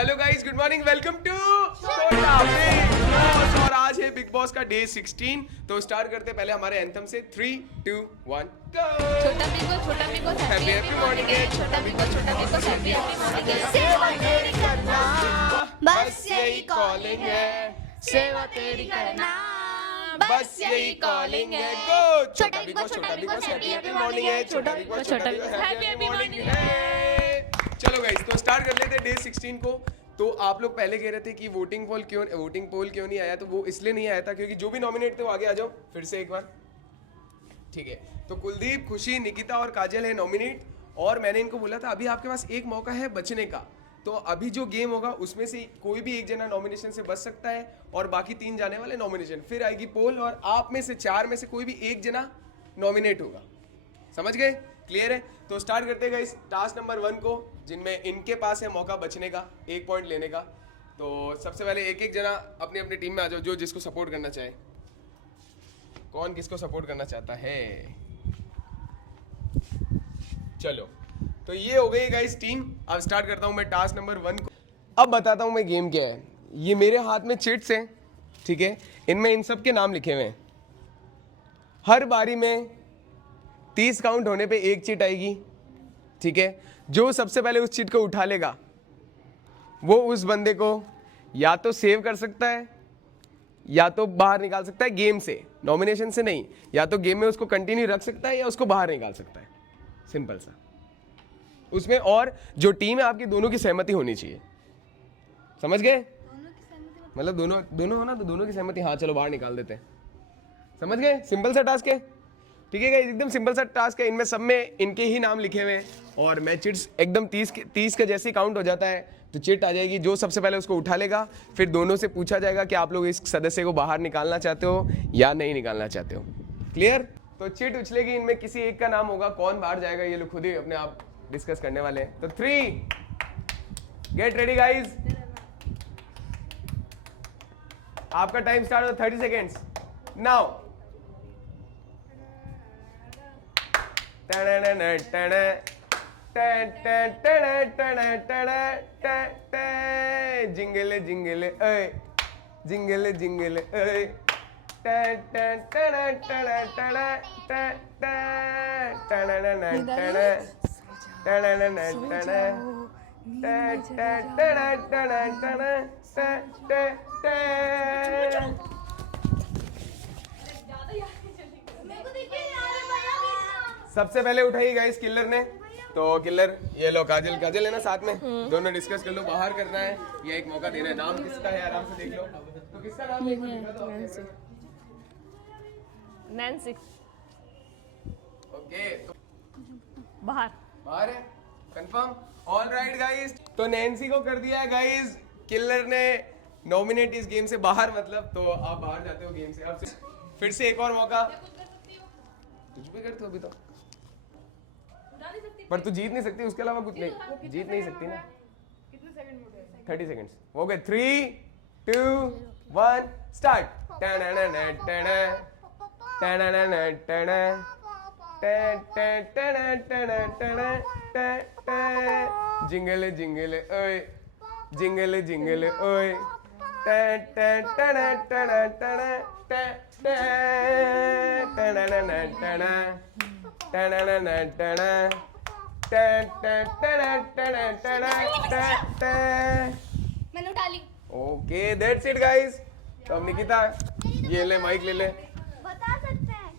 Hello guys, good morning, welcome to छोटा Bigg Boss. और आज है बिग बॉस का डे 16। तो स्टार्ट करते पहले हमारे एंथम से 3, 2, 1 गो। छोटा बिग बॉस हैप्पी मॉर्निंग है। छोटा बिग बॉस हैप्पी मॉर्निंग है। सेवा तेरी करना बस यही कॉलिंग है, सेवा तेरी करना बस यही कॉलिंग है। गो छोटा बिग बॉस हैप्पी मॉर्निंग है। छोटा बिग बॉस हैप्पी मॉर्निंग है। चलो गाइस, तो स्टार्ट कर लेते हैं डे 16 को। तो आप लोग पहले कह रहे थे कि वोटिंग पोल क्यों नहीं आया, तो वो इसलिए नहीं आया था क्योंकि जो भी नॉमिनेट थे वो आगे आ जाओ फिर से एक बार। ठीक है, तो कुलदीप, खुशी, निकिता और काजल है नॉमिनेट। और मैंने इनको बोला था अभी आपके पास एक मौका है बचने का। तो अभी जो गेम होगा उसमें से कोई भी एक जना नॉमिनेशन से बच सकता है और बाकी 3 जाने वाले नॉमिनेशन। फिर आएगी पोल और आप में से 4 में से कोई भी एक जना नॉमिनेट होगा। समझ गए? क्लियर है? तो स्टार्ट करते हैं गाइस टास्क नंबर 1 को, जिनमें इनके पास है मौका बचने का, 1 पॉइंट लेने का। तो सबसे पहले एक एक जना अपनी अपनी टीम में आ जाओ, जो जिसको सपोर्ट करना चाहे। कौन किसको सपोर्ट करना चाहता है? चलो, तो ये हो गई गाइस टीम। अब स्टार्ट करता हूं मैं टास्क नंबर 1 को। अब बताता हूं मैं गेम क्या है। ये मेरे हाथ में चिट्स हैं, ठीक है? इनमें इन सब के नाम लिखे हुए हैं। हर बारी में 30 काउंट होने पे एक चिट आएगी, ठीक है? जो सबसे पहले उस चिट को उठा लेगा वो उस बंदे को या तो सेव कर सकता है या तो बाहर निकाल सकता है गेम से, नॉमिनेशन से नहीं। या तो गेम में उसको कंटिन्यू रख सकता है या उसको बाहर निकाल सकता है। सिंपल सा। उसमें और जो टीम है आपकी, दोनों की सहमति होनी चाहिए। समझ गए? मतलब दोनों हो ना, तो दोनों की सहमति। हाँ चलो बाहर निकाल देते हैं। समझ गए? सिंपल सा टास्क है, ठीक है? एकदम सिंपल सा टास्क है। इनमें सब में इनके ही नाम लिखे हुए हैं और मैं चिट्स एकदम 30 का जैसे काउंट हो जाता है तो चिट आ जाएगी। जो सबसे पहले उसको उठा लेगा, फिर दोनों से पूछा जाएगा कि आप लोग इस सदस्य को बाहर निकालना चाहते हो या नहीं निकालना चाहते हो। क्लियर? तो चिट उछलेगी, इनमें किसी एक का नाम होगा। कौन बाहर जाएगा ये लोग खुद ही अपने आप डिस्कस करने वाले हैं। तो 3, गेट रेडी गाइज। आपका टाइम स्टार्ट हो 30 सेकेंड्स नाउ। जिंगल जिंगल ओए, जिंगल जिंगल ओए, सबसे पहले उठाई गाइस किलर ने। तो किलर ये लो, काजल है ना साथ में, दोनों डिस्कस कर लो बाहर करना है या एक मौका देना है। नाम किसका है आराम से देख लो। तो किसका नाम है? नैन्सी। ओके, तो बाहर है कंफर्म। ऑलराइट गाइस, तो नैन्सी को कर दिया है गाइस किलर ने नॉमिनेट इस गेम से बाहर। मतलब तो आप बाहर जाते हो गेम से। अब फिर से एक और मौका। कुछ भी करते हो अभी तो, पर तू जीत नहीं सकती, उसके अलावा कुछ नहीं जीत नहीं सकती ना। कितने सेकंड हो गए? 30 सेकंड्स हो गए। 3, 2, 1 स्टार्ट। जिंगल जिंगल ओए, जिंगल जिंगल ओए, मैंने उठा ली। Okay, that's it guys. तो अब निकिता ये ले, माइक ले ले। बता सकते हैं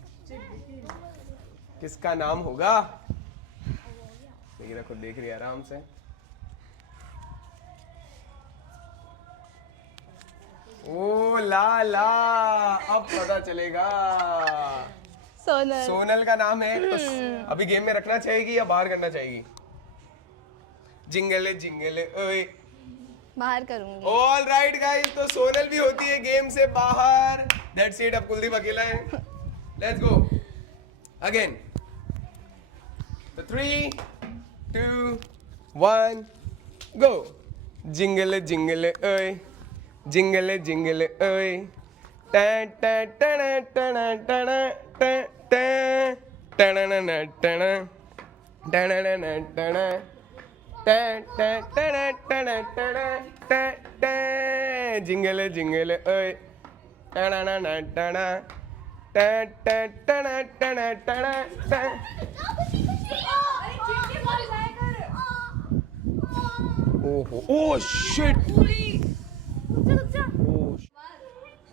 किसका नाम होगा? निकिता खुद देख रही है आराम से। ओ ला ला, अब पता चलेगा। सोनल का नाम है। तो अभी गेम में रखना चाहेगी या बाहर करना चाहेगी? जिंगल जिंगल ओए, बाहर करूंगी। ऑल राइट गाइस, तो सोनल भी होती है गेम से बाहर। That's it. अब कुलदीप अकेला है। Let's go again. तो 3, 2, 1 गो। जिंगल जिंगल ओए, जिंगल जिंगल ओए, टन टन टन टन टन टन टन टन टन टन टन टन जिंगल जिंगल ओए टना ना ना टना ओहो ओह शिट।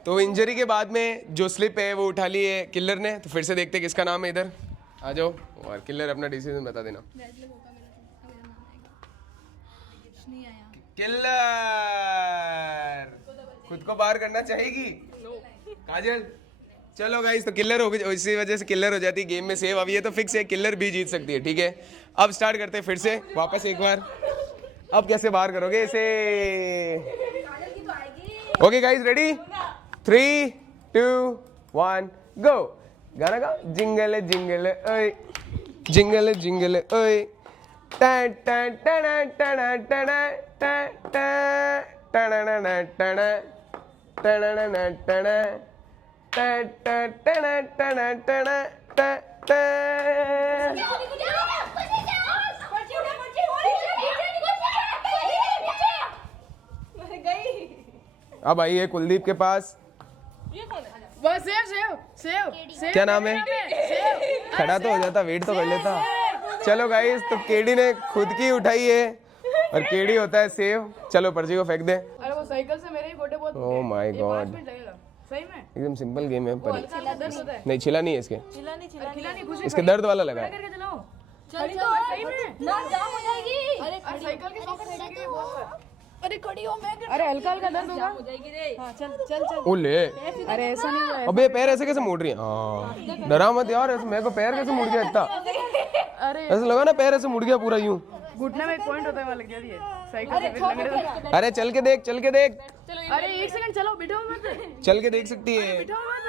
तो इंजरी के बाद में जो स्लिप है वो उठा ली है किलर ने। तो फिर से देखते किसका नाम है, इधर आ जाओ और किलर अपना डिसीजन बता देना। किलर खुद को बाहर करना चाहेगी काजल। चलो गाइस, तो किलर हो गई, इसी वजह से किलर हो जाती है गेम में सेव। अब ये तो फिक्स है, किलर भी जीत सकती है, ठीक है। अब स्टार्ट करते हैं फिर से वापस एक बार। अब कैसे बाहर करोगे इसे? Okay guys, ready? 3, 2, 1 गो। गाना गा। जिंगल जिंगल ओए जिंगल जिंगल ओए टन टन टन टन टन टन टन टन टन अब आई है कुलदीप के पास। बस सेव सेव सेव क्या नाम है? खड़ा तो हो जाता, वेट तो कर लेता। चलो गाइस, तो केडी ने खुद की उठाई है और केडी होता है सेव। चलो पर्ची को फेंक दे। अरे वो साइकिल से मेरे ही गोटे बहुत ओह माय गॉड, सही में एकदम सिंपल गेम है पर दर्द होता है। नहीं, छिला नहीं है इसके, खिला नहीं कुछ इसके दर्द वाला लगा है। करके चलाओ। चल सही में ना जाम हो जाएगी। अरे साइकिल की सॉकेट लगी है बहुत। अरे खड़ी हो मैं अरे हल्का हल्का दर्द होगा। हो जाएगी रे। हां चल चल चल। ओ ले, अरे ऐसा नहीं हुआ। अबे पैर ऐसे कैसे मुड़ रही है? हाँ डरा मत यार, ऐसे मेरे को पैर कैसे मुड़ गया इतना? अरे ऐसा लगा ना पैर ऐसे मुड़ गया पूरा यूं। घुटने में एक पॉइंट होता है, वहां लग गया ये साइकिल से फिर लंगड़े। अरे चल के देख, चल के देख, अरे एक सेकंड चलो, बैठो मत। चल के देख सकती है। बैठो मत।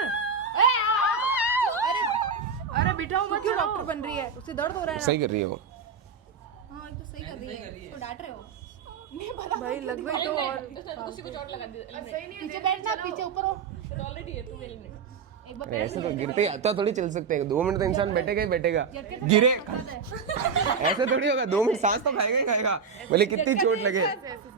अरे बैठो मत, क्यों डॉक्टर बन रही है? उससे दर्द हो रहा है। सही कर रही है वो। हां तो सही कर रही है। तो डांट रहे हो भाई लग गई तो और उसी को चोट लगा दी। सही नहीं है, पीछे बैठना, पीछे ऊपर हो। ऑलरेडी है तू एलिमिनेट। एक बार अरे ऐसे तो गिरते ही आता थोड़ी चल सकते हैं। 2 मिनट तो इंसान बैठेगा ही बैठेगा, गिरे ऐसे थोड़ी होगा। 2 मिनट सांस तो खाएगा ही खाएगा, भले कितनी चोट लगे।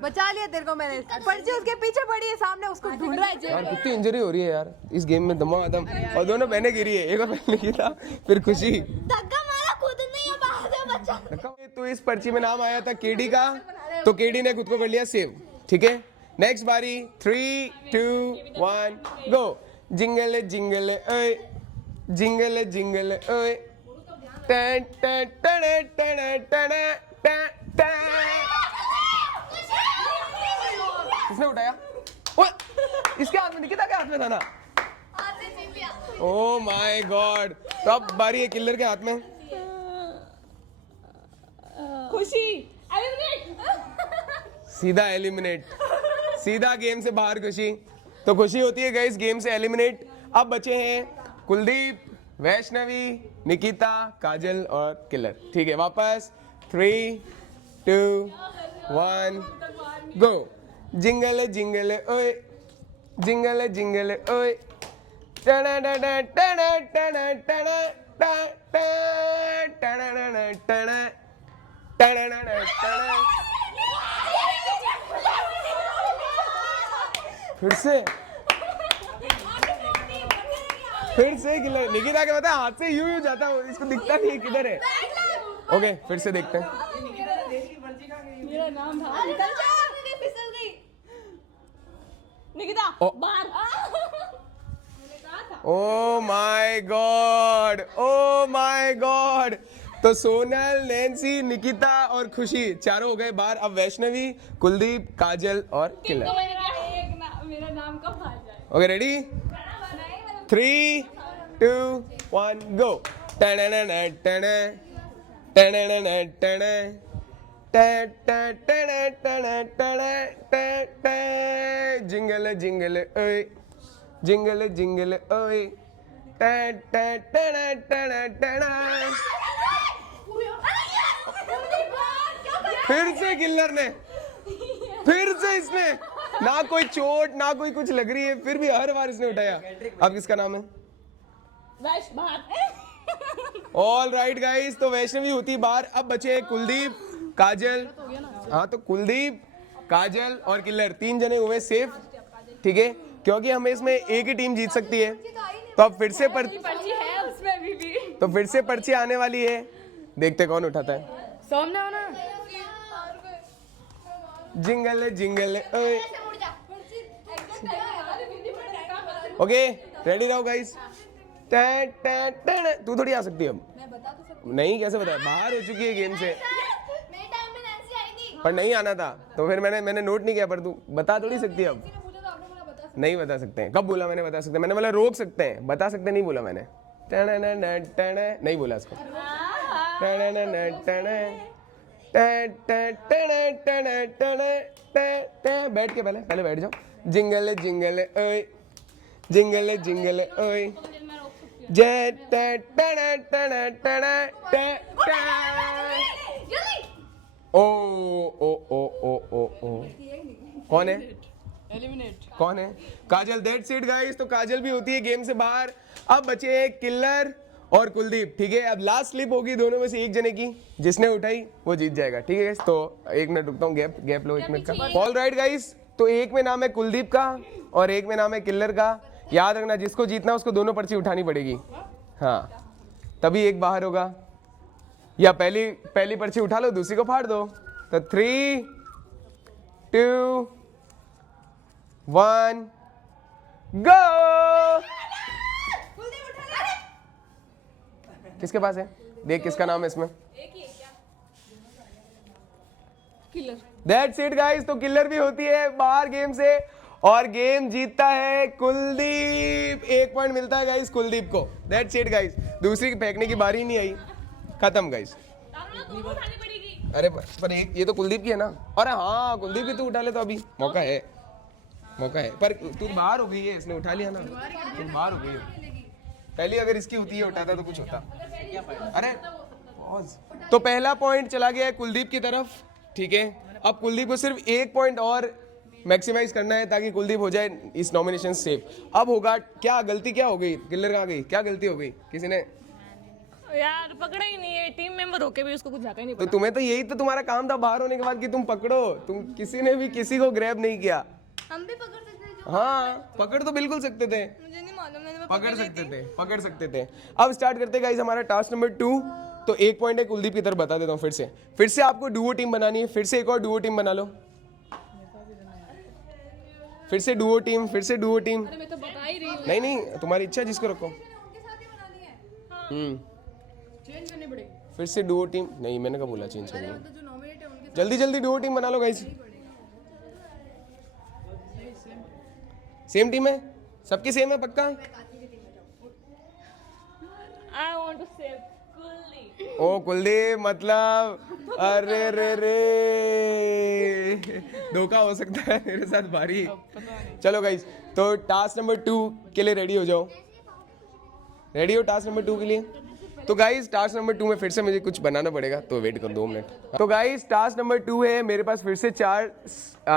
बचा लिया तेरे को मैंने। पर्ची उसके पीछे पड़ी है, सामने उसको ढूंढ रहा है। यार कितनी इंजरी हो रही है यार इस गेम में, दमादम। और दोनों बहनें गिरी है, एक पहले की था फिर खुशी। धक्का मारा, खुद नहीं है, बाहर से बच्चा। तो इस पर्ची में नाम आया था केडी का, तो केडी ने खुद को कर लिया सेव, ठीक है। नेक्स्ट बारी 3, 2, 1 गो। जिंगल जिंगल ओए जिंगल जिंगल ओए टन टन टन टन टन टन। किसने उठाया? ओए इसके हाथ में, निकिता के हाथ में था ना। ओह माय गॉड, तो अब बारी है किलर के हाथ में। खुशी सीधा एलिमिनेट, सीधा गेम से बाहर खुशी। तो खुशी होती है गाइस गेम से एलिमिनेट। अब बचे हैं कुलदीप, वैष्णवी, निकिता, काजल और किलर, ठीक है। वापस 3, 2, 1 गो। जिंगल जिंगल ओए जिंगल जिंगल ओए टना टना टना टना टना टना टना टना। फिर से किलर। निकिता के बता हाथ से यूं जाता है, इसको दिखता नहीं है किधर है। ओके फिर से देखते हैं। मेरा नाम था फिसल गई। निकिता ओ। बाहर। ओ my God, oh my God. तो सोनल, नैन्सी, निकिता और खुशी चारों हो गए बाहर। अब वैष्णवी, कुलदीप, काजल और किलर। मेरा नाम कब बाहर जाए? Okay ready? 3, 2, 1 go. Jingle jingle ओए जिंगल जिंगल ओए फिर से किलर ने, फिर से इसने, ना कोई चोट ना कोई कुछ लग रही है, फिर भी हर बार इसने उठाया। अब किसका नाम है? वैश बाहर। ऑल राइट गाइस, तो वैष्णवी होती बाहर। अब बचे कुलदीप, काजल, हाँ तो कुलदीप, काजल और किल्लर 3 जने हुए सेफ, ठीक है, क्योंकि हमें इसमें एक ही टीम जीत सकती है। तो अब फिर से पर्ची है उसमें अभी भी। तो फिर से पर्ची आने वाली है, देखते कौन उठाता है। सामने आना। जिंगल जिंगल ओए। ओके रेडी रहो गाइस। तू थोड़ी आ सकती है अब। नहीं कैसे बताया, बाहर हो चुकी है गेम से, मेरे टाइम में नैन्सी आई थी। पर नहीं आना था तो फिर मैंने नोट नहीं किया, पर तू बता थोड़ी सकती है अब। नहीं बता सकते हैं, कब बोला मैंने बता सकते हैं? मैंने बोला रोक सकते हैं, बता सकते नहीं बोला मैंने। नहीं बोला इसको। बैठ के पहले बैठ जाओ। जिंगल जिंगल ओए, जिंगल जिंगल ओए, जय ओ ओ ओ ओ ओ ओ कौन है? कौन है? काजल। दैट्स इट गाइस, तो काजल भी होती है गेम से बाहर। अब बचे हैं किल्लर और कुलदीप, ठीक है। अब लास्ट स्लिप होगी दोनों में से एक जने की, जिसने उठाई वो जीत जाएगा, ठीक है गाइस। तो 1 मिनट रुकता हूँ, गैप लो 1 मिनट का। ऑल राइट गाइस, तो एक में नाम है कुलदीप का और एक में नाम है किल्लर का। याद रखना जिसको जीतना उसको दोनों पर्ची उठानी पड़ेगी, हाँ, तभी एक बाहर होगा। या पहली पर्ची उठा लो, दूसरी को फाड़ दो। तो 3 2 1 गो। किसके पास है? देख किसका नाम है इसमें। दैट्स इट गाइस, तो किल्लर भी होती है बाहर गेम से और गेम जीतता है कुलदीप। 1 पॉइंट मिलता है गाइस कुलदीप को। दैट्स इट गाइस, दूसरी फेंकने की बारी नहीं आई, खत्म गाइस। अरे पर एक ये तो कुलदीप की है ना। अरे हाँ कुलदीप की तू उठा ले तो अभी मौका है, पर तू बाहर हो गई है, इसने उठा लिया ना, तू बाहर हो गई है। पहली अगर इसकी होती है उठाता तो कुछ होता। अरे पॉज। तो पहला पॉइंट चला गया है कुलदीप की तरफ, ठीक है। अब कुलदीप को सिर्फ 1 पॉइंट और मैक्सिमाइज करना है ताकि कुलदीप हो जाए इस नॉमिनेशन सेफ। अब होगा क्या, गलती क्या हो गई? किल्लर कहाँ गई? क्या गलती हो गई? किसी ने यार पकड़ा ही नहीं है, टीम मेंबर होके भी उसको कुछ झाका ही नहीं तो तुम्हें तो यही तो तुम्हारा काम था बाहर होने के बाद कि तुम पकड़ो। तुम किसी ने भी किसी को ग्रैब नहीं किया। हम भी पकड़ सकते थे जो। हाँ पकड़ तो बिल्कुल सकते थे, मुझे नहीं मालूम, मैंने पकड़ सकते थे। अब स्टार्ट करते गाइस हमारा टास्क नंबर 2। तो 1 पॉइंट है कुलदीप की तरफ, बता देता हूँ फिर से आपको डुओ टीम बनानी है। फिर से एक और डुओ टीम बना लो, फिर से डुओ टीम। मैं तो बता ही रही हूँ। नहीं तुम्हारी इच्छा, जिसको रखो। फिर से डुओ टीम नहीं, मैंने कब बोला चेंज करनी? जल्दी डुओ टीम बना लो गाइस। सेम टीम है, सबकी सेम है पक्का? I want to save Kuldeep. ओ कुलदीप मतलब, अरे रे धोखा हो सकता है मेरे साथ भारी। चलो गाइस, तो टास्क नंबर 2 के लिए रेडी हो जाओ। रेडी हो टास्क नंबर 2 के लिए? तो गाइस टास्क नंबर 2 में फिर से मुझे कुछ बनाना पड़ेगा, तो वेट कर 2 मिनट। तो गाइस टास्क नंबर 2 है मेरे पास फिर से 4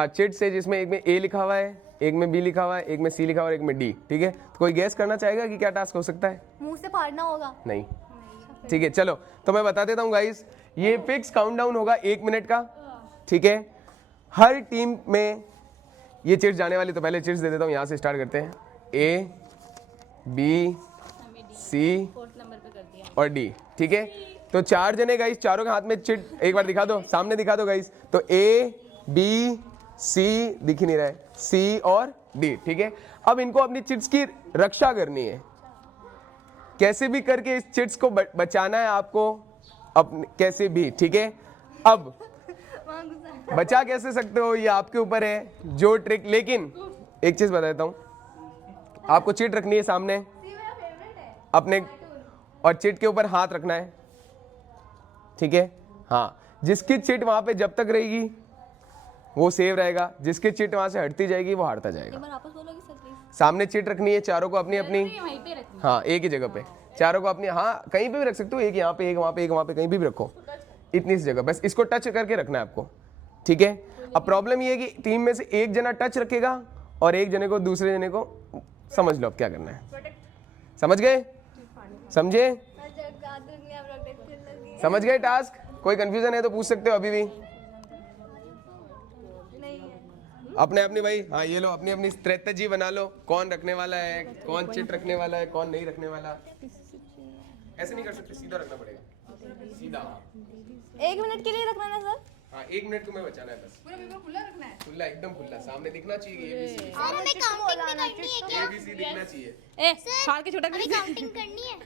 चिट्स है, जिसमें एक में ए लिखा हुआ है, एक में बी लिखा हुआ है, एक में सी लिखा हुआ है और एक में डी, ठीक है। तो कोई गैस करना चाहेगा कि क्या टास्क हो सकता है? मुंह से फाड़ना होगा। नहीं, ठीक है चलो तो मैं बता देता हूँ गाइस। ये फिक्स काउंटडाउन होगा 1 मिनट का, ठीक है। हर टीम में ये चिट्स जाने वाली, तो पहले चिट्स दे देता हूँ, यहाँ से स्टार्ट करते हैं। ए बी सी और डी, ठीक है। तो 4 जने गाइस, चारों के हाथ में चिट एक बार दिखा दो, सामने दिखा दो गाइस। तो ए बी सी दिख ही नहीं रहा है, सी और डी, ठीक है। अब इनको अपनी चिट्स की रक्षा करनी है, कैसे भी करके इस चिट्स को बचाना है आपको, अपने कैसे भी, ठीक है। अब बचा कैसे सकते हो ये आपके ऊपर है, जो ट्रिक। लेकिन एक चीज बता देता हूं, आपको चिट रखनी है सामने अपने, और चिट के ऊपर हाथ रखना है, ठीक है। हाँ, जिसकी चिट वहां पे जब तक रहेगी वो सेव रहेगा, जिसकी चिट वहां से हटती जाएगी वो हारता जाएगा। सामने चिट रखनी है चारों को अपनी अपनी, हाँ एक ही जगह पे चारों को अपनी, हाँ कहीं पे भी रख सकते हो, एक यहाँ पे एक वहाँ पे एक वहाँ पे, कहीं भी रखो, इतनी सी जगह बस इसको टच करके रखना है आपको, ठीक है। अब प्रॉब्लम ये है कि टीम में से एक जना टच रखेगा और एक जने को, दूसरे जने को, समझ लो अब क्या करना है। समझ गए? समझे? समझ गए टास्क? कोई कंफ्यूजन है तो पूछ सकते हो अभी भी। अपने अपनी भाई, हाँ ये लो अपनी अपनी स्ट्रेटजी बना लो, कौन रखने वाला है, कौन चिट रखने वाला है, कौन नहीं रखने वाला। ऐसे नहीं कर सकते, सीधा रखना पड़ेगा, सीधा। 1 मिनट के लिए रखना ना सर। हाँ 1 मिनट तुम्हें बचाना है बस। पूरा पेपर खुला रखना है। खुला, एकदम खुला, सामने दिखना चाहिए, ABC सर हमें काउंटिंग भी करनी है क्या? ABC दिखना चाहिए। ए फाड़ के छोटा हमें काउंटिंग करनी है।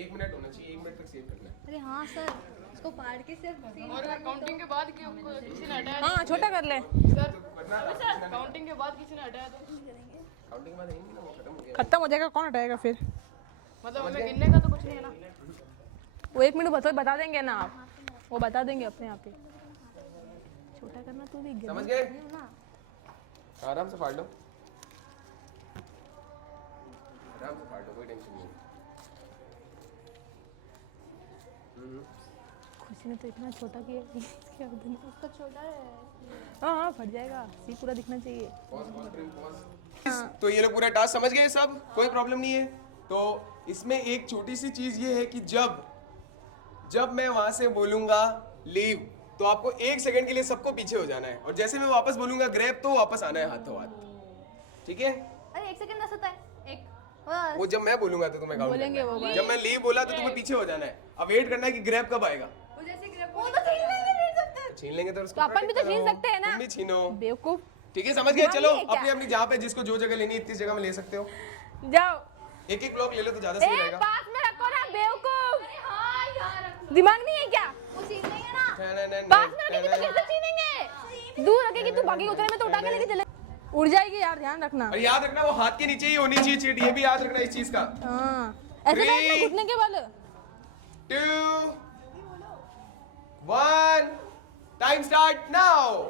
1 मिनट होना चाहिए, 1 मिनट तक सेव करना है। अरे हाँ सर, इसको फाड़ के सिर्फ और अगर काउंटिंग के बाद किसी ने हटाया हाँ छोटा कर ले। सर काउंटिंग के बाद किसी ने हटाया तो काउंटिंग के बाद रहेंगे ना, वो खत्म हो गया। खत्म हो जाएगा, कौन हटाएगा फिर? मतलब हमें गिनने का तो कुछ नहीं है ना। वो 1 मिनट बता देंगे ना आप, वो बता देंगे अपने आप ही। छोटा करना तू भी समझ गए? आराम से फाड़ लो, आराम से फाड़ लो, कोई टेंशन नहीं। खुशी ने तो इतना छोटा किया क्या बना? उसका छोटा है। हाँ फट जाएगा, सी पूरा दिखना चाहिए। तो ये लोग पूरा टास्क समझ गए सब, कोई प्रॉब्लम नहीं है। तो इसमें एक छोटी सी चीज ये है कि जब मैं वहां से बोलूंगा लीव, तो आपको 1 सेकंड के लिए सबको पीछे हो जाना है, और जैसे मैं वापस बोलूंगा ग्रैब, तो वापस आना है हाथों हाथ, ठीक है? अरे 1 सेकंड होता है। एक बस। वो जब मैं बोलूंगा तो तुम्हें काउंट बोलेंगे करना है। वो जब मैं लीव बोला तो तुम्हें पीछे हो जाना है, अब वेट करना है कि ग्रैब कब आएगा। वो जैसे ग्रेप वो तो छीन लेंगे सकते। छीन लेंगे तो उसको तो अपन भी तो protect छीन करो। सकते हैं ना। तुम भी छीनो, बेवकूफ, ठीक है? समझ गए? दिमाग चलो नहीं है क्या? अपनी अपनी जहाँ पे जिसको जो जगह लेनी है, इतनी जगह में ले सकते हो। जाओ। एक एक ब्लॉक ले लो तो ज्यादा सही ए रहेगा। पास में रखो ना बेवकूफ, हाँ यार, दिमाग नहीं है क्या? वो छीन लेंगे ना। पास में रखेगी तो कैसे छीनेंगे? दूर रखेगी तू, बाकी उतरे में तो उठा के लेके चले, उड़ जाएगी यार, ध्यान रखना। और याद रखना वो हाथ के नीचे ही होनी चाहिए चीट, ये भी याद रखना इस चीज का। हाँ ऐसे बैठ के घुटने के बल। 2 1 टाइम स्टार्ट नाउ।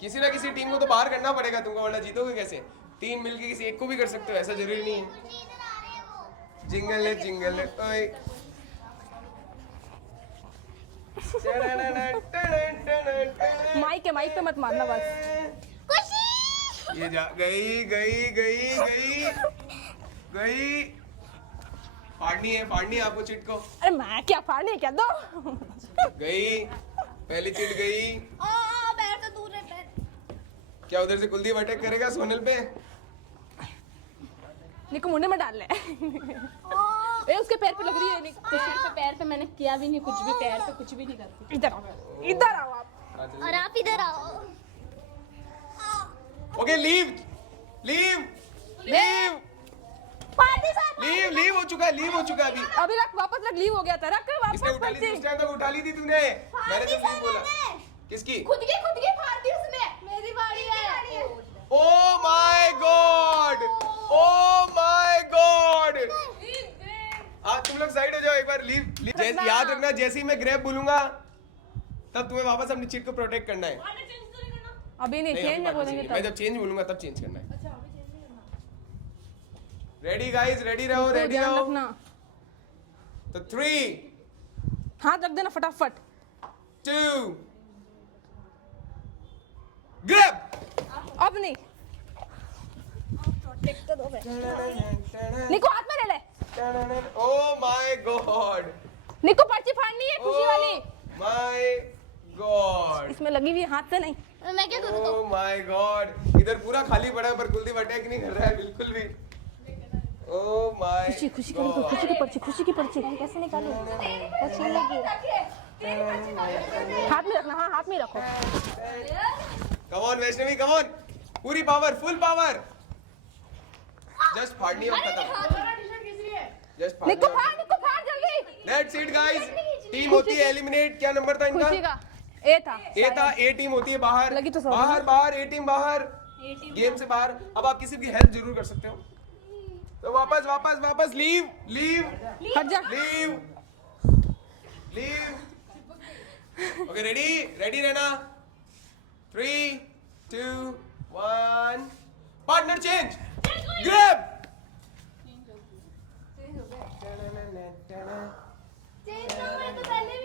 किसी ना किसी टीम को तो बाहर करना पड़ेगा तुमको, वरना जीतोगे कैसे? 3 मिलके किसी एक को भी कर सकते हो, ऐसा जरूरी नहीं है। जिंगल है ओए। माइक पे मत मारना बस। ये जा गई। फाड़नी है आपको चिट को। अरे मैं क्या फाड़ने, क्या दो। गई, पहली चिट गई। पैर तो दूर है पैर। क्या उधर से कुलदीप अटैक करेगा सोनल पे? निको मुंडे में डाल ले। ए उसके पैर पे लग रही है निक। पैर पे मैंने किया भी नहीं कुछ भी, पैर पे कुछ भी नहीं करती। इधर आओ आप। और आप इधर आओ। ओके लीव हो चुका है अभी। अभी रख, वापस रख, लीव हो गया था, रख किसने वापस उठा ली थी? पर्ची। उस टाइम तक उठा ली थी तूने, मैंने तो लीव बोला। किसकी? खुद की फाड़ दी उसने। मेरी बारी है। ओ माय गॉड। हाँ तुम लोग साइड हो जाओ एक बार। लीव जैसे याद रखना, जैसे ही मैं ग्रैब बोलूंगा तब तुम्हें वापस अपनी चिट को प्रोटेक्ट करना है। अभी नहीं, नहीं, चेंज अभी में बात बोलेंगे नहीं, मैं तब। जब चेंज बोलूंगा तब चेंज करना है। रेडी गाइस, रेडी रहो, तो रेडी ध्यान रहो। रखना। तो 3 हाथ रख देना फटाफट। 2 ग्रैब। अब नहीं, निको हाथ में ले ले। ओ माय गॉड, निको पर्ची फाड़नी है खुशी वाली। माय गॉड, इसमें लगी हुई है, हाथ से नहीं। मैं क्या करूँ? ओ माय गॉड। इधर पूरा खाली पड़ा है पर कुलदीप अटैक नहीं कर रहा है बिल्कुल भी। ओ माय खुशी की निको, खुशी की पर्ची। कैसे निकालूं? वो छीन लेगी। हाथ में रखना, हाँ हाथ में रखो। Come on Vaishnavi, come on, पूरी पावर, फुल पावर। जस्ट फाड़नी और खत्म। जस्ट निको फाड़नी। फाड़ जल्दी। Let's it guys. टीम होती है एलिमिनेट। क्या नंबर था इनका? खुशी का ए था। ए था। ए टीम होती है बाहर। लगी तो सौ। बाहर ए टीम बाहर, गेम से बाहर। अब आप किसी की हेल्प जरूर कर सकते हो। तो वापस लीव। हट जा। लीव। ओके रेडी रहना। 3 2 1 पार्टनर चेंज। ग्रैब।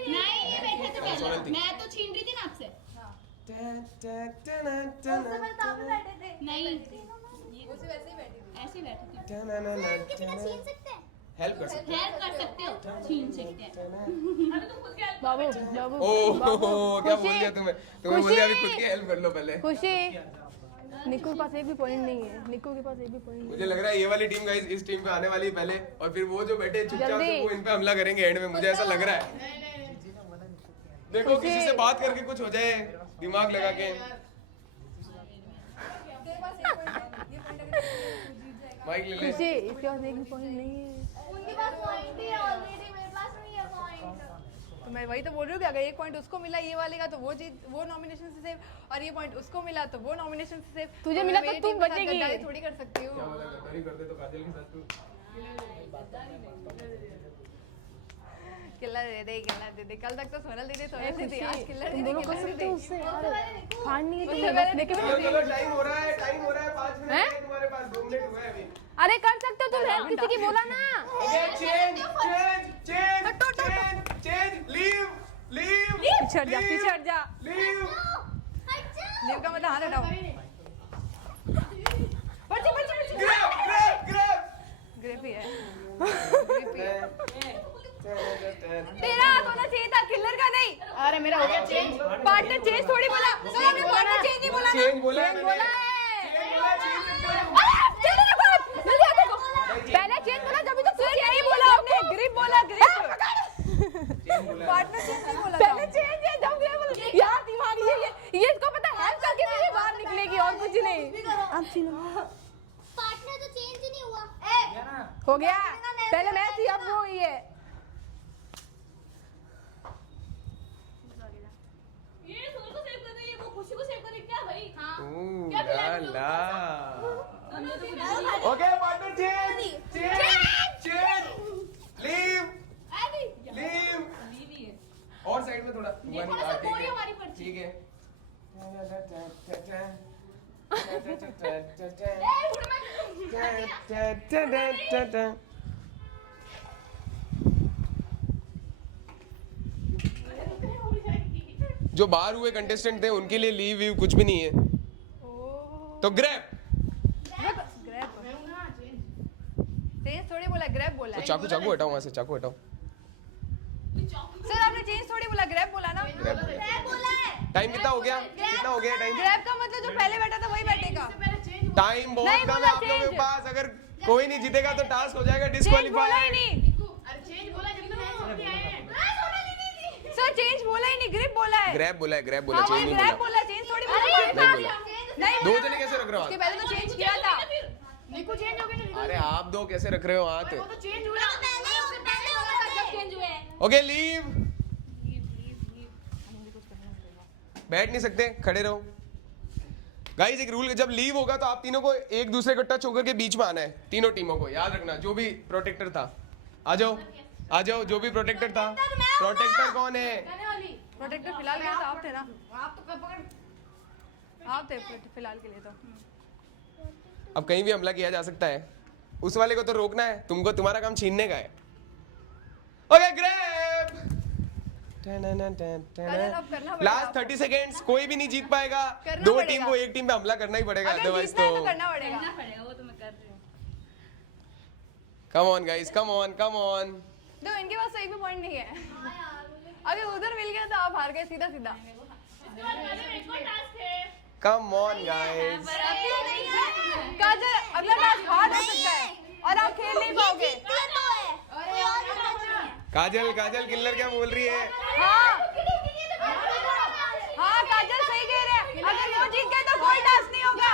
नहीं, ये बैठे थे पहले। मैं तो छीन रही थी ना आपसे। उससे पहले तो आप ही बैठे थे। नहीं, ऐसे बैठी थी। छीन सकते हैं हेल्प कर सकते हेल्प कर सकते हो, छीन सकते हैं। बाबू बाबू ओह क्या बोल दिया तुम्हें बोल दिया अभी खुद की हेल्प कर लो पहले। खुशी निक्कू के पास एक भी पॉइंट नहीं है, निक्कू के पास एक भी पॉइंट मुझे लग रहा है ये वाली टीम गाइस इस टीम पे आने वाली है पहले और फिर वो जो बैठे चुपचाप जल्दी। से वो इन पे हमला करेंगे एंड में, मुझे ऐसा लग रहा है। देखो किसी से बात करके कुछ हो जाए दिमाग लगा के। माइक ले ले। खुशी इसके पास एक भी पॉइंट नहीं है। उनके पास पॉइंट ही है ऑलरेडी, मेरे पास नहीं है पॉइंट। तो मैं वही तो बोल रही हूँ कि अगर एक पॉइंट उसको मिला ये वाले का तो वो जीत, वो नॉमिनेशन से सेव, और ये पॉइंट उसको मिला तो वो नॉमिनेशन से सेव। तुझे मिला तो मेरी तू टीम के साथ बचेगी। गद्दारी थोड़ी कर सकती क्या हूँ। बोला गद्दारी करते तो काजल के साथ तू किल्लर दे दे कल तक तो सोनल दीदी सोनल दीदी आज किल्लर तुम दीदी दोनों कर सकते हो उससे यार, फाड़ नहीं उससे है पहले लेकिन चलो चलो टाइम हो रहा है 5 मिनट है तुम्हारे पास, 2 मिनट हुए हैं अभी। अरे कर सकते हो तुम, हेल्प किसी की बोला ना। ओके चेंज लीव पीछे हट जा, पीछे हट जा। लीव लीव का मतलब हाथ हटाओ। ग्रैब ग्रेप ही है। तेरा हाथ होना चाहिए था, किलर का नहीं। अरे मेरा हो गया चेंज। पार्टनर चेंज थोड़ी बोला, तो हमने पार्टनर चेंज नहीं बोला ना। चेंज बोला है चेंज मैंने। बोला है। चेंज बोला, चेंज सकते हो। जल्दी देखो, जल्दी आ देखो। पहले चेंज बोला जब तो चेंज नहीं बोला हमने, ग्रिप बोला ग्रिप। पार्टनर चेंज नहीं बोला। पहले चेंज है जब ग्रेप बोला। यार दिमाग ये इसको पता है हेल्प करके भी ये बाहर निकलेगी और कुछ नहीं। अब चलो पार्टनर तो चेंज ही नहीं हुआ। हो गया, पहले मैं थी अब वो हुई है। ये सोल को सेव कर रही है, वो खुशी को सेव कर रही है क्या भाई? ओह ला ओके पार्टनर चेंज लीव और साइड में थोड़ा ये थोड़ा सा बोरी हमारी पर्ची। ठीक है। जो बाहर हुए कंटेस्टेंट थे उनके लिए लीव वीव कुछ भी नहीं है, तो ग्रैब चेंज थोड़ी बोला, ग्रैब बोला है। चाकू चाकू हटाओ वहां से, चाकू हटाओ। सर आपने चेंज थोड़ी बोला, ग्रैब बोला ना। टाइम कितना हो गया टाइम? ग्रैब का मतलब जो पहले बैठा था वही बैठेगा। टाइम बहुत नहीं कम है बोला आप लोगों के change। पास, अगर कोई नहीं जीतेगा तो टास्क हो जाएगा चेंज बोला ही डिस्क्वालीफाई। नहीं। सर चेंज बोला ही नहीं, ग्रिप बोला है। ग्रैब बोला है, ग्रैब बोला, हाँ, चेंज वही नहीं ग्रैब बोला। बोला, चेंज थोड़ी बोला। नहीं बोला। नहीं दो बोला। जने कैसे रख रहे हो उसके हाथ? पहले तो चेंज किया था। निकू चेंज हो गया। अरे आप दो कैसे रख रहे हो हाथ? वो तो चेंज हुआ। जब चेंज हुए। Okay leave. बैठ नहीं सकते, खड़े रहो। गाइस एक रूल, जब लीव होगा तो आप तीनों को एक दूसरे को टच होकर के बीच में आना है, तीनों टीमों को, याद रखना। जो भी प्रोटेक्टर था आ जाओ, जो भी प्रोटेक्टर था। प्रोटेक्टर कौन है? प्रोटेक्टर फिलहाल के लिए तो आप थे ना। आप थे फिलहाल के लिए तो। अब कहीं भी हमला किया जा सकता है, उस वाले को तो रोकना है, तुमको तुम्हारा काम छीनने का है। Okay grab. लास्ट 30 सेकेंड्स, कोई भी नहीं जीत पाएगा। करना दो पड़ेगा। टीम को एक टीम पे हमला करना ही पड़ेगा, अगर अदरवाइज जीतना है तो तो करना पड़ेगा। करना पड़ेगा, वो तो मैं कर रही हूँ। Come on guys, come on. तो इनके पास तो एक भी पॉइंट नहीं है। अगर उधर मिल गया तो आप हार गए सीधा सीधा। Come on guys. काजल अगला मैच हार्ड हो सकता है और आप खेल नहीं पाओगे। काजल किल्लर क्या बोल रही है? हाँ काजल सही कह रहे हैं। अगर वो जीत गए तो कोई टास्क नहीं होगा।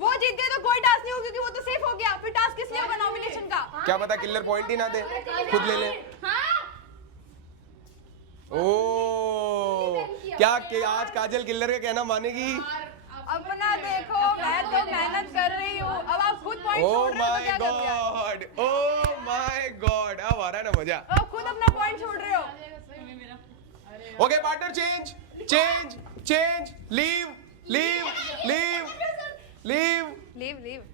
वो जीत गए तो कोई टास्क नहीं होगा क्योंकि वो तो सेफ हो गया। फिर टास्क किस लिए होगा नॉमिनेशन का? क्या पता किल्लर पॉइंट ही ना दे, खुद ले ले। ओ क्या आज काजल किल्लर का कहना मानेगी? अपना देखो, मैं तो मेहनत कर रही हूँ। अब आप खुद पॉइंट ओ छोड़ रहे हो तो माय क्या कर रहे हो? गॉड, ओ माय गॉड, अब आ रहा है ना मजा। अब खुद अपना पॉइंट छोड़ रहे हो। Okay partner change leave.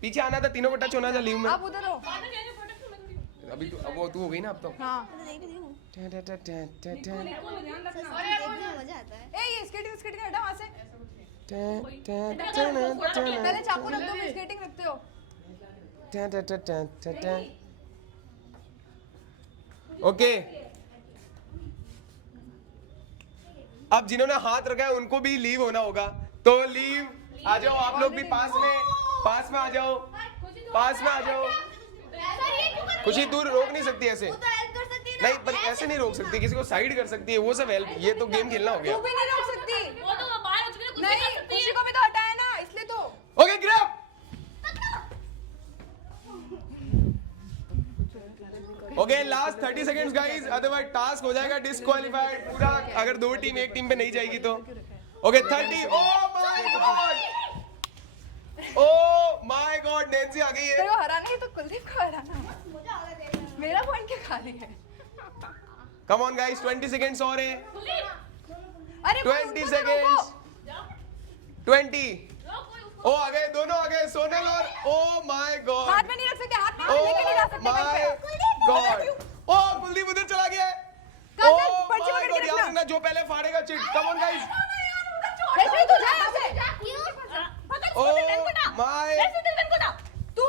पीछे आना था, तीनों को टच होना था लीव में। आप उधर हो। अभी तो अब वो तू हो गई ना अब तो। हाँ। मजा आता है। ए ये स्केटिंग हटा वहाँ से। पहले चाकू रख दो, स्केटिंग रखते हो। ओके, अब जिन्होंने हाथ रखा है उनको भी लीव होना होगा, तो लीव आ जाओ आप लोग भी पास में आ जाओ, पास में आ जाओ। खुशी दूर रोक नहीं सकती ऐसे, नहीं पर ऐसे नहीं रोक सकती, किसी को साइड कर सकती है, वो सब हेल्प, ये तो गेम खेलना हो गया। तू भी नहीं रोक सकती। वो तो बाहर हो चुकी है, कुछ भी नहीं, कर सकती खुशी है। को भी तो हटाया ना, इसलिए तो। Okay grab. Okay last 30 seconds guys, otherwise task हो जाएगा डिस्क्वालीफाइड पूरा, अगर दो टीम एक टीम पे नहीं जाएगी तो। Okay 30, oh my God Nancy आ गई है। तेरे को हराना है तो कुलदीप को हराना है। मेरा पॉइंट क्या खाली है? कम ऑन गाइस 20 सेकंड्स और है। अरे 20 सेकंड्स, 20। ओ आ गए, दोनों आ गए, सोनल और ओ माय गॉड, हाथ में नहीं रख सकते, हाथ में लेके नहीं जा सकते कहीं पे। गॉड, ओ कुलदीप उधर चला गया है। कहाँ ओ से? पर्ची माय पकड़ के गॉड, रखना। याद रखना जो पहले फाड़ेगा चिट। कम ऑन गाइस, वैसे तू जा यहाँ से। ओ माय, तू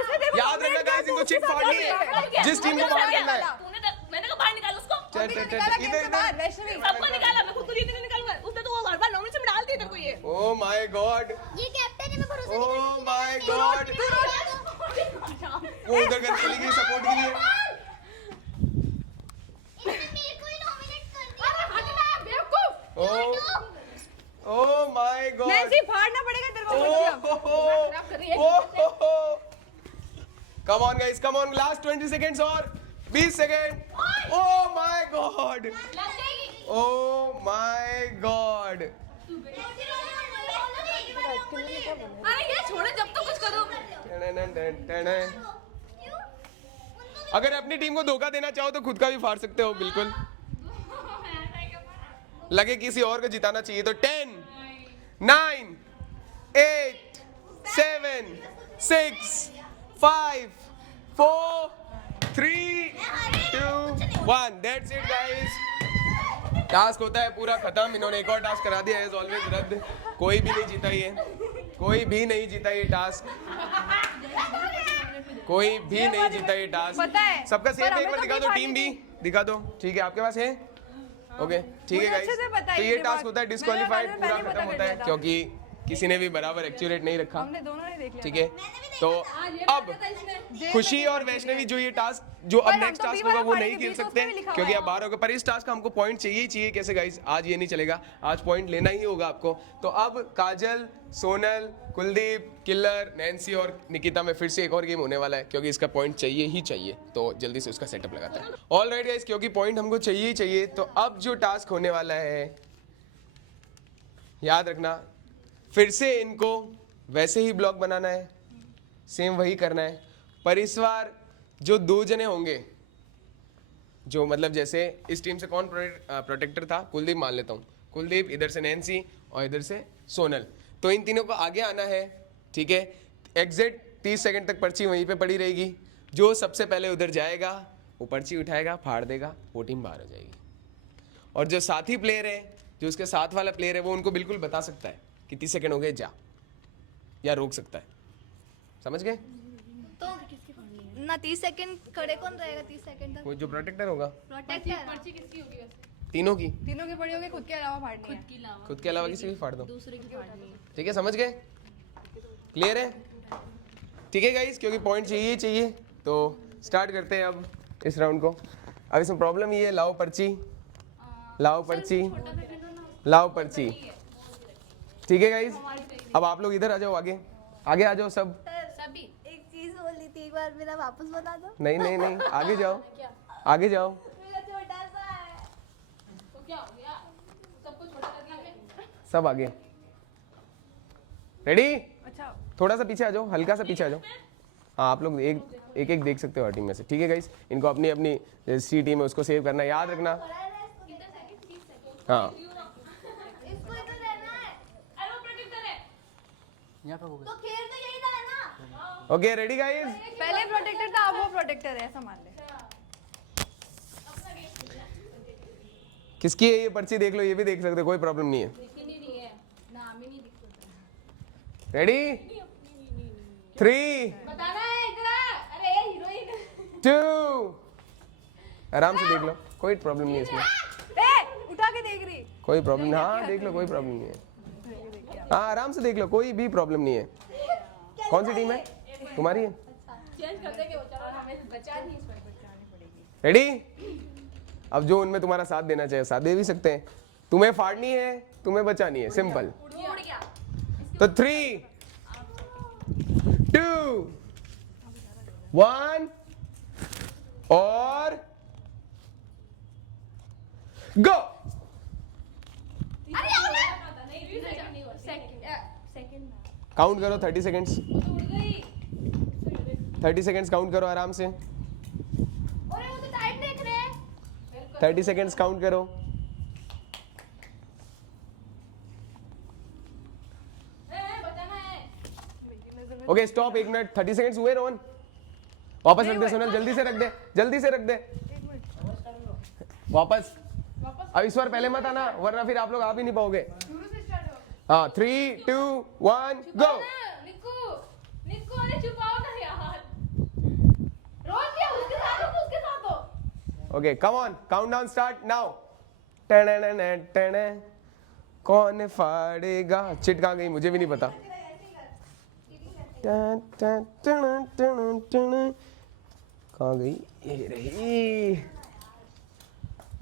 इसने तेरे को याद रखना गाइस, इनको चिट फाड़नी है, जिस टीम को बाहर करना है। मैंने कहा बाहर निकाल उसको। इधर वैष्णवी सबको निकाला, मैं खुद को जीतने निकालूंगा। उसने तो वो बार-बार नॉमिनेशन में डाल दिया तेरे को ये। ओ माय गॉड, ये कैप्टन है, मैं भरोसा ओ माय गॉड, वो उधर कर चली गई सपोर्ट के लिए। मेरे को ही नॉमिनेट कर दिया। बेवकूफ। ओ माय गॉड, नैंसी फाड़ना पड़ेगा तेरे को पर्ची अब। Come on guys, come on, last 20 seconds और 20 second. O my God, oh my God, अरे ये छोड़ो, जब तो कुछ करो। अगर अपनी टीम को धोखा देना चाहो तो खुद का भी फाड़ सकते हो बिल्कुल, लगे किसी और को जिताना चाहिए तो। 10 9 8 7 6 5 4 3 2 1 दैट्स इट गाइस, टास्क होता है पूरा खत्म। इन्होंने एक और टास्क करा दिया, एज ऑलवेज रद्द। कोई भी नहीं जीता ये, कोई भी नहीं जीता ये टास्क, कोई भी नहीं जीता ये टास्क। पता है, सबका सेम पर एक हमें बार तो दिखा दो, नहीं टीम भी फाड़नी दिखा दो, ठीक है आपके पास है। ओके ठीक है मुझे अच्छे से गाइस, पता है तो ये ये बात। टास्क होता है डिस्क्वालीफाइड, मैंने पूरा पहले खत्म पता होता कर है लिया था। क्योंकि किसी ने भी बराबर एक्यूरेट नहीं रखा, हमने दोनों ने देख लिया। ठीक है। तो अब खुशी और वैष्णवी जो ये टास्क जो पर अब हम नेक्स्ट तो टास्क बीवार होगा वो फाड़ेंगे, नहीं खेल बीच तो सकते उसमें भी लिखा क्योंकि हुआ अब बाहर होगा, पर इस टास्क का हमको पॉइंट चाहिए ही चाहिए। कैसे गाइस, आज ये नहीं चलेगा, आज पॉइंट लेना ही होगा आपको। तो अब काजल, सोनल, कुलदीप, किल्लर, नैंसी और निकिता में फिर से एक और गेम होने वाला है क्योंकि इसका पॉइंट चाहिए ही चाहिए, तो जल्दी से उसका सेटअप लगाता है। ऑलराइट गाइस, क्योंकि पॉइंट हमको चाहिए ही चाहिए, तो अब जो टास्क होने वाला है याद रखना, फिर से इनको वैसे ही ब्लॉक बनाना है, सेम वही करना है, पर इस बार जो दो जने होंगे, जो मतलब जैसे इस टीम से कौन प्रोटेक्टर था, कुलदीप मान लेता हूँ, कुलदीप, इधर से नैंसी और इधर से सोनल, तो इन तीनों को आगे आना है, ठीक है। एग्जैक्ट 30 सेकंड तक पर्ची वहीं पे पड़ी रहेगी, जो सबसे पहले उधर जाएगा वो पर्ची उठाएगा, फाड़ देगा, वो टीम बाहर हो जाएगी। और जो साथी प्लेयर है, जो उसके साथ वाला प्लेयर है, वो उनको बिल्कुल बता सकता है कि 30 सेकंड हो गए जा, या रोक सकता है, समझ गए। तो ना 30 सेकंड खड़े कौन रहेगा 30 सेकंड तक? कोई जो प्रोटेक्टर होगा, प्रोटेक्टर। पर्ची किसकी होगी वैसे? तीनों की, तीनों की पड़ी होगी, खुद के अलावा फाड़नी है। की अलावा खुद के अलावा किसी की फाड़ दो, दूसरे की फाड़नी है। ठीक है, समझ गए, क्लियर है, ठीक है गाइस, क्योंकि पॉइंट चाहिए ही चाहिए, तो स्टार्ट करते हैं अब इस राउंड को। अब इसमें प्रॉब्लम ये है, लाओ पर्ची, लाओ पर्ची, लाओ पर्ची, ठीक है गाइस। अब आप लोग इधर आ जाओ, आगे आगे आ जाओ सब, सभी एक चीज बोली थी, एक बार मेरा वापस बता दो। नहीं नहीं नहीं, आगे जाओ, आगे जाओ, मेरा छोटा सा है। तो क्या हो गया? सबको छोटा कर दिया मैं। सब आगे, रेडी। अच्छा, थोड़ा सा पीछे आ जाओ, हल्का सा पीछे आ जाओ। हाँ, आप लोग एक एक देख सकते हो हर टीम में से, ठीक है गाइस। इनको अपनी अपनी सी टीम है उसको सेव करना है, याद रखना। हाँ, इसको इधर रहना है। अरे वो प्रोटेक्टर है। तो खेल तो यही था ना। Okay ready guys. पहले प्रोटेक्टर था, अब वो प्रोटेक्टर है, ऐसा मान ले। किसकी है ये पर्ची, देख लो, ये भी देख सकते हो, कोई प्रॉब्लम नहीं है। लेकिन ही नहीं है, नाम ही नहीं रेडी 3 बताना है इधर अरे हीरोइन 2 आराम से देख लो, कोई प्रॉब्लम नहीं है इसमें, उठा के देख रही कोई प्रॉब्लम नहीं, हाँ देख लो कोई प्रॉब्लम नहीं है, हाँ आराम से देख लो, कोई भी प्रॉब्लम नहीं है। कौन सी टीम है तुम्हारी है? चेंज कर देंगे वो, चलो हमें बचा नहीं इसमें। रेडी? अब जो उनमें तुम्हारा साथ देना चाहिए साथ दे भी सकते हैं, तुम्हें फाड़नी है तुम्हें बचानी है, सिंपल। तो 3 2 1 और गो। काउंट करो 30 सेकेंड्स, 30 सेकेंड्स काउंट करो आराम से, 30 सेकेंड्स काउंट करो। ओके स्टॉप, 1 मिनट, 30 सेकेंड्स हुए रोहन, वापस रख दे सोनल, जल्दी से रख दे, जल्दी से रख दे वापस। अब इस बार पहले मत आना वरना फिर आप लोग आ भी नहीं पाओगे। हाँ 3 2 1 गो। निक्कू अरे छुपाओ ना यार, रोज क्या उसके साथ हो तो उसके साथ हो। Okay come on, countdown start now. कौन फाड़ेगा, चिट कहाँ गई मुझे भी नहीं पता। कहाँ गई, ये रही।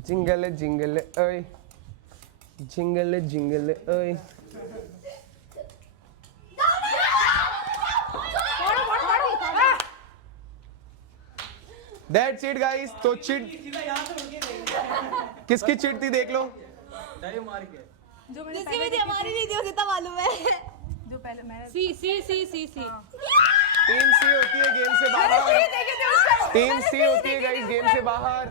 जिंगल जिंगल ओए, जिंगल जिंगल ओए। That's it guys, तो चिट किसकी चिट थी देख लो। जिसकी भी थी हमारी नहीं थी, वो जितना मालूम है। जो पहले मैंने सी सी सी सी सी टीम सी होती है गेम से बाहर, टीम सी होती है गाइस गेम से बाहर।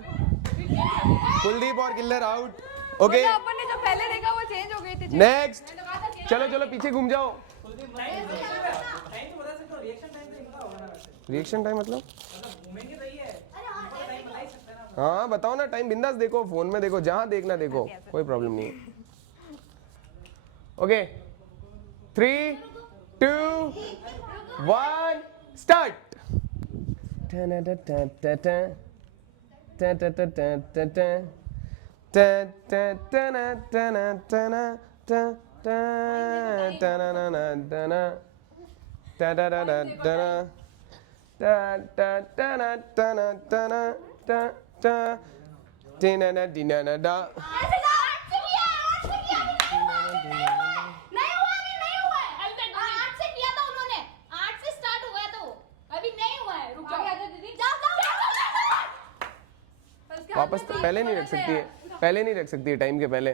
कुलदीप और किल्लर आउट। ओके अपन ने जो पहले देखा वो चेंज हो गई थी। नेक्स्ट, चलो चलो पीछे घूम जाओ। रिएक्शन टाइम मतलब हाँ बताओ ना, टाइम बिंदास देखो, फोन में देखो, जहां देखना देखो, कोई प्रॉब्लम नहीं है। Okay 3 2 1 start. वापस तो पहले नहीं रख सकती है, पहले नहीं रख सकती है टाइम के पहले।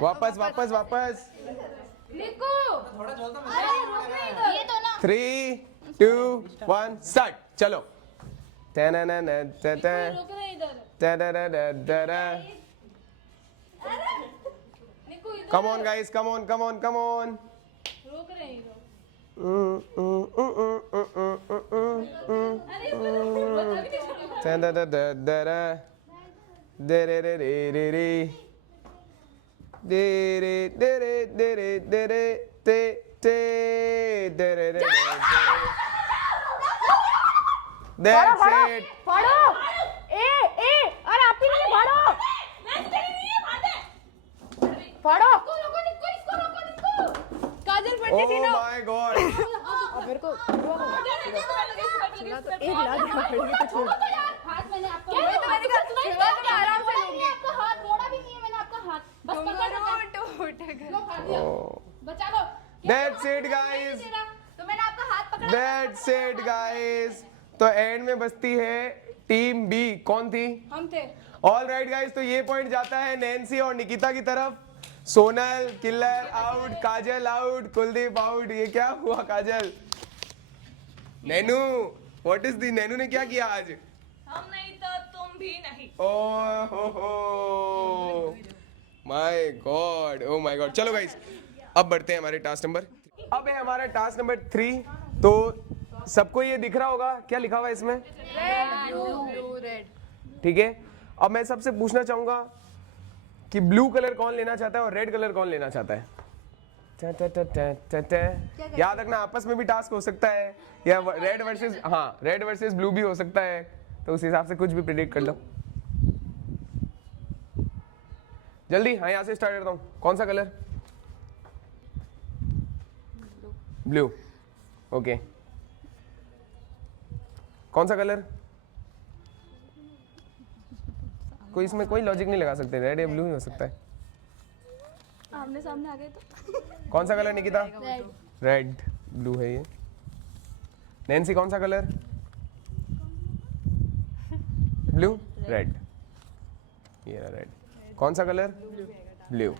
वापस वापस वापस। ये तो ना 3 2 1 स्टार्ट। चलो come on guys, come on come on come on. रोक रहे हैं That's it. फाड़ो ए अरे आप ही नहीं फाड़ो, फाड़ो काजल पड़ती थी Oh ना। my God. अब मेरे को हाथ मैंने आपका क्या तो मैंने कहा छुआ तो मैं आराम से लूंगी। आपका हाथ मोड़ा भी नहीं है मैंने आपका हाथ, बस पकड़ लो, फाड़ दिया, बचा लो। That's it guys. तो मैंने आपका हाथ पकड़ा। That's it guys. तो एंड में बचती है टीम बी, कौन थी? हम थे। ऑल राइट गाइस, तो ये पॉइंट जाता है नैन्सी और निकिता की तरफ। Sonal killer out, Kajal out, Kuldeep out. ये क्या हुआ Kajal? Nainu what is the, Nainu ने क्या किया आज? हम नहीं तो तुम भी नहीं। ओहो my God, oh my God. चलो गाइस अब बढ़ते हैं हमारे टास्क नंबर, अब है हमारा टास्क नंबर 3। तो सबको ये दिख रहा होगा क्या लिखा हुआ है इसमें? Blue red. ठीक है, अब मैं सबसे पूछना चाहूंगा कि ब्लू कलर कौन लेना चाहता है और रेड कलर कौन लेना चाहता है? याद रखना आपस में भी टास्क हो सकता है, या रेड वर्सेस, हाँ रेड वर्सेस ब्लू भी हो सकता है, तो उस हिसाब से कुछ भी प्रिडिक्ट कर लो जल्दी। हाँ यहाँ से स्टार्ट करता हूँ। कौन सा कलर? ब्लू। ओके। कौन सा कलर? कोई इसमें कोई लॉजिक नहीं लगा सकते, रेड या ब्लू ही हो सकता है। आमने सामने आ गए तो कौन सा कलर निकिता? रेड। ब्लू है ये। नैन्सी कौन सा कलर? ब्लू। रेड। ये रहा रेड। कौन सा कलर? ब्लू।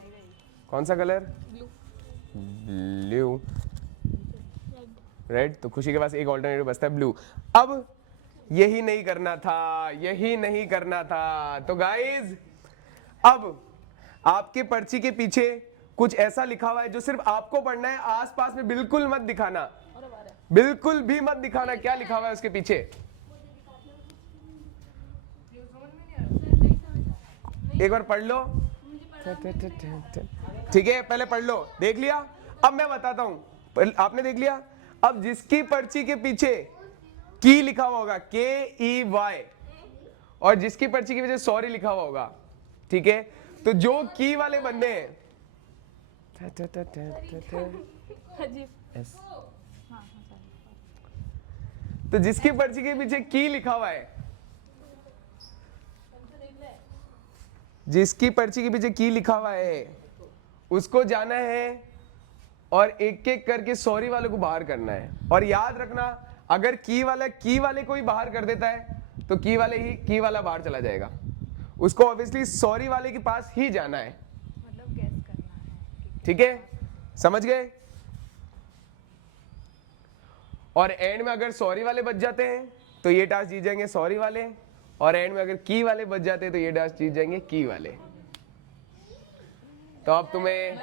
कौन सा कलर? ब्लू। रेड। तो खुशी के पास एक ऑल्टरनेटिव बचता है, ब्लू। अब यही नहीं करना था, यही नहीं करना था। तो गाइज अब आपके पर्ची के पीछे कुछ ऐसा लिखा हुआ है जो सिर्फ आपको पढ़ना है, आसपास में बिल्कुल मत दिखाना, बिल्कुल भी मत दिखाना क्या लिखा हुआ है उसके पीछे। एक बार पढ़ लो, ठीक है, पहले पढ़ लो। देख लिया? अब मैं बताता हूं, आपने देख लिया? अब जिसकी पर्ची के पीछे की लिखा हुआ होगा, KEY, और जिसकी पर्ची के पीछे सॉरी लिखा हुआ होगा, ठीक है, तो जो की वाले बंदे हैं, तो जिसकी पर्ची के पीछे की लिखा हुआ है, जिसकी पर्ची के पीछे की लिखा हुआ है, उसको जाना है और एक एक करके सॉरी वाले को बाहर करना है। और याद रखना, अगर की वाले को ही बाहर कर देता है तो की वाला बाहर चला जाएगा, उसको ऑब्वियसली सॉरी वाले के पास ही जाना है, मतलब गैस करना है। ठीक है, समझ गए? और एंड में अगर सॉरी वाले बच जाते हैं तो ये टास्क जीत जाएंगे सॉरी वाले, और एंड में अगर की वाले बच जाते हैं तो ये टास्क जीत जाएंगे की वाले। तो अब तुम्हें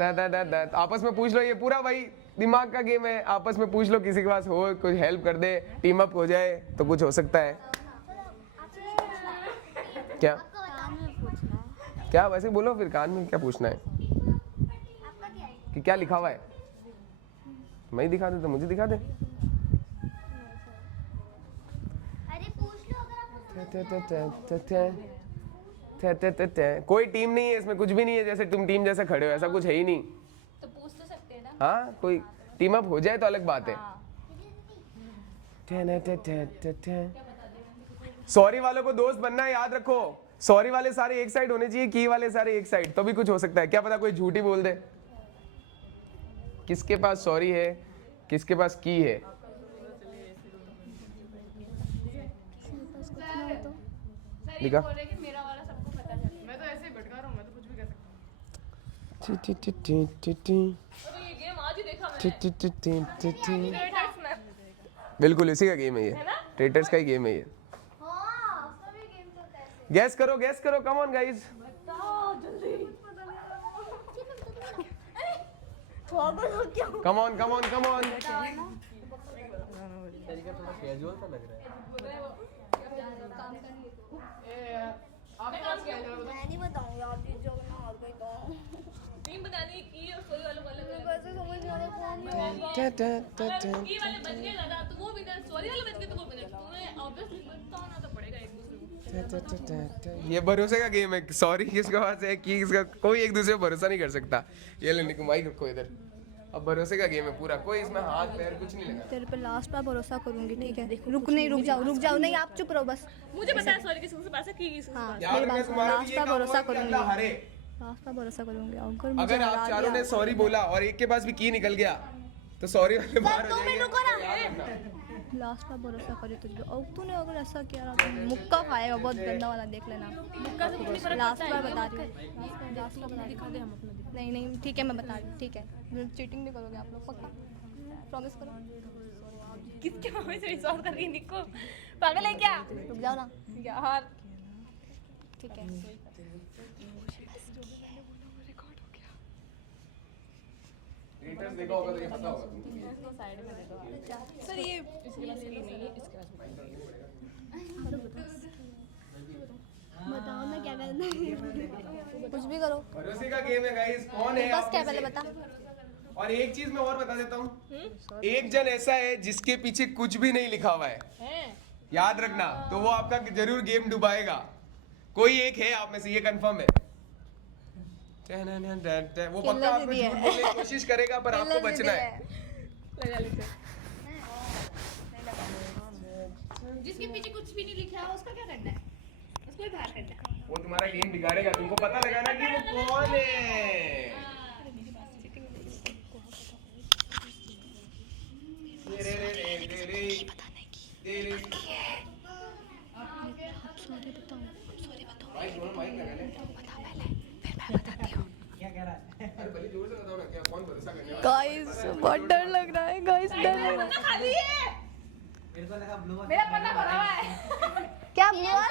आपस में पूछ लो, ये पूरा भाई दिमाग का गेम है, आपस में पूछ लो, किसी के पास हो कुछ हेल्प कर दे, टीम अप हो जाए तो कुछ हो सकता है। क्या क्या वैसे बोलो, फिर कान में क्या पूछना है कि क्या लिखा हुआ है? मैं ही दिखा दे तो मुझे दिखा दे। कोई टीम नहीं है इसमें, कुछ भी नहीं है, जैसे तुम टीम जैसे खड़े हो ऐसा कुछ है ही नहीं। तो पूछ तो सकते हैं ना। हाँ, कोई टीम अप हो जाए तो अलग बात है। सॉरी वालों को दोस्त बनना है, याद रखो। सॉरी वाले सारे एक साइड होने चाहिए, की वाले सारे एक साइड, तो भी कुछ हो सकता है। क्या पता कोई झूठी बोल दे। किसके पास सॉरी है, किसके पास की है? लिखा? मेरा वाला सबको पता चल। मैं तो ऐसे ही भटका रहा हूँ, मैं तो कुछ भी कह सकता हूँ। बिल्कुल इसी का गेम है ये, ट्रेटर्स का ही गेम है ये। गैस करो, गैस करो, come on guys. Come on, come on, come on. मैं नहीं बताऊंगा, आप जीत जाओगे ना, और कोई तो टीम बनानी की और सॉरी वालों को अलग कैसे समझ में आ रहा है? की वाले बच गए ज्यादा तो वो विनर, सॉरी वाले बच गए तो वो विनर। तुम्हें ऑब्वियसली बताना तो पड़ेगा एक दूसरे को। ये भरोसे का गेम है। सॉरी किसका पास है, की किसका, कोई एक दूसरे पर भरोसा नहीं कर सकता। ये ले निको, माइक रखो इधर। अब भरोसे का गेम है पूरा, कोई इसमें हाथ पैर कुछ नहीं लगा। तेरे पे लास्ट बार भरोसा करूंगी, ठीक है? रुक जाओ, नहीं आप चुप रहो बस। मुझे पता है सॉरी किसके पास है, की किसके पास हाँ, याद मेरी रखना, बात तुम्हारा भी लास्ट ये बार काम भरोसा होगा कि करूंगी, अल्लाह हरे। लास्ट बार भरोसा करूंगी। अगर आप चारों ने सॉरी बोला और एक के पास भी की निकल गया तो सॉरी वाले बाहर हो जाएंगे। लास्ट बार भरोसा करी तुझे, और तूने अगर ऐसा किया ना तो मुक्का खाएगा, बहुत गंदा वाला, देख लेना। मुक्का से कुछ नहीं फर्क लास्ट पड़ता बार है। बता रही हूँ, लास्ट बार बता रही हूँ। नहीं ठीक है, मैं बता रही हूँ, ठीक है? चीटिंग नहीं करोगे आप लोग, पक्का प्रॉमिस करो। किसके मामले से विश्वास कर रही है निको? पागल है क्या? रुक जाओ ना यार ठीक है। ट्रेटर्स देखा होगा तो ये पता होगा। सर ये इसके पास की नहीं है, इसके पास बताओ ना क्या करना है। कुछ भी करो। भरोसे का गेम है गाइस। कौन है बस आप क्या में पहले से? बता। और एक चीज मैं और बता देता हूँ, एक जन ऐसा है जिसके पीछे कुछ भी नहीं लिखा हुआ है, याद रखना, तो वो आपका जरूर गेम डुबाएगा। कोई एक है आप में से, ये कंफर्म है। वो पक्का आपको झूठ बोलने की कोशिश करेगा, पर आपको बचना है। लगा लेते हैं। जिसके पीछे कुछ भी नहीं लिखा है उसका क्या करना है? उसको ही बाहर करना है। वो तुम्हारा गेम बिगाड़ेगा, तुमको पता लगाना कि वो कौन है। रे रे रे रे रे रे रे। भाई दोनों माइक लगा ले। अरे पहले जोर से बताओ ना, क्या कौन भरोसा करने वाला? गाइस बहुत डर लग रहा है, गाइस डर लग रहा है। खाली है। मेरा पन्ना भरा हुआ है। क्या हुआ?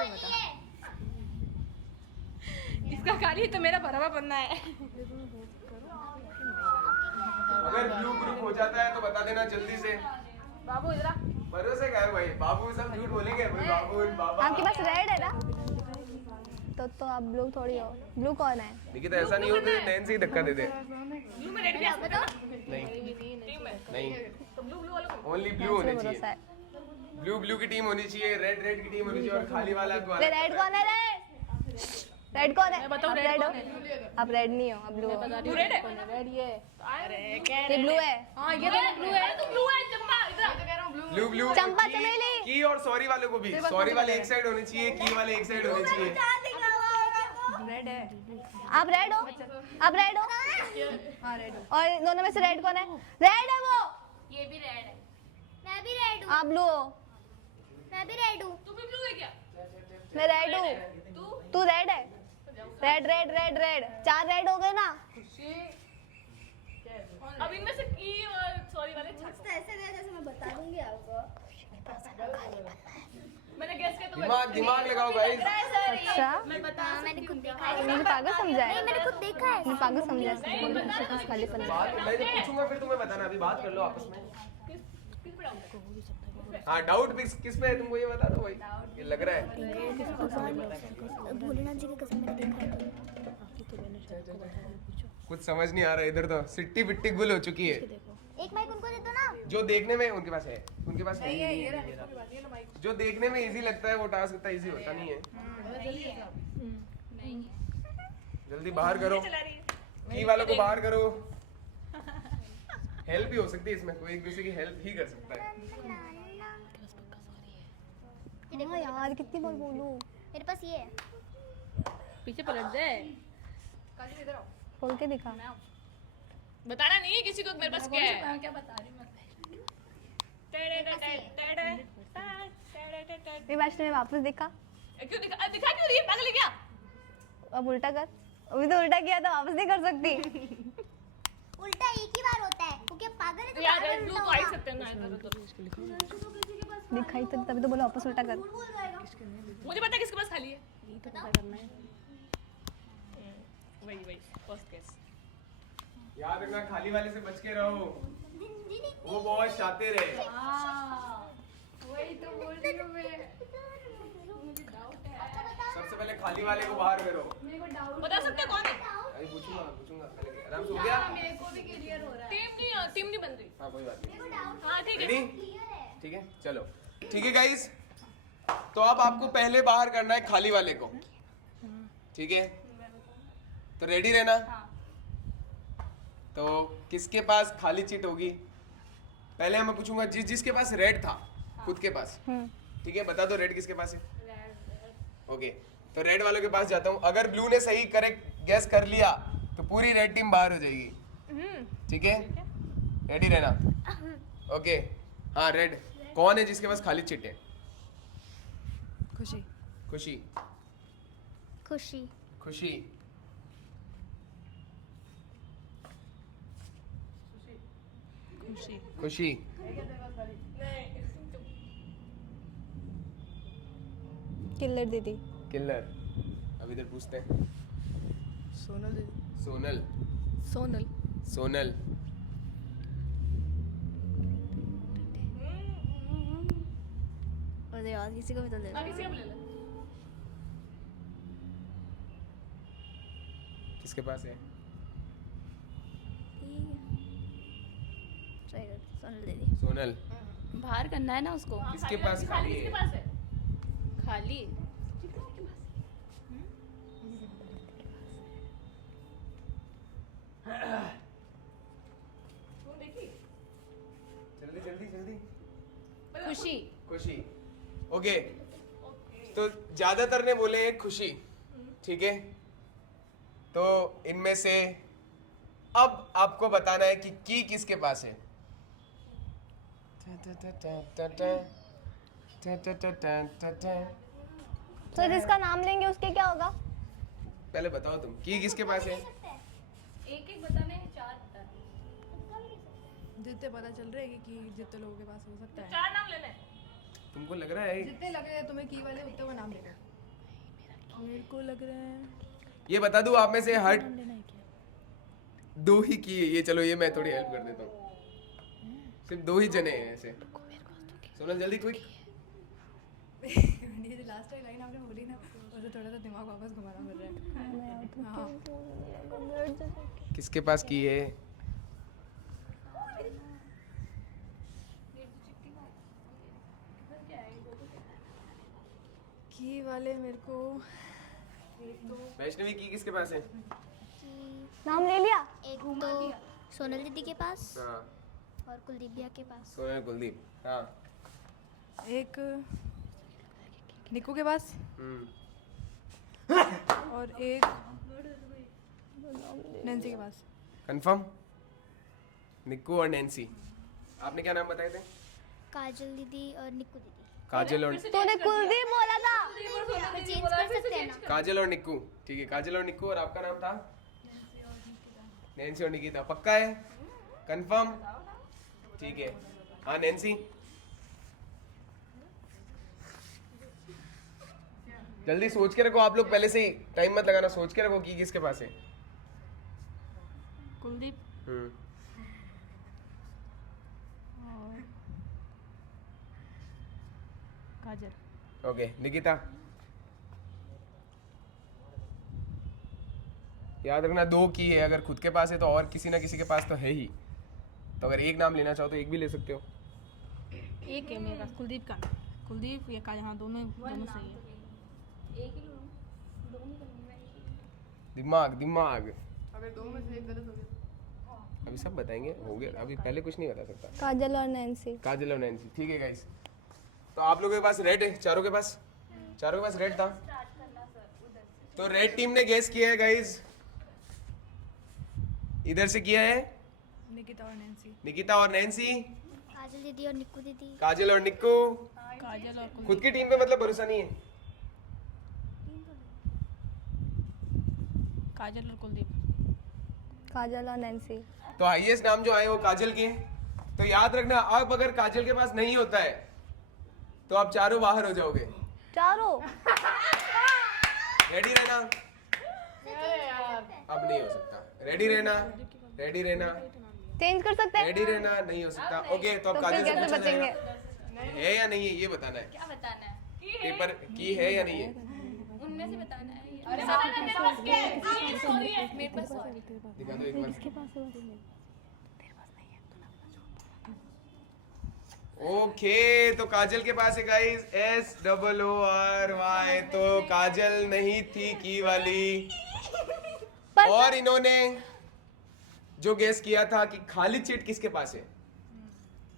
इसका खाली है तो मेरा भरा हुआ पन्ना है। अगर ब्लू ग्रुप हो जाता है तो बता देना जल्दी से। बाबू इधर आ। भरोसे का है भाई, बाबू सब झूठ बोलेंगे भाई, बाबू बाबा। आपके पास रेड है ना? तो आप ब्लू थोड़ी हो। ब्लू कौन है? निकिता ऐसा नहीं हो तो नैन से ही धक्का दे दे। ब्लू में रेड क्या बताओ? नहीं टीम में नहीं, तो ब्लू ब्लू वाला कौन? ओनली ब्लू होनी चाहिए। भरोसा है। ब्लू की टीम होनी चाहिए, रेड की टीम होनी चाहिए, और खाली वाला रेड कौन है? रेड कौन है? मैं बताऊं आप रेड रेड हो? कौन है? आप रेड नहीं हो, आप ब्लू हो। तू रेड है? रेड ये। अरे क्या ये ब्लू है। हाँ ये तो ब्लू है। तू ब्लू है चंपा इधर। ब्लू चंपा चमेली। की और सॉरी वालों को भी, सॉरी वाले एक साइड होने चाहिए, की वाले एक साइड होने चाहिए। रेड है। आप रेड हो? आप रेड हो? हाँ रेड हो। और दोनों में से रेड कौन है? रेड है वो। ये भी रेड है। मैं भी रेड हूँ। आप ब्लू हो। मैं भी रेड हूँ। तू भी ब्लू है क्या? मैं रेड हूँ। तू रेड है? Red red red red, 4 red हो गए ना? अब इनमें से की और सॉरी वाले छाट। तो ऐसे रहे जैसे मैं बता दूंगी आपको। मैंने गेस किया तो दिमाग लगाओ भाई। अच्छा मैं बता मैंने खुद देखा है। मुझे पागल समझा है। मैंने खुद देखा है। मुझे पागल समझा है। खाली पन्ना। बात मैं जब पूछूंगा फिर तुम्हें बताना, अभी बात कर लो आपस में। हाँ डाउट भी किस पे है तुमको ये बता दो भाई, ये लग रहा है। भोलेनाथ जी की कसम मैंने देखा है। कुछ समझ नहीं आ रहा इधर, तो सिट्टी पिट्टी गुल हो चुकी है। एक माइक उनको दे दो ना। जो देखने में उनके पास है, उनके पास है ही नहीं। जो देखने में इजी लगता है वो टास्क इतना इजी होता नहीं है। जल्दी बाहर करो, की वालों को बाहर करो। हेल्प भी हो सकती है इसमें, कोई एक दूसरे की हेल्प ही कर सकता है। हाँ यार कितनी बार बोलूं? मेरे पास ये है। पीछे पलट दे। खोल के दिखा। बताना नहीं है किसी को मेरे पास क्या है। क्या बता रही हूँ ये वैष्णव ने वापस देखा। क्यों दिखा क्यों रही है? पागल है क्या? अब उल्टा कर। अभी तो उल्टा किया था, वापस नहीं कर सकती। उल्टा एक ही बार होता है। वो क्या पागल है? तो यार पागल रेड ब्लू उल्टा तो आ ही होगा। सकते हैं ना इधर तो। दिखाई तो तभी तो बोला वापस उल्टा कर। भूल जाएगा। मुझे पता है किसके पास खाली है। ये तो पता करना है। वही फर्स्ट केस। याद रखना खाली वाले से बच के रहो, वो बहुत शातिर है। वही तो बोल रही हूँ मैं। सबसे पहले खाली वाले को बाहर करो। बता सकते हैं कौन है? अभी पूछूंगा आराम से। हो गया? टीम नहीं बन रही। हाँ कोई बात नहीं। हाँ ठीक है। रेडी? ठीक है चलो। ठीक है गाइस, तो अब आपको पहले बाहर करना है खाली वाले को, ठीक है? तो रेडी रहना। तो किसके पास खाली चिट होगी? पहले मैं पूछूंगा जिसके पास रेड था खुद के पास, ठीक है? बता दो रेड किसके पास है। ओके, तो रेड वालों के पास जाता हूँ। अगर ब्लू ने सही करेक्ट गैस कर लिया तो पूरी रेड टीम बाहर हो जाएगी, ठीक है? रेडी रहना। ओके हाँ, रेड कौन है जिसके पास खाली चिट है? खुशी। खुशी। खुशी। खुशी। खुशी। किल्लर दीदी। किल्लर। अब इधर पूछते हैं। सोनल दीदी। सोनल। सोनल। सोनल। अरे यार किसी को भी तो दे दो। किसी का भी ले ले। किसके पास है? सोनल दीदी। सोनल, बाहर करना है ना उसको। किसके पास खाली किसके है? पास है? खाली तुम देखी? जल्दी जल्दी जल्दी। खुशी। खुशी। ओके, तो ज्यादातर ने बोले हैं खुशी, ठीक है? तो इनमें से अब आपको बताना है कि की किसके पास है। तो जिसका नाम लेंगे उसके क्या होगा? पहले बताओ तुम, की किसके पास है? एक एक बताने हैं, 4 बताने। जितने पता चल रहा है कि जितने लोगों के पास हो सकता है। 4 नाम लेने हैं। तुमको लग रहा है? जितने लग रहे हैं तुम्हें की वाले उतने का नाम ले लो। मेरे को लग रहा है ये बता दूं आप में से हर 2 ही की है ये। चलो ये मैं थोड़ी हेल्प कर देता हूँ। सिर्फ 2 ही जने हैं ऐसे। सोनल जल्दी क्विक। ये जो लास्ट वाली लाइन आपने बोली ना, उससे थोड़ा सा दिमाग वापस घुमाना पड़ रहा है। हाँ। किसके पास की है? की वाले मेरे को वैष्णवी, की किसके पास है? नाम ले लिया? एक तो सोनल दीदी के पास हाँ, और कुलदीप भैया के पास। सोनल, कुलदीप। हाँ। एक निक्कू के पास हम्म। और एक नैन्सी के पास। कंफर्म? निक्कू और नैन्सी। आपने क्या नाम बताए थे? काजल दीदी और निक्कू दीदी। काजल और तूने कुलदीप बोला था। चेंज कर सकते हैं ना? काजल और निक्कू, ठीक है। काजल और निक्कू, और आपका नाम था? नैन्सी और निकिता। पक्का है? कंफर्म? ठीक है। हाँ नैन्सी, जल्दी सोच के रखो आप लोग, पहले से ही टाइम मत लगाना, सोच के रखो कि किसके पास है। कुलदीप। और काजल। ओके, निकिता याद रखना 2 की है। अगर खुद के पास है तो और किसी ना किसी के पास तो है ही। तो अगर एक नाम लेना चाहो तो एक भी ले सकते हो। एक है मेरे पास, कुलदीप का। कुलदीप या काजल, हाँ दोनों दोनों सही है। दिमाग दिमाग। अगर 2 में से एक गलत हो गया अभी सब बताएंगे, हो गया। अभी पहले कुछ नहीं बता सकता। काजल और नैन्सी। काजल और नैन्सी, ठीक है गाइस। तो आप लोगों के पास रेड है, चारों के पास रेड था। तो रेड टीम ने गेस किया है गाइस, इधर से किया है निकिता और नैन्सी। निकिता और नैन्सी, काजल दीदी और निक्कू दीदी। काजल और निक्कू। काजल और खुद की टीम पे मतलब भरोसा नहीं है। काजल और कुलदीप। काजल और नैन्सी। तो हाईएस्ट नाम जो आए वो काजल के। तो याद रखना, अब अगर काजल के पास नहीं होता है तो आप चारों बाहर हो जाओगे। चारों? रेडी रहना। अब नहीं हो सकता। रेडी रहना, रेडी रहना, चेंज कर सकते हैं? रेडी रहना। नहीं हो सकता। ओके, तो अब तो काजल फिर से कैसे पूछा बचेंगे? जाएगा है या नहीं है, ये बताना है। क्या बताना है? पेपर की है या नहीं है। उनमें से बताना है। अरे बताना मेरे पास क्या है? ये सॉरी है। मेरे पास सॉरी। दिखा दो एक बार। ओके, तो काजल के पास है गाइस SOORY। तो काजल नहीं थी की वाली। और इन्होंने जो गेस किया था कि खाली चिट किसके पास है,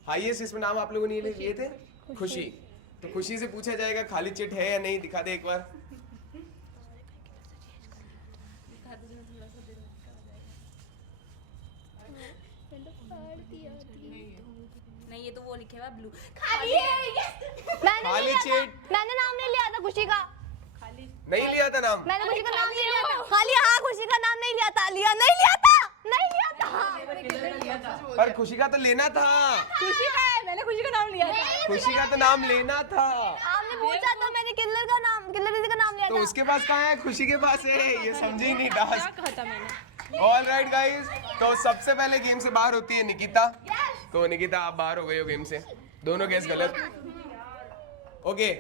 हाईएस्ट इसमें नाम आप लोगों ने लिए थे खुशी। तो खुशी से पूछा जाएगा खाली चिट है या नहीं। दिखा दे एक बार। नहीं, ये तो वो लिखे हुआ ब्लू। खाली चिट मैंने नाम नहीं लिया था खुशी का। नहीं लिया था नाम। मैंने खुशी का नाम नहीं लिया था। खाली हाँ, खुशी का नाम नहीं लिया था। लिया नहीं लिया था, नहीं लिया था। पर खुशी का तो लेना था। खुशी का है, मैंने खुशी का नाम लिया था। खुशी का तो नाम लेना था। आपने पूछा तो मैंने किल्लर दीदी का नाम लिया तो था। उसके पास कहाँ है, खुशी के पास है। ये समझे ही नहीं टास्क। कहा था मैंने। ऑल राइट गाइस, तो सबसे पहले गेम से बाहर होती है निकिता। तो निकिता आप बाहर हो गए हो गेम से, दोनों गेस गलत। ओके,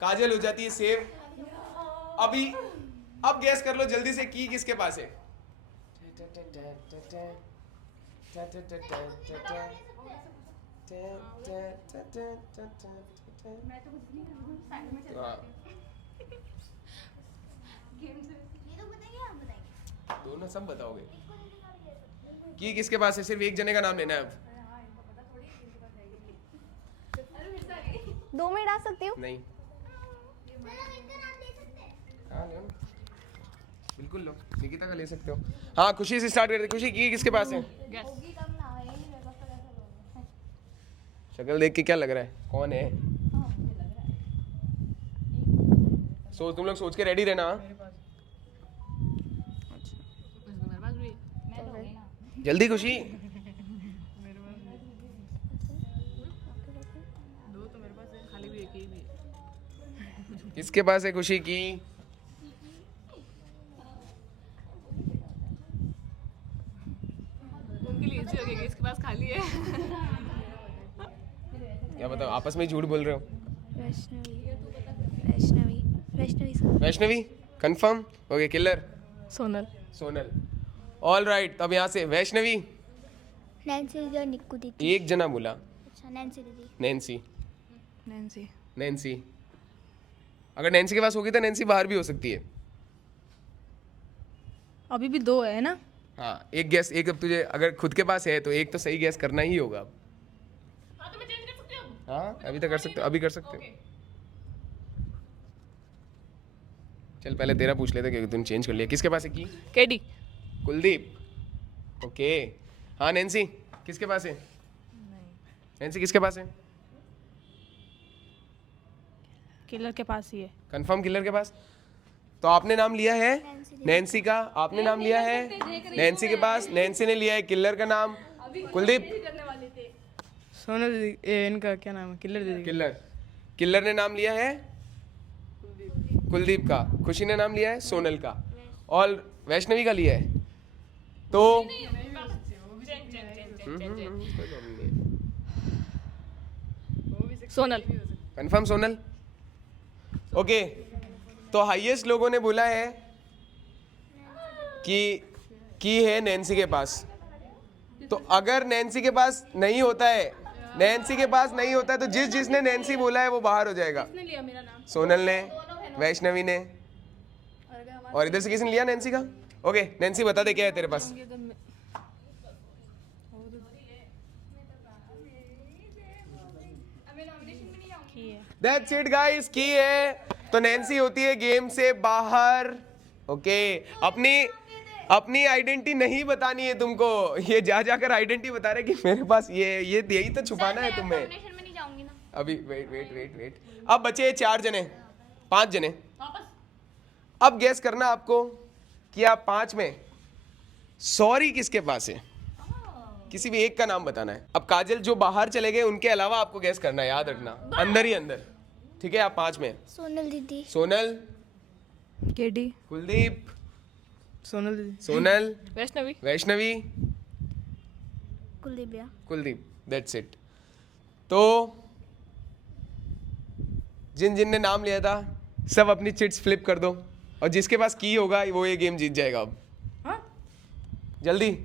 काजल हो जाती है सेव। अभी अब गेस कर लो जल्दी से की किसके पास है। हाँ। दोनों सब बताओगे कि किसके पास है? सिर्फ एक जने का नाम लेना है अब। 2 मिनट आ सकती हूँ? नहीं, हाँ लो, बिल्कुल लो। निकिता का ले सकते हो। हाँ, खुशी से स्टार्ट करते। खुशी की किसके पास है? शक्ल देख के क्या लग रहा है? कौन है? तुम लोग सोच के रेडी रहना। जल्दी खुशी। किसके पास है खुशी की? उनके लिए इजी हो गया, इसके पास खाली है। क्या बताओ, आपस में ही झूठ बोल रहे हो? Vaishnavi confirm? Okay, killer Sonal. Sonal. All right, तब यहाँ से वैष्णवी। नैन्सी दीदी और निक्कू दीदी। एक जना बोला। अच्छा, नैन्सी दीदी। नैन्सी। नैन्सी। नैन्सी। अगर नैन्सी के पास होगी तो नैन्सी बाहर भी हो सकती है। अभी भी 2 है ना? हाँ, एक गैस, एक अब तुझे अगर खुद के पास है तो एक तो सही गैस करना ही होगा अब। हाँ तो मैं चेंज कर सकती हूँ। हाँ, अभी तो कर सकते हो, अभी कर सकते हो। चल पहले तेरा पूछ लेते क्योंकि तूने चेंज कर लिया। किसके पास है की? केडी। कुलदीप। ओके। हाँ नैन्सी, किसके पास है? नैन्सी किसके पास है? किलर के पास ही है। कंफर्म किलर के पास? तो आपने नाम लिया है नैन्सी का, आपने नाम लिया है नैन्सी के पास, नैन्सी ने लिया है किलर का नाम। कुलदीप। सोनल दीदी, इनका क्या नाम है? किलर दीदी। किलर ने नाम लिया है कुलदीप का, खुशी ने नाम लिया है सोनल का, और वैष्णवी का लिया है। तो सोनल। कंफर्म सोनल? ओके, तो हाईएस्ट लोगों ने बोला है कि है नैन्सी के पास। तो अगर नैन्सी के पास नहीं होता है, नैन्सी के पास नहीं होता है तो जिसने नैन्सी बोला है वो बाहर हो जाएगा। सोनल ने, वैष्णवी ने, और इधर से किसने लिया नैन्सी का? ओके, नैन्सी बता दे क्या है तेरे पास? That's it guys, की है तो नैन्सी होती है गेम से बाहर। ओके, अपनी आइडेंटिटी नहीं बतानी है तुमको। ये जाकर आइडेंटिटी बता रहे कि मेरे पास ये यही तो छुपाना है तुम्हें। में नहीं जाऊंगी ना। अभी वेट। अब बचे 4 जने, 5 जने। अब गैस करना आपको कि आप 5 में सॉरी किसके पास है। किसी भी एक का नाम बताना है। अब काजल जो बाहर चले गए उनके अलावा आपको गैस करना है, याद रखना, अंदर ही अंदर। ठीक है, आप 5 में। सोनल दीदी। सोनल। केडी। कुलदीप। सोनल दीदी। सोनल। वैष्णवी। कुलदीप। That's it. तो जिन ने नाम लिया था सब अपनी चिट्स फ्लिप कर दो, और जिसके पास की होगा वो ये गेम जीत जाएगा। अब जल्दी।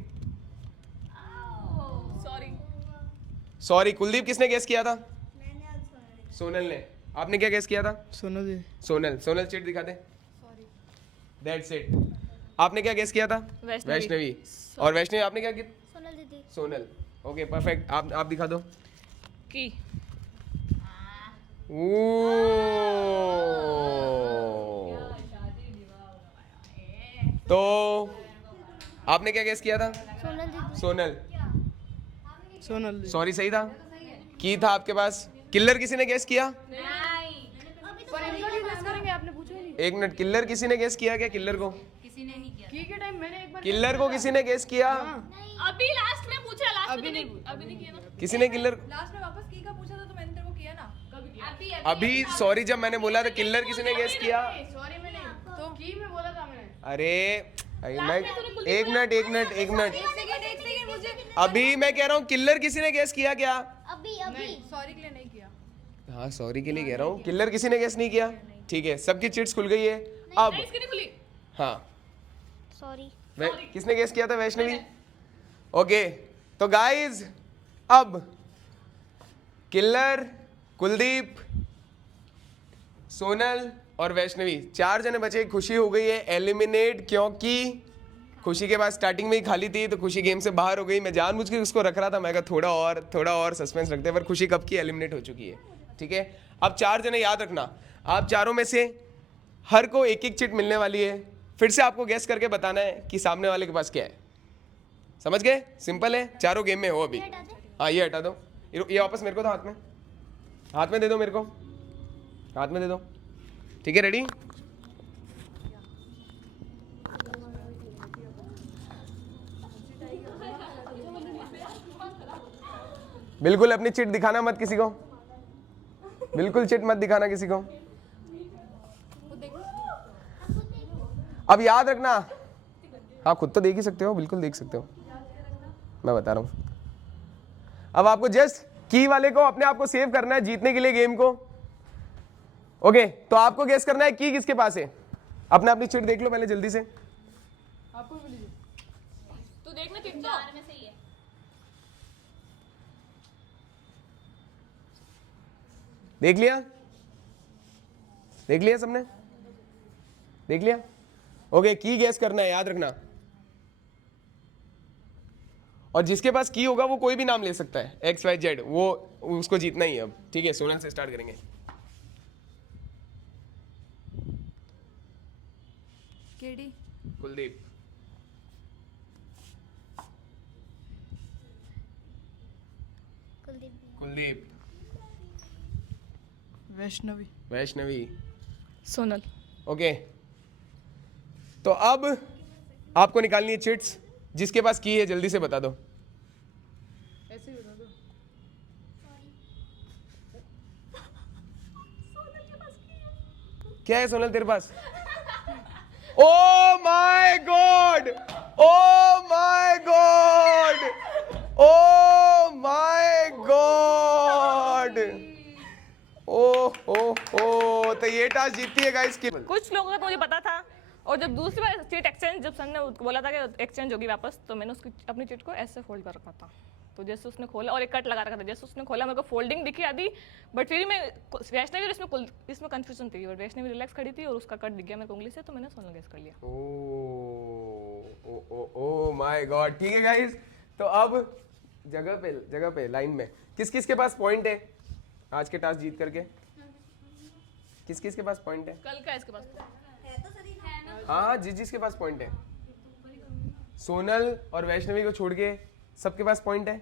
सॉरी कुलदीप किसने गैस किया था? सोनल ने। आपने क्या गैस किया था? सोनल दीदी। सोनल चिट दिखा दे। That's it. आपने क्या गैस किया था? वैष्णवी। और वैष्णवी आपने क्या किया? सोनल दीदी। सोनल। Okay perfect. आप दिखा दो। की। तो आपने क्या गैस किया था? सोनल दीदी। सोनल। सोनल दीदी। सॉरी सही था? की था आपके पास? किलर किसी ने गैस किया? आपने पूछा ही नहीं। एक मिनट, किलर किसी ने गैस किया क्या? किलर को की के टाइम मैंने एक बार किलर को किसी ने गैस किया? अभी लास्ट में पूछा, लास्ट में तो अभी नहीं किया ना। किसी ने किलर? लास्ट में वापस की का पूछा था तो मैंने तेरे को किया ना। कभी किया? अभी सॉरी जब मैंने बोला था किलर किसी ने गैस किया? सॉरी मैंने तो की में बोला था मैंने। अरे मैं एक मिनट एक सेकंड मुझे अभी मैं कह रहा हूँ किलर किसी ने गैस किया क्या? अभी सॉरी के लिए नहीं किया। हाँ सॉरी के लिए कह रहा हूँ, किलर किसी ने गैस नहीं किया। ठीक है, सबकी चिट्स खुल गई है अब। इसकी नहीं खुली। हाँ सॉरी। किसने गेस किया था? वैष्णवी। ओके तो गाइज अब किल्लर, कुलदीप, सोनल और वैष्णवी, 4 जने बचे। खुशी हो गई है एलिमिनेट, क्योंकि खुशी के पास स्टार्टिंग में ही खाली थी, तो खुशी गेम से बाहर हो गई। मैं जानबूझ के उसको रख रहा था, मैं कहा थोड़ा और सस्पेंस रखते हैं, पर खुशी कब की एलिमिनेट हो चुकी है। ठीक है, अब 4 जने याद रखना, आप चारों में से हर को एक एक चिट मिलने वाली है। फिर से आपको गेस करके बताना है कि सामने वाले के पास क्या है। समझ गए? सिंपल है, चारों गेम में हो अभी। हाँ, ये हटा दो, ये वापस मेरे को दो, हाथ में दे दो, मेरे को हाथ में दे दो। ठीक है, रेडी? बिल्कुल अपनी चिट दिखाना मत किसी को, बिल्कुल चिट मत दिखाना किसी को। अब याद रखना, हाँ खुद तो देख ही सकते हो, बिल्कुल देख सकते हो, मैं बता रहा हूं। अब आपको जस्ट की वाले को अपने आप को सेव करना है जीतने के लिए गेम को। ओके, तो आपको गेस करना है की किसके पास है। अपने अपनी चिट देख लो पहले जल्दी से। तू देखना चिट तो में सही है। देख लिया? देख लिया सबने? देख लिया? ओके, की गैस करना है, याद रखना। और जिसके पास की होगा वो कोई भी नाम ले सकता है, XYZ, वो उसको जीतना ही है। अब ठीक है, सोनल से स्टार्ट करेंगे। केडी, कुलदीप, कुलदीप, वैष्णवी, सोनल। ओके, तो अब आपको निकालनी है चिट्स। जिसके पास की है जल्दी से बता दो। ऐसे ही बता दो। क्या है सोनल तेरे पास? Oh my God, oh my God, oh my God, oh, तो ये टास्क जीतती है गाइस। कुछ लोगों का तो मुझे पता था, और जब दूसरी बार चिट एक्सचेंज, जब सन ने बोला था कि एक्सचेंज होगी वापस, तो मैंने उसकी अपनी चिट को ऐसे फोल्ड कर रखा था। तो जैसे उसने खोला, और एक कट लगा रखा था, जैसे उसने खोला मेरे को फोल्डिंग दिखी आधी, बट फिर मैं वैष्णवी और इसमें कंफ्यूजन थी, और वैष्णवी रिलैक्स खड़ी थी और उसका कट दिख गया मेरे को उंगली से, तो मैंने सोनल गेस कर लिया। ओ माय गॉड। ठीक है गाइस, तो अब जगह पे लाइन में किस किस के पास पॉइंट है आज के टास्क जीत करके? किस किस के पास पॉइंट है? कल का इसके पास हाँ, जिस के पास पॉइंट है। सोनल और वैष्णवी को छोड़ के सबके पास पॉइंट है।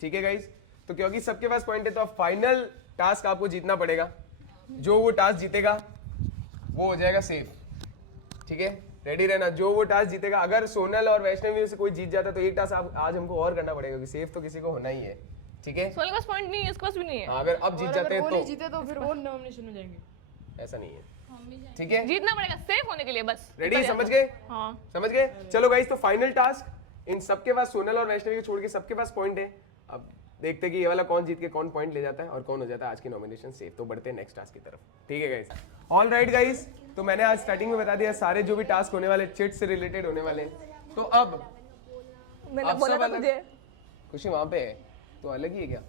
ठीक है गाइस, तो क्योंकि सबके पास पॉइंट है तो अब फाइनल टास्क आपको जीतना पड़ेगा। जो वो टास्क जीतेगा वो हो जाएगा सेफ। ठीक है, रेडी रहना। जो वो टास्क जीतेगा, अगर सोनल और वैष्णवी में से कोई जीत जाता तो एक टास्क आज हमको और करना पड़ेगा, क्योंकि सेफ तो किसी को होना ही है। ठीक है, सोनल के पास पॉइंट नहीं है, इसके पास भी नहीं है। हाँ, अगर अब जीत जाते हैं तो जीते तो फिर वो नॉमिनेशन हो जाएंगे। ऐसा नहीं है। ठीक है, जीतना पड़ेगा सेफ होने के लिए बस। रेडी? समझ गए? हाँ, समझ गए? चलो गाइस, तो फाइनल टास्क इन सबके पास, सोनल और वैष्णवी को छोड़ के सबके पास पॉइंट है। अब देखते हैं कि ये वाला कौन जीत के कौन पॉइंट ले जाता है और कौन हो जाता है आज की नॉमिनेशन सेफ। तो बढ़ते हैं नेक्स्ट टास्क की तरफ। ठीक है गाइस, ऑल राइट गाइस, तो मैंने आज स्टार्टिंग में बता दिया सारे जो भी टास्क होने वाले चिट से रिलेटेड होने वाले हैं। तो अब मैंने अब बोला सब था अलग- तुझे। खुशी वहां पे है तो अलग ही है क्या?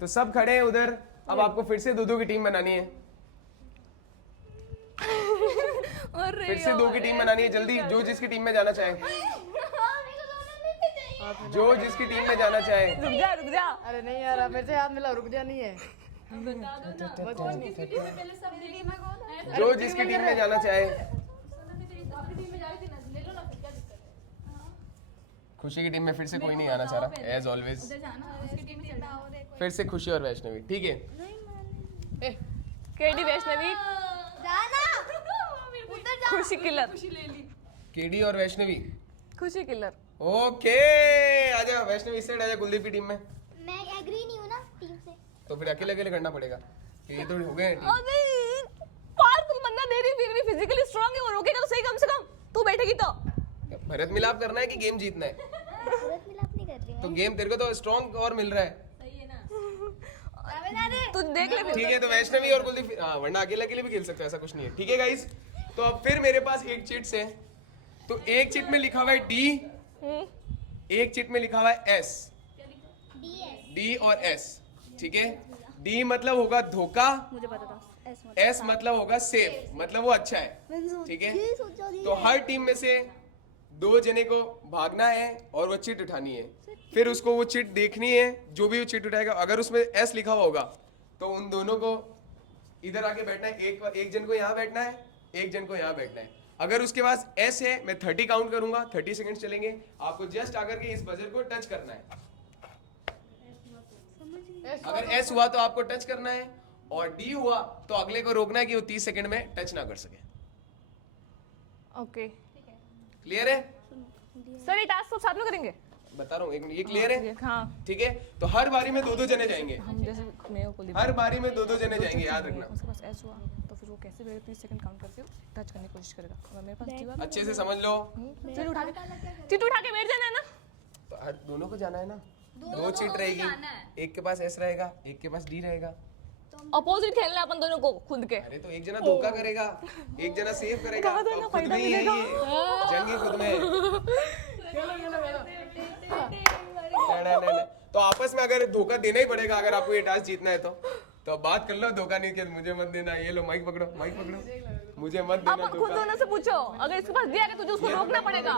तो सब खड़े हैं उधर। अब आपको फिर से दो की टीम बनानी है, फिर से 2 की टीम बनानी है। जल्दी, जो जिसकी टीम में जाना चाहे, जो जिसकी टीम में जाना चाहे। रुक जा। अरे नहीं यार, मेरे से हाथ मिला, रुक जा। नहीं है, जो जिसकी टीम में जाना चाहे। खुशी की टीम में फिर से कोई नहीं आना चाह रहा, एज ऑलवेज। फिर से खुशी और वैष्णवी। ठीक है, केडी, वैष्णवी, खुशी किलर, केडी और वैष्णवी। खुशी किलर। ओके, आजा वैष्णवी, इस साइड आजा। कुलदीप की टीम में मैं एग्री नहीं हूँ ना टीम से। तो फिर अकेले अकेले करना पड़ेगा, ये तो हो गए टीम। अबे पावरफुल बंदा दे रही, फिर भी फिजिकली स्ट्रांग है, वो रोकेगा तो सही कम से कम। तू बैठेगी तो भरत मिलाप करना है कि गेम जीतना है? सूरत मिलाप नहीं कर रही तो गेम तेरे को तो स्ट्रांग और मिल रहा है। तू देख ले फिर। ठीक है, तो वैष्णवी और कुलदीप, हाँ, वरना अकेले अकेले भी खेल सकते हो, ऐसा कुछ नहीं है। ठीक है गाइस, तो अब फिर मेरे पास एक चिट्स है। तो एक चिट में लिखा हुआ है D, एक चिट में लिखा हुआ है S, D और S। ठीक है, डी मतलब होगा धोखा, मुझे पता था एस मतलब होगा सेफ, मतलब वो अच्छा है, ठीक है। तो हर टीम में से 2 जने को भागना है और वो चिट उठानी है, फिर उसको वो चिट देखनी है, जो भी वो चिट उठाएगा अगर उसमें एस लिखा हुआ होगा तो उन दोनों को इधर आके बैठना है, एक जन को यहाँ बैठना है, एक जन को यहाँ बैठना है। अगर उसके पास एस है, मैं 30 काउंट करूंगा, 30 सेकंड चलेंगे, आपको जस्ट आकर के इस बजर को टच करना है। अगर एस हुआ तो आपको टच करना है, और डी हुआ तो अगले को रोकना है कि वो 30 सेकंड में टच ना कर सके। ओके क्लियर है? सर ये टास्क सब साथ में करेंगे? बता रहा हूँ, एक मिनट, ये क्लियर है? हाँ ठीक है, तो हर बारी में 2-2 जने जाएंगे, हम जैसे मैं को हर बारी में 2-2 जने जाएंगे, याद रखना। उसके पास एस हुआ तो फिर वो कैसे भी 30 सेकंड काउंट करके टच करने की कोशिश करेगा। अगर मेरे पास डी हुआ अच्छे से समझ लो। चिट उठा के बैठ जाना है ना। तो हर दोनों को जाना है ना, 2 चिट रहेगी, एक के पास एस रहेगा, एक के पास डी रहेगा। अपोजिट खेलना है अपन दोनों को खुद के। अरे तो एक जना धोखा करेगा, एक जना सेव करेगा, तो खुद में ही है ये, जंग ही खुद में है। नहीं। तो आपस में अगर धोखा देना ही पड़ेगा अगर आपको ये टास्क जीतना है तो अब बात कर लो, धोखा नहीं किया मुझे मत देना। ये लो माइक पकड़ो, मुझे मत देना अपन खुद दोनों से पूछो, अगर इसके पास दिया है तुझे उसको रोकना पड़ेगा।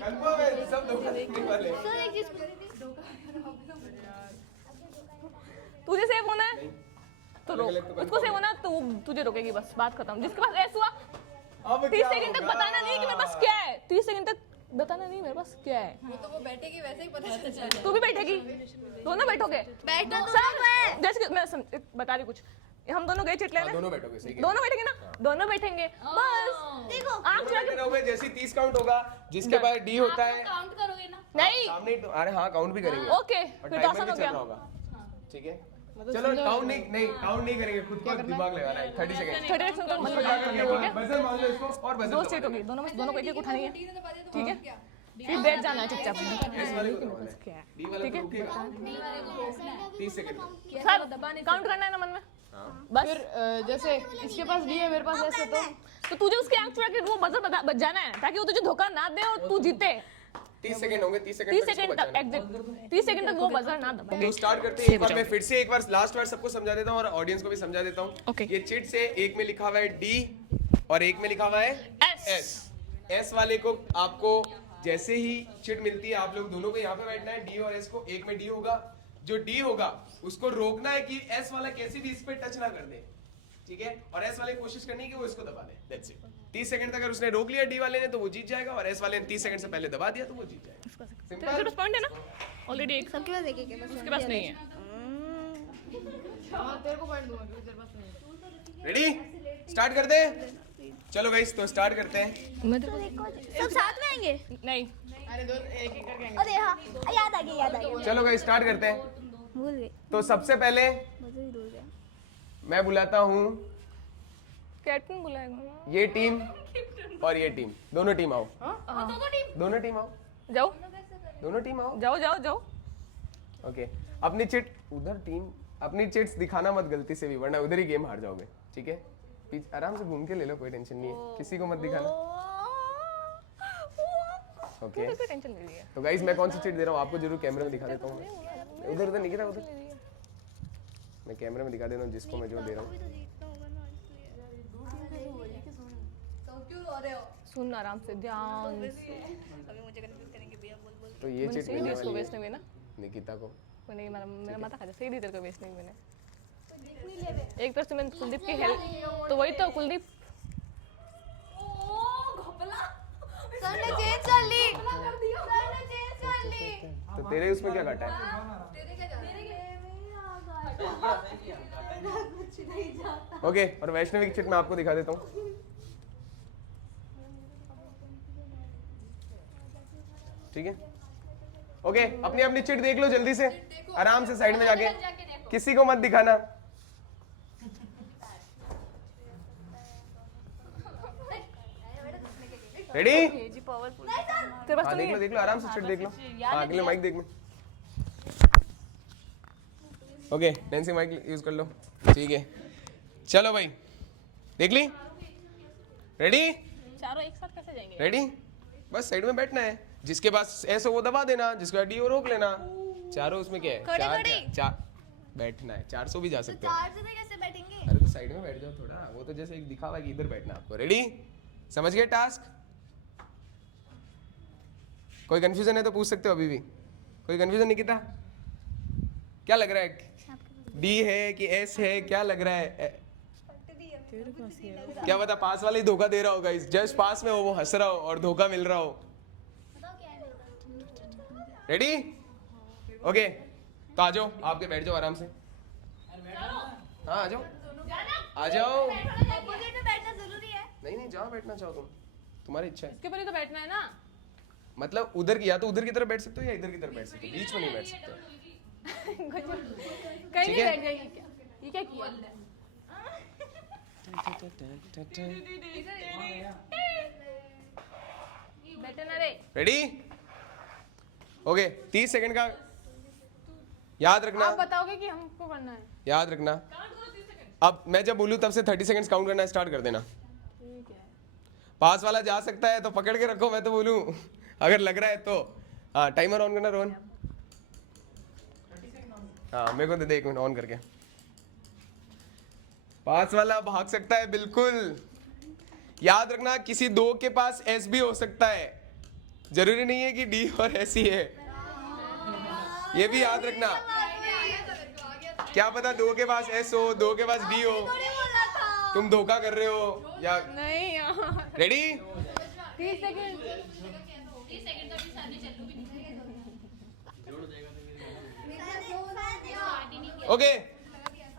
कंफर्म है, सब धोखा देने वाले। तुझे सेव होना है तो रोक, उसको सेव होना है तो वो तुझे रोकेगी, बस बात खत्म। जिसके पास एस हुआ अब 30 सेकंड तक बताना नहीं कि मेरे पास क्या है, 30 सेकंड तक बताना नहीं मेरे पास क्या है। वो तो वो बैठेगी वैसे ही पता चल जाएगा। तू भी बैठेगी, दोनों बैठोगे। बैठना तो सब है जैसे कि मैं बता रही कुछ, हम दोनों गए चिट लेने, दोनों बैठोगे, सही है। दोनों बैठेंगे ना, दोनों बैठेंगे बस। देखो आँख चुरा के रहोगे, जैसे 30 काउंट होगा, जिसके पास डी होता है काउंट करोगे ना? नहीं, सामने तो, अरे हाँ काउंट भी करेंगे। ओके और फिर तो टाइमर आसान भी हो चल गया। रहा होगा, ठीक है। चलो काउंट नहीं करेंगे, खुद को दिमाग लगाना है। 30 सेकंड 30 सेकंड का मत बताना, ठीक है। बजर मान लो इसको, और बजर 2 स्टेट होगी, दोनों को एक एक उठानी है, ठीक है। फिर बैठ जाना है चुपचाप। इस वाले को दबाना है, क्या है, डी वाले ठीक को है। रुकेगा 30 सेकंड। सर काउंट करना है ना मन में, बस। फिर जैसे इसके पास डी है, मेरे पास एस है, तो तुझे उसकी आँख चुरा के वो बजर बच जाना है ताकि वो तुझे धोखा ना दे और तू जीते। 30 सेकंड होंगे, 30 30 सेकंड सेकंड तक एग्जैक्ट 30 सेकंड तक वो बजर ना दबाए। तो स्टार्ट करते हैं। एक बार मैं फिर से एक बार लास्ट बार सबको समझा देता हूँ और ऑडियंस को भी समझा देता हूँ। Okay. ये चिट से एक में लिखा हुआ है डी और एक में लिखा हुआ है एस। एस वाले को आपको जैसे ही चिट मिलती है, आप लोग दोनों को यहाँ पे बैठना है, डी और एस को। एक में डी होगा, जो डी होगा उसको रोकना है कि एस वाला कैसे भी इस पे टच ना कर दे, ठीक है। और एस वाले कोशिश करनी है कि वो इसको दबा दे, दैट्स इट। 30 सेकंड तक अगर उसने रोक लिया डी वाले ने तो वो जीत जाएगा, और एस वाले ने 30 सेकंड से पहले दबा दिया तो वो जीत जाएगा। तेरे पास पॉइंट है ना ऑलरेडी एक, सबके पास एक है, उसके पास नहीं है। तेरे को पॉइंट दूंगा क्योंकि तेरे पास नहीं है। रेडी, स्टार्ट करते हैं। चलो गाइस, तो स्टार्ट करते हैं। सब साथ में आएंगे। नहीं, अरे दो एक एक करके अरे हाँ, याद आ गया। चलो गाइस स्टार्ट करते हैं। भूल गए, तो सबसे पहले मुझे ही भूल गया। मैं बुलाता हूँ कैप्टन बुलाएगा। ये टीम और ये टीम, दोनों टीम आओ, दोनों टीम आओ, जाओ दोनों टीम आओ। जाओ जाओ जाओ। ओके, अपनी चिट उधर टीम, अपनी चिट्स दिखाना मत गलती से भी, वरना उधर ही गेम हार जाओगे, ठीक है। आराम से घूम के ले लो, कोई टेंशन नहीं है, किसी को मत दिखाना। ओके, कोई टेंशन नहीं है। तो गाइस मैं कौन सी चिट दे रहा हूँ आपको जरूर कैमरे में दिखा देता हूँ। उधर उधर नहीं गिरा, उधर मैं कैमरे में दिखा देता हूँ जिसको मैं जो दे रहा हूँ। सुन आराम से, ध्यान से। तो ये चिट सही मिलने इसको वाली वेस्ट नहीं हुई ना, है निकिता को। नहीं मेरा माथा खा जा, सही दी तेरे को वेस्ट नहीं मैंने। एक तरफ से मैंने कुलदीप की हेल्प, तो वही तो कुलदीप। सर ने चेंज कर ली, सर ने चेंज कर ली। तो तेरे उसमें क्या घाटा है? ओके, और वैष्णवी की चिट मैं आपको दिखा देता हूँ। ठीक है, ओके, अपनी अपनी चिट देख लो जल्दी से, आराम से साइड में जाके, किसी को मत दिखाना। रेडी? तेरे पास हाँ तो नहीं है। देख लो आराम से चिट देख लो। हाँ अगले माइक देख लो। ओके, नैन्सी माइक यूज कर लो, ठीक है। चलो भाई, देख ली? रेडी? चारों एक साथ कैसे जाएंगे? रेडी? बस साइड में बैठना है, जिसके पास एस हो वो दबा देना, जिसका डी हो रोक लेना। चारों उसमें क्या है? खड़े चार खड़े। क्या? चार बैठना है, 400 भी जा सकते हो। 4 जने कैसे बैठेंगे? अरे तो साइड में बैठ जाओ थोड़ा, वो तो जैसे एक दिखावा है कि इधर बैठना आपको। रेडी? समझ गए टास्क? कोई कंफ्यूजन है तो पूछ सकते हो अभी भी। कोई कंफ्यूजन निकिता? क्या लग रहा है? डी है कि एस है, क्या लग रहा है? क्या पता पास वाले ही धोखा दे रहा होगा, जस्ट पास में हो वो हंस रहा हो और धोखा मिल रहा हो। रेडी? ओके, तो आ जाओ, आपके बैठ जाओ आराम से। हाँ आ जाओ, आ जाओ। अपोजिट में बैठना जरूरी है। नहीं जहाँ बैठना चाहो तुम, तुम्हारी इच्छा है। इसके ऊपर ही तो बैठना है ना। मतलब उधर की, या तो उधर की तरफ बैठ सकते हो या इधर की तरफ बैठ सकते हो, बीच में नहीं बैठ सकते। कहीं ठीक नहीं है? बैठ जाएगी क्या? ये क्या किया? बैठे ना रे। रेडी? ओके, 30 सेकंड का याद रखना। आप बताओगे कि हमको करना है? याद रखना। अब मैं जब बोलूं तब से 30 सेकंड्स काउंट करना स्टार्ट कर देना। ठीक है। पास वाला जा सकता है तो पकड़ के रखो, मैं तो बोलूं अगर लग रहा है तो। हाँ टाइमर ऑन करना रोहन। हाँ मेरे को तो दे एक मिनट ऑन करके। पास वाला भाग सकता है बिल्कुल। याद रखना किसी दो के पास एस भी हो सकता है, जरूरी नहीं है कि डी और एस ही है, ये भी याद रखना। क्या पता दो के पास एस हो, दो के पास डी हो, तुम धोखा कर रहे हो या नहीं यार। रेडी? 30 सेकंड। ओके,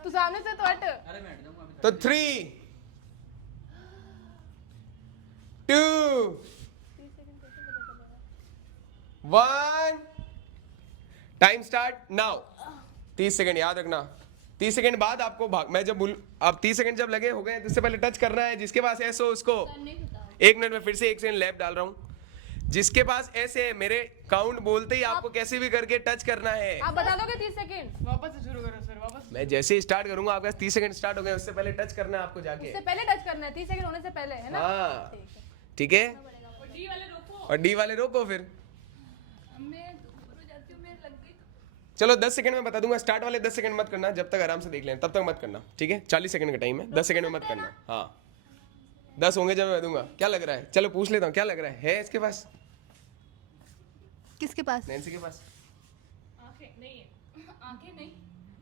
तू सामने से तो हट। तो 3 2 1 टाइम स्टार्ट नाउ। 30 सेकंड याद रखना। 30 सेकंड बाद आपको भाग, मैं जब बोल, आप 30 सेकंड जब लगे हो गए तो इससे पहले टच करना है। जिसके पास एस हो उसको 1 मिनट में फिर से 1 सेकंड लैप डाल रहा हूं। जिसके पास एस है मेरे काउंट बोलते ही आपको कैसे भी करके टच करना है। आप बता दोगे 30 सेकंड? वापस से शुरू करो सर, वापस। मैं जैसे ही स्टार्ट करूंगा आपके 30 सेकंड स्टार्ट हो गए, उससे पहले टच करना है आपको जाके। उससे पहले टच करना है, 30 सेकंड होने से पहले, है ना? हाँ ठीक है। और डी वाले रोको फिर। चलो 10 सेकंड में बता दूंगा। स्टार्ट वाले 10 सेकंड मत करना, जब तक आराम से देख लें तब तक मत करना, ठीक है? 40 सेकंड का टाइम है, 10 सेकंड में मत करना। हाँ 10 होंगे जब मैं दूंगा। क्या लग रहा है? चलो पूछ लेता हूँ, क्या लग रहा है इसके पास? किसके पास? नैन्सी के पास? आंखें नहीं है। आंखें नहीं।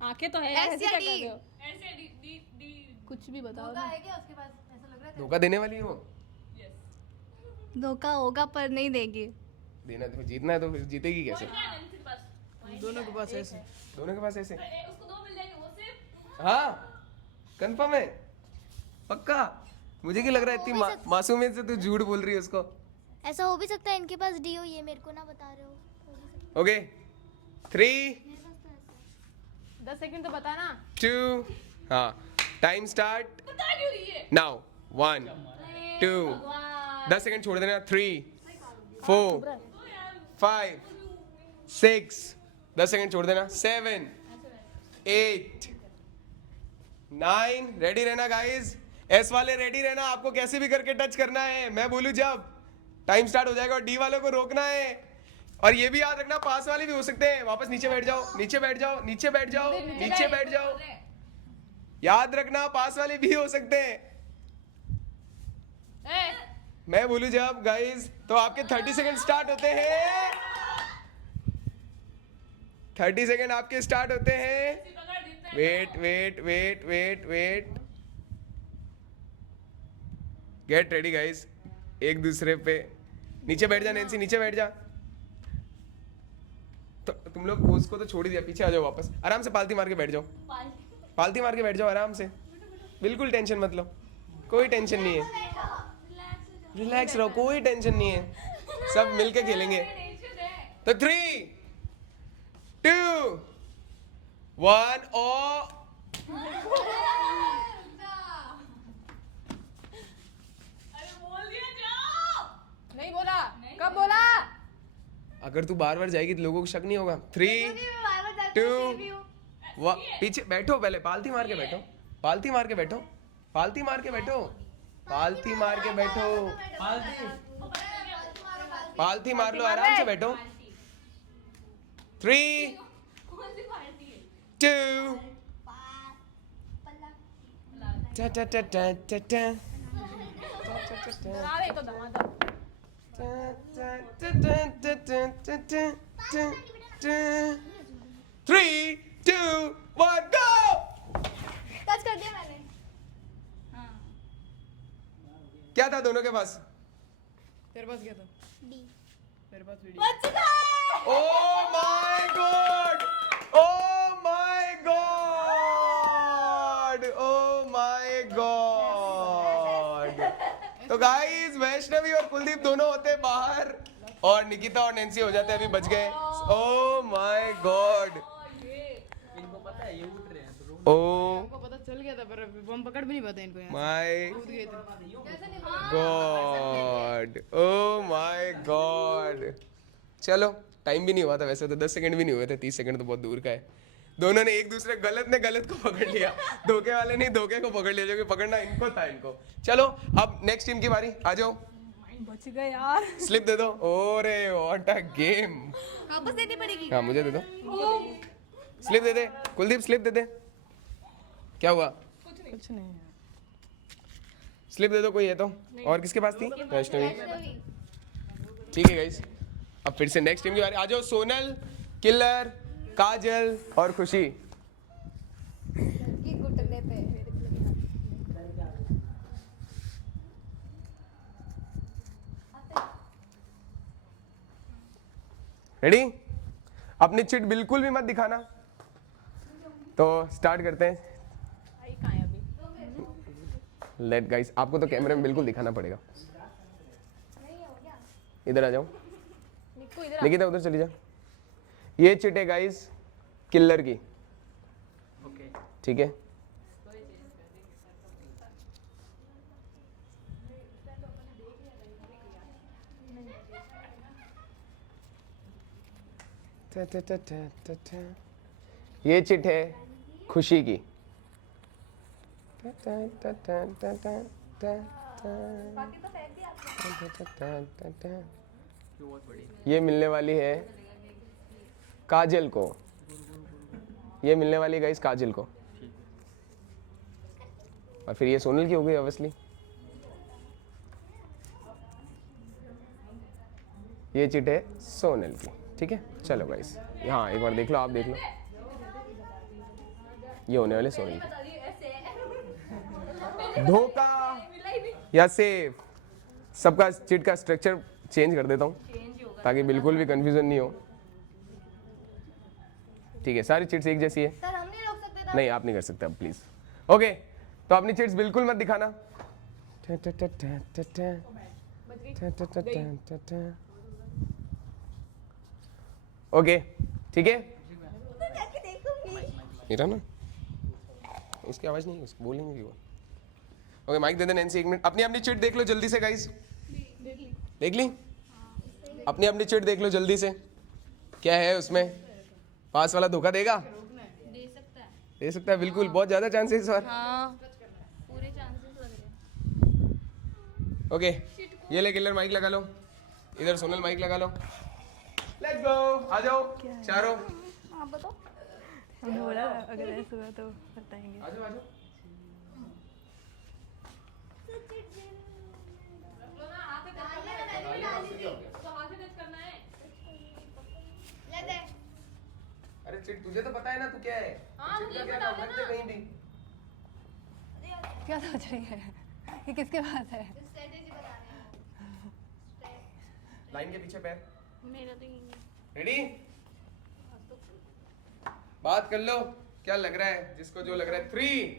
आंखें तो है। S ऐसे या क्या D? कर रहे हो? ऐसे डी डी डी। कुछ भी बताओ ना। धोखा देने वाली है वो। धोखा होगा पर नहीं देगी। देना तो जीतना है तो फिर जीतेगी कैसे? दोनों के पास ऐसे। दोनों के पास ऐसे? उसको 2 मिल जाएंगे, वो सिर्फ हाँ कंफर्म है? पक्का? मुझे क्या लग रहा है इतनी मासूमियत से तू झूठ बोल रही है उसको। ऐसा हो भी सकता है इनके पास डी हो, ये मेरे को ना बता रहे हो। ओके 3 10 सेकंड तो बताना। 2 हाँ टाइम स्टार्ट बता क्यों रही है? नाउ 1 2 10 सेकंड छोड़ देना। 3 4 5 6 10 सेकंड छोड़ देना। 7 8 9 रेडी रहना गाइस। एस वाले रेडी रहना, आपको कैसे भी करके टच करना है। मैं बोलूं जब टाइम स्टार्ट हो जाएगा और डी वालों को रोकना है। और ये भी याद रखना पास वाले भी हो सकते हैं। वापस नीचे बैठ जाओ, नीचे बैठ जाओ, नीचे बैठ जाओ, नीचे बैठ जाओ। याद रखना पास वाले भी हो सकते हैं। मैं बोलूं जब गाइस तो आपके 30 सेकंड स्टार्ट होते हैं। 30 सेकंड आपके स्टार्ट होते हैं। Wait wait wait wait wait, get ready guys. एक दूसरे पे नीचे बैठ जा नैन्सी, नीचे बैठ जा। तो तुम लोग उसको तो छोड़ ही दिया, पीछे आ जाओ वापस। आराम से पालती मार के बैठ जाओ, पालती मार के बैठ जाओ आराम से। बिल्कुल टेंशन मत लो, कोई टेंशन नहीं है। रिलैक्स रहो, कोई टेंशन नहीं है, सब मिलके खेलेंगे। तो 3 2 1 और नहीं बोला। कब बोला? अगर तू बार बार जाएगी तो लोगों को शक नहीं होगा। 3 2 1 पीछे बैठो, पहले पालती मार के बैठो, पालती मार के बैठो, पालती मार के बैठो, पालती मार के बैठो, पालथी मार लो, आराम से बैठो। 3 2 टा टा टा टा टा टा आवे तो दमा 3 2 1 go। टच कर दिया मैंने। क्या था दोनों के पास? तेरे पास क्या था? डी। तेरे पास video. Oh my god! Oh my god! Oh my god! तो गाइस वैष्णवी और कुलदीप दोनों होते बाहर और निकिता और नैंसी हो जाते, अभी बच गए। Oh my god! इनको पता है ये उठ रहे हैं तो Oh हमको पता चल गया था पर हम पकड़ भी नहीं पाते इनको यहाँ my कूद गए थे। god! Oh my god! चलो टाइम भी नहीं हुआ था वैसे तो, 10 सेकंड भी नहीं हुए थे, 30 सेकंड तो बहुत दूर का है। दोनों ने एक दूसरे गलत ने गलत को पकड़ लिया, धोखे वाले ने धोखे को पकड़ लिया, जो कि पकड़ना इनको था इनको। चलो अब नेक्स्ट टीम की बारी, आ जाओ। बच गए यार। स्लिप दे दो। ओरे व्हाट अ गेम। वापस देनी पड़ेगी। हाँ मुझे दे दो। स्लिप दे दे कुलदीप, स्लिप दे दे। क्या हुआ? कुछ नहीं है। स्लिप दे दो कोई है तो। और किसके पास थी? वैष्णवी। ठीक है गाइस, अब फिर से नेक्स्ट टीम की बारी, आ जाओ। सोनल, किलर, काजल और खुशी। की घुटने पे रेडी? अपनी चिट बिल्कुल भी मत दिखाना। तो स्टार्ट करते हैं। आई कहाँ है अभी? लेट गाइस, आपको तो कैमरे में बिल्कुल दिखाना पड़ेगा। इधर आ जाओ। निक्कू इधर आ। निकिता उधर चली जा। ये चिट है गाइस किलर की, ओके ठीक है? टा टा टा टा टा टा। ये चिट है खुशी की। टा टा टा टा टा टा टा टा। टा टा टा टा टा। बहुत बढ़िया। ये मिलने वाली है काजल को, ये मिलने वाली है गाइस काजल को, और फिर ये सोनल की हो गई ऑब्वियसली। ये चिट है सोनल की, ठीक है? चलो गाइस, हाँ एक बार देख लो, आप देख लो, ये होने वाले सोनल की। धोखा या सेफ, सबका चिट का स्ट्रक्चर चेंज कर देता हूँ ताकि बिल्कुल भी कंफ्यूजन नहीं हो। ठीक है, सारी चिट्स एक जैसी है। सर हम नहीं रोक सकते था। नहीं आप नहीं कर सकते अब प्लीज। ओके, तो अपनी चिट्स बिल्कुल मत दिखाना। ओके ठीक है, मेरा ना उसकी आवाज नहीं है, उसको बोलेंगे क्यों? ओके माइक दे दे नैंसी, 1 मिनट। अपनी अपनी चिट देख लो जल्दी से गाइस। देख ली? अपनी अपनी चिट देख लो जल्दी से, क्या है उसमें? पास वाला धोखा देगा? दे सकता है बिल्कुल, बहुत ज्यादा चांसेस सर। पूरे चांसेस लग रहे हैं। ओके, ये ले किलर माइक लगा लो, इधर सोनल माइक लगा लो। लेट्स गो, आ जाओ चारों। आप बताओ। हमने बोला अगर ऐसा हुआ तो बताएंगे। आ जाओ आ जाओ। अरे चिट तुझे तो पता है ना तू क्या है? चिट का क्या काम रखते कहीं भी? क्या सोच रही है ये किसके पास है? लाइन के पीछे पैर। मेरा तो रेडी? बात कर लो, क्या लग रहा है? जिसको जो लग रहा है। 3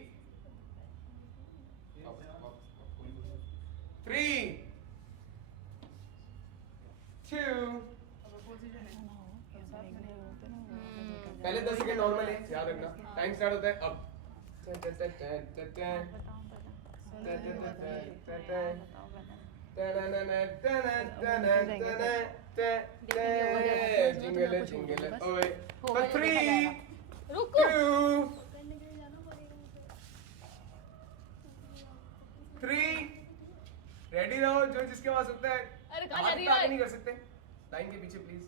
2 पहले 10 सेकंड नॉर्मल है, याद रखना। टाइम स्टार्ट होता है अब। जिंगल जिंगल ओए। 3 रुको। 2 3 रेडी रहो, जो जिसके पास होता है अरे कहाँ जा हाथ रही उठा के है? नहीं कर सकते। लाइन के पीछे प्लीज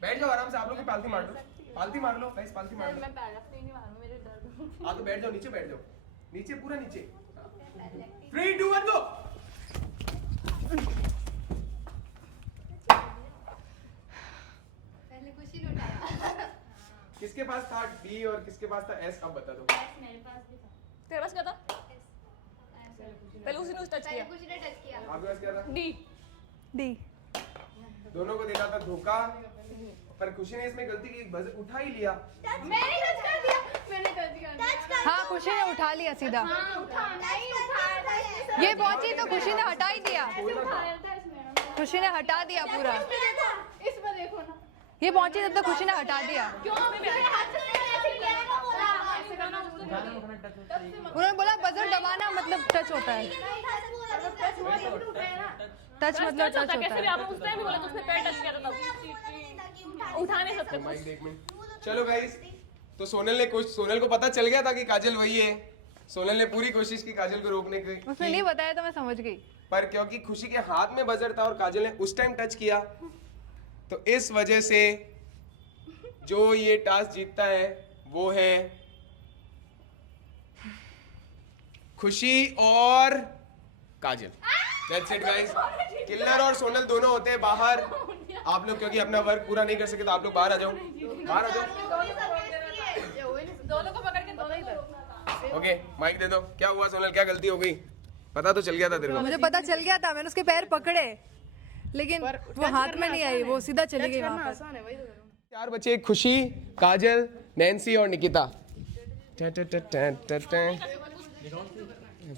बैठ जाओ आराम से। आप लोग भी पालती मार लो, पालती मार लो गाइस, पालती मार लो। मैं पैराग्राफ नहीं मारूं, मेरे दर्द। हाँ तो बैठ जाओ, नीचे बैठ जाओ, नीचे पूरा नीचे। 3 2 1 गो। पहले खुशी लौटाया। किसके पास था डी और किसके पास था एस, अब बता दो। मेरे पास भी था। तेरे पास क्या था? पहले उसी ने टच पहले किया। खुशी ने टच किया। आपके पास क्या था? डी। डी। दोनों को देना था धोखा, पर खुशी ने इसमें गलती की, बस उठा ही लिया। मैंने टच कर दिया। मैंने टच कर दिया। हाँ खुशी ने उठा लिया सीधा। हाँ उठा, नहीं उठाया था इसने। ये पहुंची तो खुशी ने हटा ही दिया। ऐसे उठाया था इसमें। खुशी ने हटा दिया पूरा। इसमें देखो ना। ये पहुंची तब तक खुशी ने हटा दिया। क्यों? मेरे हाथ से ऐसे किया ना बोला। ऐसे करना उसको उन्होंने बोला बजर दबाना मतलब टच होता है। टच मतलब टच होता कैसे भी है। आपने उस टाइम भी बोला तो उसने पैर टच किया था तब। उठा नहीं सकते कुछ। Mic 1 minute. चलो गाइस, तो सोनल को पता चल गया था कि काजल वही है। सोनल ने पूरी कोशिश की काजल को रोकने की, उसने नहीं बताया तो मैं समझ गई। पर क्योंकि खुशी के हाथ में बजर था और काजल ने उस टाइम टच किया, तो इस वजह से जो ये टास्क जीतता है वो है खुशी और काजल। That's it guys। किल्लर और सोनल दोनों होते हैं बाहर। आप लोग क्योंकि अपना वर्क पूरा नहीं कर सके तो आप लोग बाहर आ जाओ, बाहर आ जाओ। दोनों को पकड़ के दोनों इधर। ओके माइक दे दो। क्या हुआ सोनल, क्या गलती हो गई? पता तो चल गया था तेरे को। मुझे पता चल गया था, मैंने उसके पैर पकड़े लेकिन वो हाथ में नहीं आई, वो सीधा चली गई वहां पर। 4 बचे, खुशी, काजल, नैन्सी और निकिता।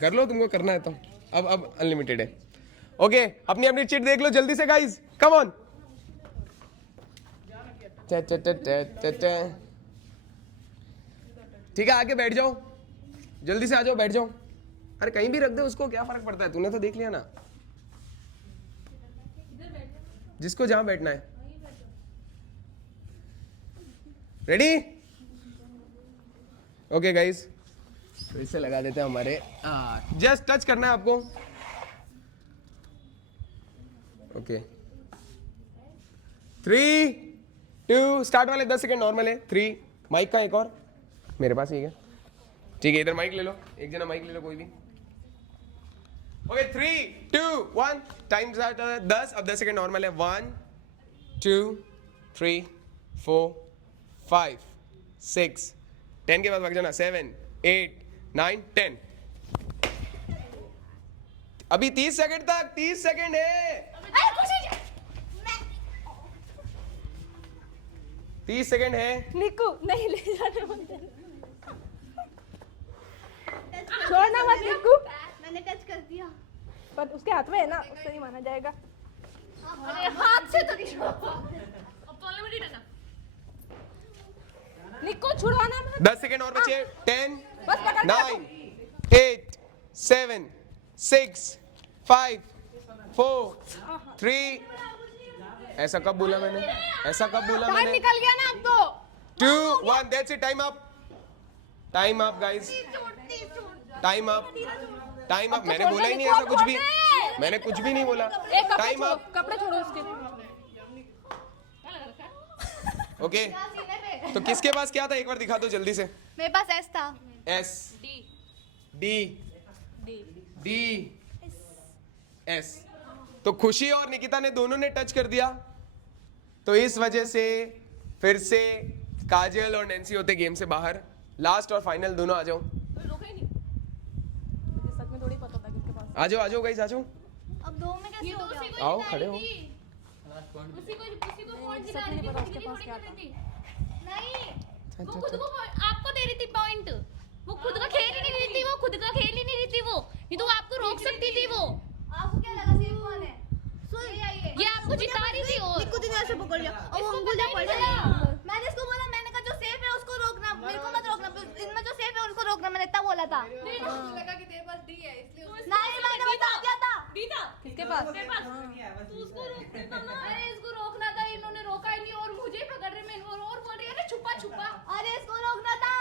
कर लो, तुमको करना है तो। अब अनलिमिटेड है। ओके, अपनी अपनी चिट देख लो जल्दी से गाइस, कम ऑन। ठीक है, आके बैठ जाओ, जल्दी से आ जाओ, बैठ जाओ। अरे कहीं भी रख दे उसको, क्या फर्क पड़ता है, तूने तो देख लिया ना। जिसको जहां बैठना है। रेडी? ओके गाइस, तो इसे लगा देते हैं हमारे। जस्ट टच करना है आपको। ओके 3 2 स्टार्ट वाले 10 सेकंड नॉर्मल है। 3 माइक का एक और मेरे पास ही है। ठीक है, इधर माइक ले लो, एक जना माइक ले लो कोई भी। Okay 3 2 1 time start 10। अब 10 सेकंड नॉर्मल है। 1 2 3 4 5 6 10 के बाद भाग जाना। 7 8 9 10। अभी 30 सेकंड तक, 30 सेकंड है। 30 सेकंड है। निकू नहीं ले जाने बोलते। छोड़ना मत निक्कू। मैंने टच कर दिया। पर उसके हाथ में है ना, उससे नहीं माना जाएगा। अरे हाथ से तो नहीं। अब तो अनलिमिटेड है ना। निकू छुड़वाना मत। 10 सेकंड और बचे। 10 बस पकड़ 9 8 7 6 5 4 3। ऐसा कब बोला मैंने? ऐसा कब बोला टाइम मैंने? निकल गया ना अब तो। 2 1 that's it. Time up, time up guys, time up, time up. मैंने बोला ही नहीं ऐसा कुछ भी, मैंने कुछ भी नहीं बोला। Time up. कपड़े छोड़ो उसके। ओके, तो किसके पास क्या था एक बार दिखा दो जल्दी से। मेरे पास एस था। S D D S. तो खुशी और निकिता ने दोनों ने टच कर दिया, तो इस वजह से फिर से काजल और नैन्सी होते गेम से बाहर। लास्ट और फाइनल दोनों आ जाओ, रोका ही नहीं। मुझे सच में थोड़ी पता था किसके पास। आ जाओ गाइस, आ जाओ, अब दो में कैसे हो गया? आओ खड़े हो। उसी को पॉइंट दिला रही थी, खुद के लिए थोड़ी कर रही थी। नहीं, वो खुद को आपको दे रही थी पॉइंट। वो खुद का खेल ही नहीं रही थी, वो खुद का खेल ही नहीं रही थी वो। ये तो आपको रोक सकती थी वो। आपको क्या लगा सिर्फ कौन है? ये आपको जिता रही थी। और निक्कू ने ऐसे पकड़ लिया और वो अंगूठा पड़ गया। मैंने इसको बोला, मैंने कहा जो सेफ है उसको रोकना, मेरे को मत रोकना, इनमें जो सेफ है उनको रोकना, मैंने इतना बोला था। मुझे लगा कि तेरे पास डी है इसलिए नहीं, मैंने बता दिया था। दीदा किसके पास? तेरे पास। तू उसको रोकते तो ना। अरे इसको रोकना था, इन्होंने रोका ही नहीं और मुझे ही पकड़ रहे। मैं और बोल रही है ना छुपा छुपा। अरे इसको रोकना था।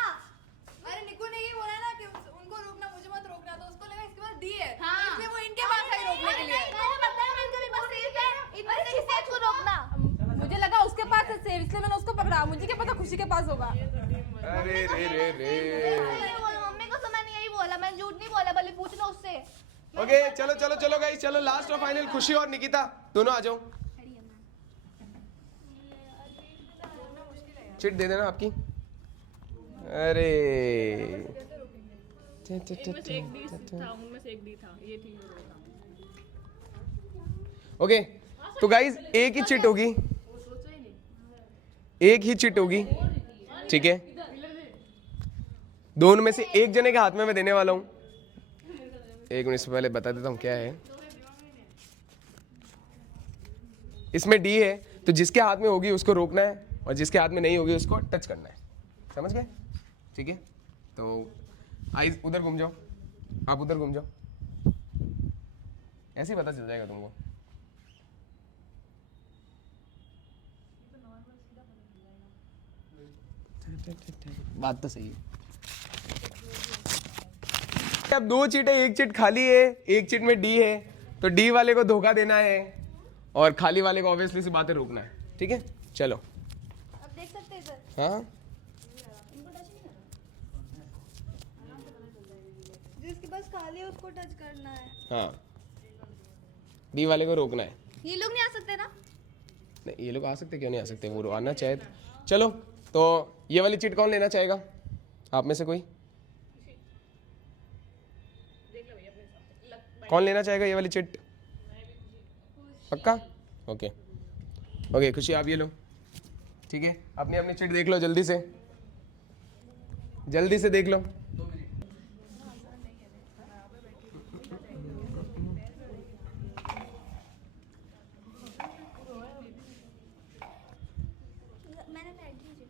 अरे निकू ने ये बोला ना कि उनको रोकना, मुझे मत रोकना, तो उसको लगा इसके पास डी है, हाँ। इसलिए वो इनके पास आई रोकने के लिए। मैंने बताया, मैंने कभी बस सेफ है, इनमें से किसी को रोकना। रे। मम्मी को तो मैंने यही बोला, मैं झूठ नहीं बोला, भले पूछ लो उससे। ओके चलो चलो चलो गाइस, चलो लास्ट और फाइनल, खुशी और निकिता दोनों आ जाओ। चिट दे देना आपकी। अरे इनमें से एक डी था, उनमें से एक डी था, ये थी। ओके तो गाइस एक ही चिट होगी, एक ही चिट होगी, ठीक है। दोनों में से एक जने के हाथ में मैं देने वाला हूं। एक मिनट से पहले बता देता हूं क्या है इसमें। डी है तो जिसके हाथ में होगी उसको रोकना है, और जिसके हाथ में नहीं होगी उसको टच करना है, समझ गए? ठीक है, तो आइज उधर घूम जाओ, आप उधर घूम जाओ, ऐसे ही पता चल जाएगा तुमको। बात तो सही है। अब दो चिट है, एक चिट खाली है, एक चिट में डी है, तो डी वाले को धोखा देना है और खाली वाले को ऑब्वियसली सी बातें रोकना है, ठीक है। चलो अब देख सकते हैं सर। हाँ जिसके पास खाली है उसको टच करना है। हाँ, डी वाले को रोकना है। ये लोग नहीं आ सकते ना? नहीं, ये लोग आ सकते, क्यों नहीं आ सकते, वो आना चाहे तो। चलो तो ये वाली चिट कौन लेना चाहेगा आप में से कोई? कौन लेना चाहेगा ये वाली चिट? पक्का? ओके ओके, खुशी आप ये लो, ठीक है। अपनी अपनी चिट देख लो, जल्दी से देख लो।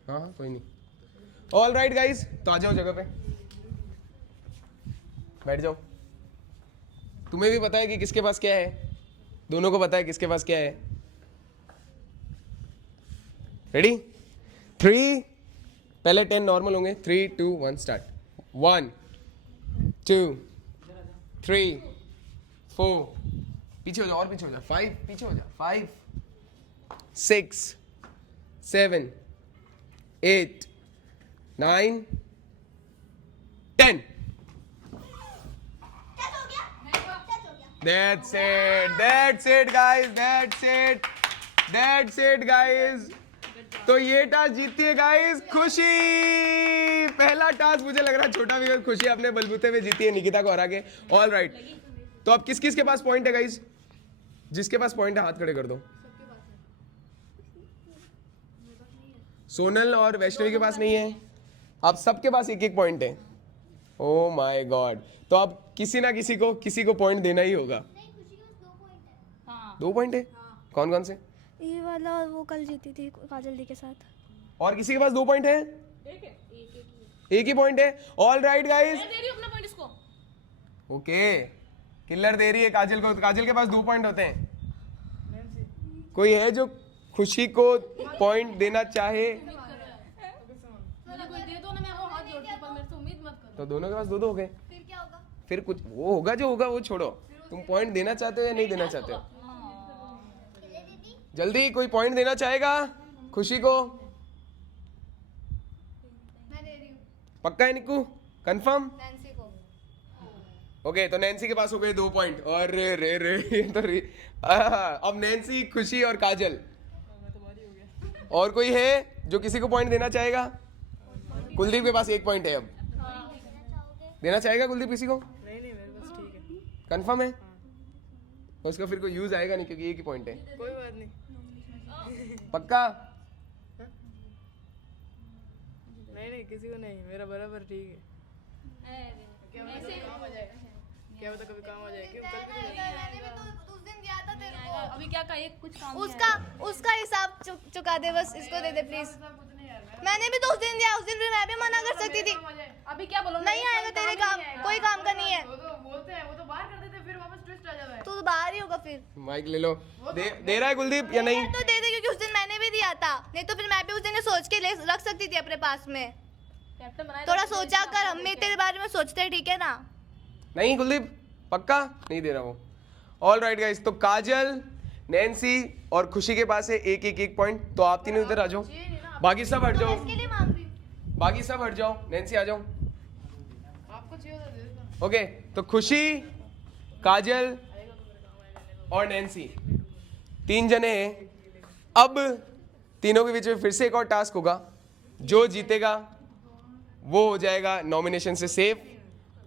हाँ कोई नहीं। ऑल राइट गाइज, तो आ जाओ जगह पे, बैठ जाओ। तुम्हें भी पता है कि किसके पास क्या है, दोनों को पता है किसके पास क्या है। रेडी? 3, पहले 10 नॉर्मल होंगे। 3 2 1 स्टार्ट। 1 2 3 4, पीछे हो जाओ और पीछे हो जाओ। 5, पीछे हो जाओ। 5 6 7 8 9 10। That's it guys, तो ये टास्क जीतती है गाइस खुशी। पहला टास्क मुझे लग रहा है छोटा भी, खुशी अपने बलबूते में जीती है निकिता को हरा के। ऑल राइट, तो अब किस किस के पास पॉइंट है गाइस? जिसके पास पॉइंट है हाथ खड़े कर दो। सोनल और वैष्णवी के पास नहीं है, आप सबके पास एक एक पॉइंट है। ओ माय गॉड, तो अब किसी को पॉइंट देना ही होगा। हाँ 2 पॉइंट है? कौन कौन से? ये वाला और वो कल जीती थी काजल दी के साथ। और किसी के पास 2 पॉइंट है? एक ही पॉइंट है। ऑल राइट गाइस, दे रही हूं अपना पॉइंट इसको। ओके, किलर दे रही है काजल को। काजल के पास 2 पॉइंट होते हैं। कोई है जो खुशी को पॉइंट देना चाहे? मुझे कोई दे दो ना, मैं वो हाथ जोड़ती हूं, पर मेरे से उम्मीद मत करो। तो दोनों के पास 2 हो गए। फिर क्या होगा? फिर कुछ वो होगा जो होगा, वो छोड़ो। तुम पॉइंट देना चाहते हो या नहीं देना चाहते हो? जल्दी कोई पॉइंट देना चाहेगा खुशी को? मैं दे रही हूँ पक्का है निक्कू? कंफर्म? नैन्सी को। ओके, तो नैन्सी के पास हो गए 2 पॉइंट। और रे ये तो अब नैन्सी, खुशी और काजल। और कोई है जो किसी को पॉइंट देना चाहेगा? कुलदीप के पास 1 पॉइंट है। अब देना चाहेगा कुलदीप किसी को? नहीं मेरे पास ठीक है। कंफर्म है? उसका फिर कोई यूज आएगा नहीं क्योंकि एक ही पॉइंट है। कोई बात नहीं। पक्का? नहीं किसी को नहीं, मेरा बराबर ठीक है। क्या पता कभी काम आ जाएगा, क्या पता कभी काम आ जाए। क्यों कल भी मैंने भी तो उस दिन दिया था तेरे को। अभी क्या का एक कुछ काम उसका हिसाब चुका दे, बस इसको दे दे प्लीज। मैंने भी तो उस दिन दिया, उस दिन भी मैं भी मना कर सकती थी। अभी क्या बोलो? नहीं आएगा तेरे काम, कोई काम का नहीं है। वो तो बोलते हैं, वो तो बाहर कर देते हैं, फिर वापस ट्विस्ट आ जाता है। तू तो बाहर ही होगा फिर। माइक ले लो। दे रहा है कुलदीप या नहीं? तो दे दे, क्योंकि उस दिन मैंने भी दिया था, नहीं तो फिर मैं भी उस दिन सोच के रख सकती थी अपने पास में। कैप्टन बनाया थोड़ा सोचा कर, हम भी तेरे बारे में सोचते हैं, ठीक है ना? नहीं कुलदीप पक्का नहीं दे रहा वो। ऑल राइट गाइस, तो काजल, नैन्सी और खुशी के पास है एक पॉइंट। तो आप तीनों इधर आ जाओ, बाकी सब हट जाओ। इसके लिए मांग रही हूँ। बाकी सब हट जाओ, नैन्सी आ जाओ। आपको चाहिए तो दे देता। ओके, तो खुशी, काजल और नैन्सी 3 जने हैं। अब तीनों के बीच में फिर से एक और टास्क होगा। जो जीतेगा वो हो जाएगा नॉमिनेशन से सेफ,